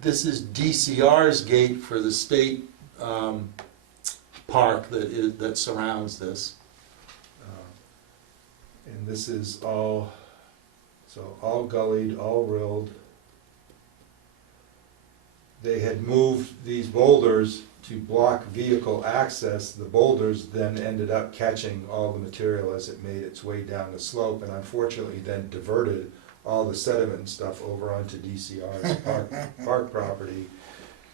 This is DCR's gate for the state park that surrounds this. And this is all gullied, all rilled. They had moved these boulders to block vehicle access. The boulders then ended up catching all the material as it made its way down the slope, and unfortunately then diverted all the sediment and stuff over onto DCR's park property.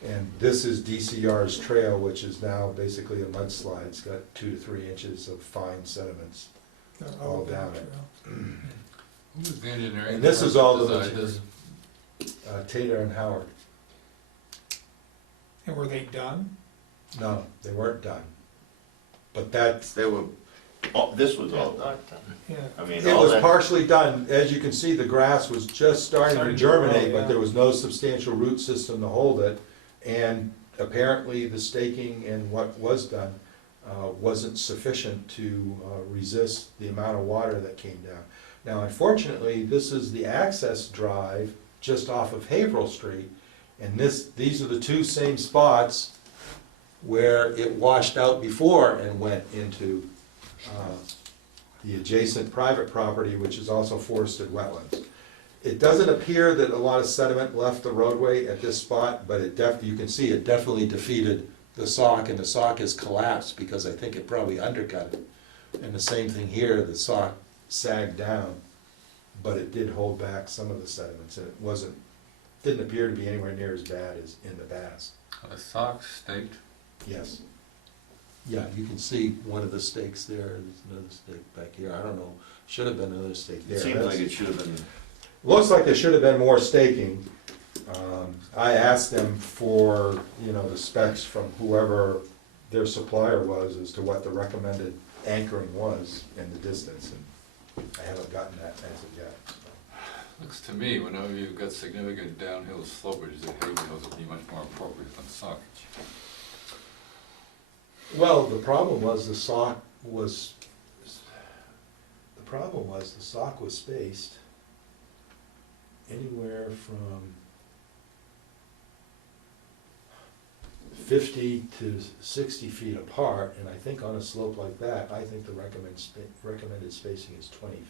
And this is DCR's trail, which is now basically a mudslide. It's got 2 to 3 inches of fine sediments all down it. Who's the engineering? And this is all the design this? Tater and Howard. And were they done? No, they weren't done. But that's, They were, this was all done. Yeah. I mean, it all was that, partially done. As you can see, the grass was just starting to Starting to grow, germinate, yeah. but there was no substantial root system to hold it. And apparently the staking and what was done wasn't sufficient to resist the amount of water that came down. Now, unfortunately, this is the access drive just off of Haverhill Street. And these are the two same spots where it washed out before and went into the adjacent private property, which is also forested wetlands. It doesn't appear that a lot of sediment left the roadway at this spot, but you can see it definitely defeated the sock, and the sock has collapsed because I think it probably undercut it. And the same thing here, the sock sagged down, but it did hold back some of the sediments, and it didn't appear to be anywhere near as bad as in the past. Are the socks staked? Yes. Yeah, you can see one of the stakes there, there's another stake back here, I don't know, should have been another stake there. it seems like it should have been, Looks like there should have been more staking. I asked them for, the specs from whoever their supplier was as to what the recommended anchoring was in the distance, and I haven't gotten that as of yet. So. Looks to me, whenever you've got significant downhill slopage, the hay bales would be much more appropriate than sockage. Well, the problem was the sock was spaced anywhere from 50 to 60 feet apart, and I think on a slope like that, I think the recommended spacing is 20 feet.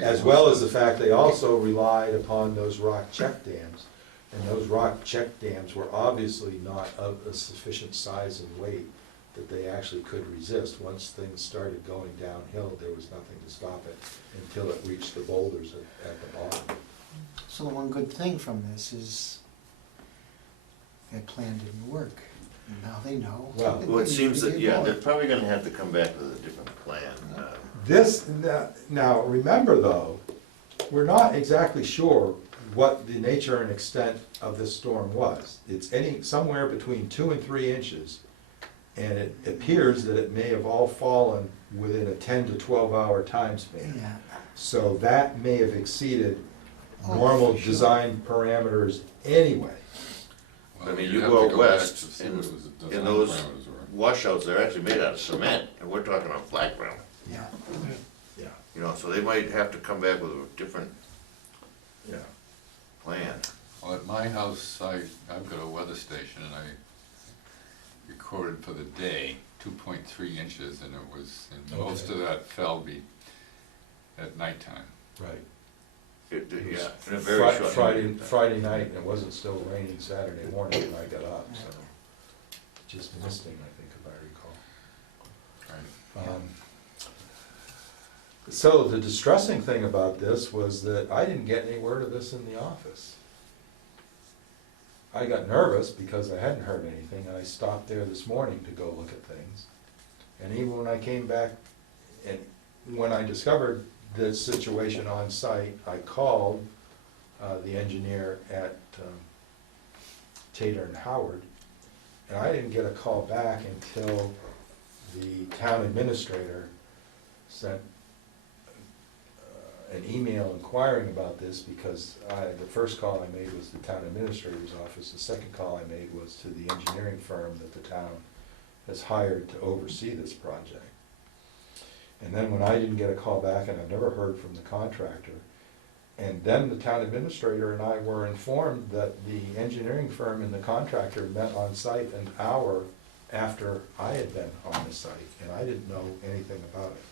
As well as the fact they also relied upon those rock check dams, and those rock check dams were obviously not of a sufficient size and weight that they actually could resist. Once things started going downhill, there was nothing to stop it until it reached the boulders at the bottom. So the one good thing from this is that plan didn't work. And now they know. Well, it seems that, yeah, they're probably gonna have to come back with a different plan. Now, remember though, we're not exactly sure what the nature and extent of this storm was. It's somewhere between 2 and 3 inches, and it appears that it may have all fallen within a 10 to 12 hour time span. Yeah. So that may have exceeded Oh, normal for sure. design parameters anyway. I mean, You'd you have go to out go back west, to see and what it was the design those parameters were. washouts, they're actually made out of cement, and we're talking on flat ground. Yeah. Yeah, You know, so they might have to come back with a different yeah. plan. Well, at my house, I've got a weather station, and I recorded for the day 2.3 inches, and it was, and most Okay. of that fell at nighttime. Right. Yeah, in a very short. Friday night, and it wasn't still raining Saturday morning when I got up, so just misting, I think, if I recall. Right. So the distressing thing about this was that I didn't get any word of this in the office. I got nervous because I hadn't heard anything, and I stopped there this morning to go look at things. And even when I came back, and when I discovered this situation on site, I called the engineer at Tater and Howard, and I didn't get a call back until the town administrator sent an email inquiring about this, because the first call I made was the town administrator's office. The second call I made was to the engineering firm that the town has hired to oversee this project. And then when I didn't get a call back, and I've never heard from the contractor, and then the town administrator and I were informed that the engineering firm and the contractor met on site an hour after I had been on the site, and I didn't know anything about it.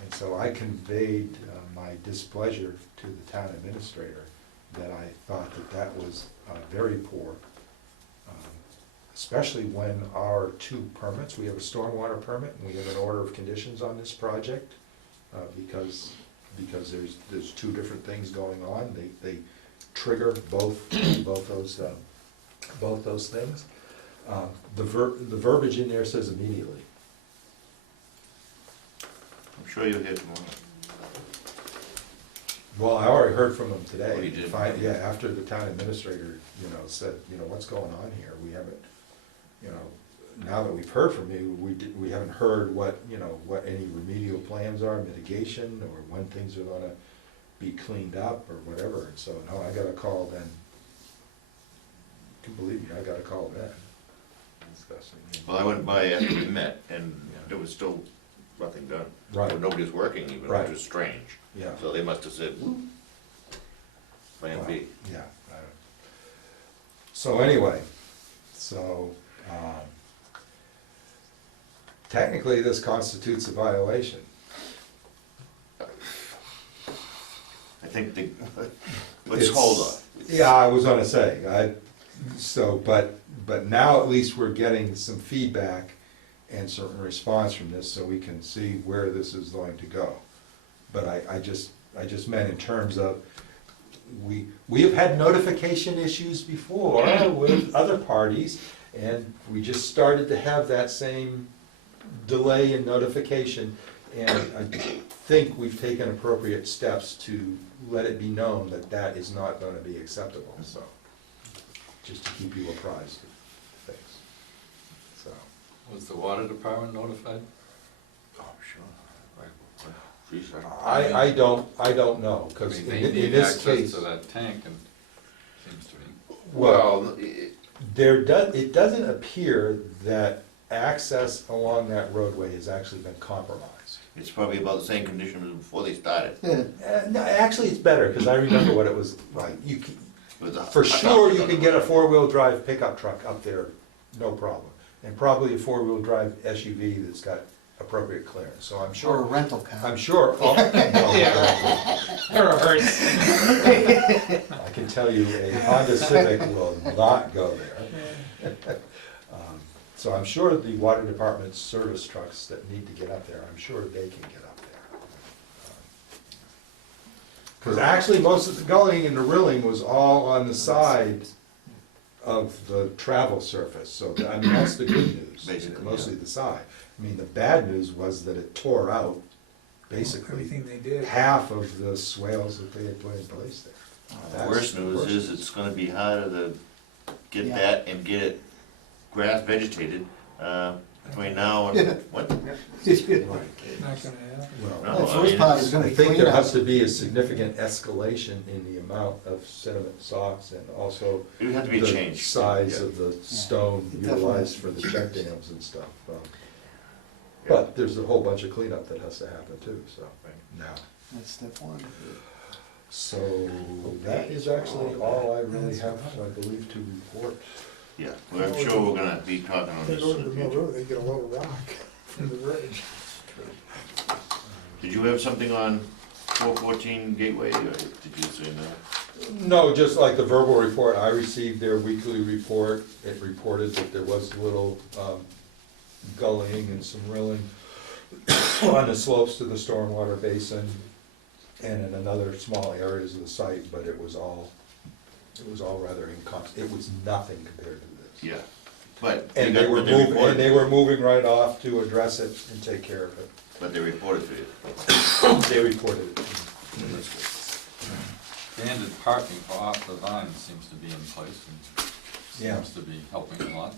And so I conveyed my displeasure to the town administrator, that I thought that that was very poor, especially when our 2 permits, we have a stormwater permit and we have an order of conditions on this project, because there's 2 different things going on. They trigger both those things. The verbiage in there says immediately. I'm sure you'll hear tomorrow. Well, I already heard from them today. Oh, you did? Yeah, after the town administrator, said, what's going on here? We haven't, now that we've heard from you, we haven't heard what any remedial plans are, mitigation, or when things are gonna be cleaned up or whatever. And so, no, I got a call then. You can believe me, I got a call then. Discussing. Well, I went by after we met, and there was still nothing done. Right. Or nobody was working even, Right. which was strange. Yeah. So they must have said, Plan B. Yeah. So anyway, technically this constitutes a violation. I think let's hold on. Yeah, I was gonna say, but now at least we're getting some feedback and certain response from this, so we can see where this is going to go. But I just meant in terms of, we have had notification issues before with other parties, and we just started to have that same delay in notification, and I think we've taken appropriate steps to let it be known that that is not gonna be acceptable, so, just to keep you apprised of things, so. Was the water department notified? Oh, sure. Geez, I don't know, because I mean, in they need this access case, to that tank, and seems to me. Well, it doesn't appear that access along that roadway has actually been compromised. It's probably about the same condition as before they started. No, actually, it's better, because I remember what it was like. With the For hot sure, dogs you on can the get a road. four-wheel drive pickup truck up there, no problem. And probably a four-wheel drive SUV that's got appropriate clearance, so I'm Or a sure, rental car. I'm sure. Oh, Or it hurts. I can tell you, a Honda Civic will not go there. So I'm sure the water department's service trucks that need to get up there, I'm sure they can get up there. Because actually, most of the gullying and the rilling was all on the side of the travel surface, so, I mean, that's the good news. Basically, Mostly yeah. the side. I mean, the bad news was that it tore out, basically, Everything they did. half of the swales that they had put in place there. The That's worst the news worst is it's gonna be harder to get Yeah. that and get it grass vegetated, between now and, what? Not gonna happen. Well, No, The I first mean, part is gonna I be think clean there up. has to be a significant escalation in the amount of sediment socks and also It would have to be a the change. size Yeah. of the stone It definitely utilized has for to the be check changed. dams and stuff. Yeah. But there's a whole bunch of cleanup that has to happen too, so, now. That's step one. So that is actually all I really have, I believe, to report. Yeah, well, I'm sure we're gonna be talking on They this go in to the the mill future. road, they get a load of rock from the bridge. Did you have something on 414 Gateway, or did you say no? No, just like the verbal report, I received their weekly report. It reported that there was a little gullying and some rilling on the slopes to the stormwater basin and in another small areas of the site, but it was all rather it was nothing compared to this. Yeah, but you And got they were what they moving, and they reported, were moving right off to address it and take care of it. but they reported to you. They reported it. That's good. Standard parking for off the vine seems to be in place and Yeah. seems to be helping a lot.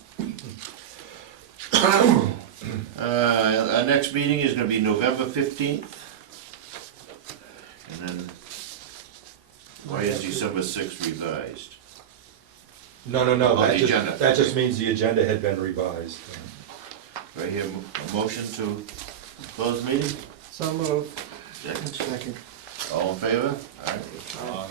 Our next meeting is gonna be November 15th. And then, why is December 6th revised? No, Oh, that the just, agenda. that just means the agenda had been revised. Right here, a motion to close meeting? So moved. Second. Second. All in favor? All right. Um,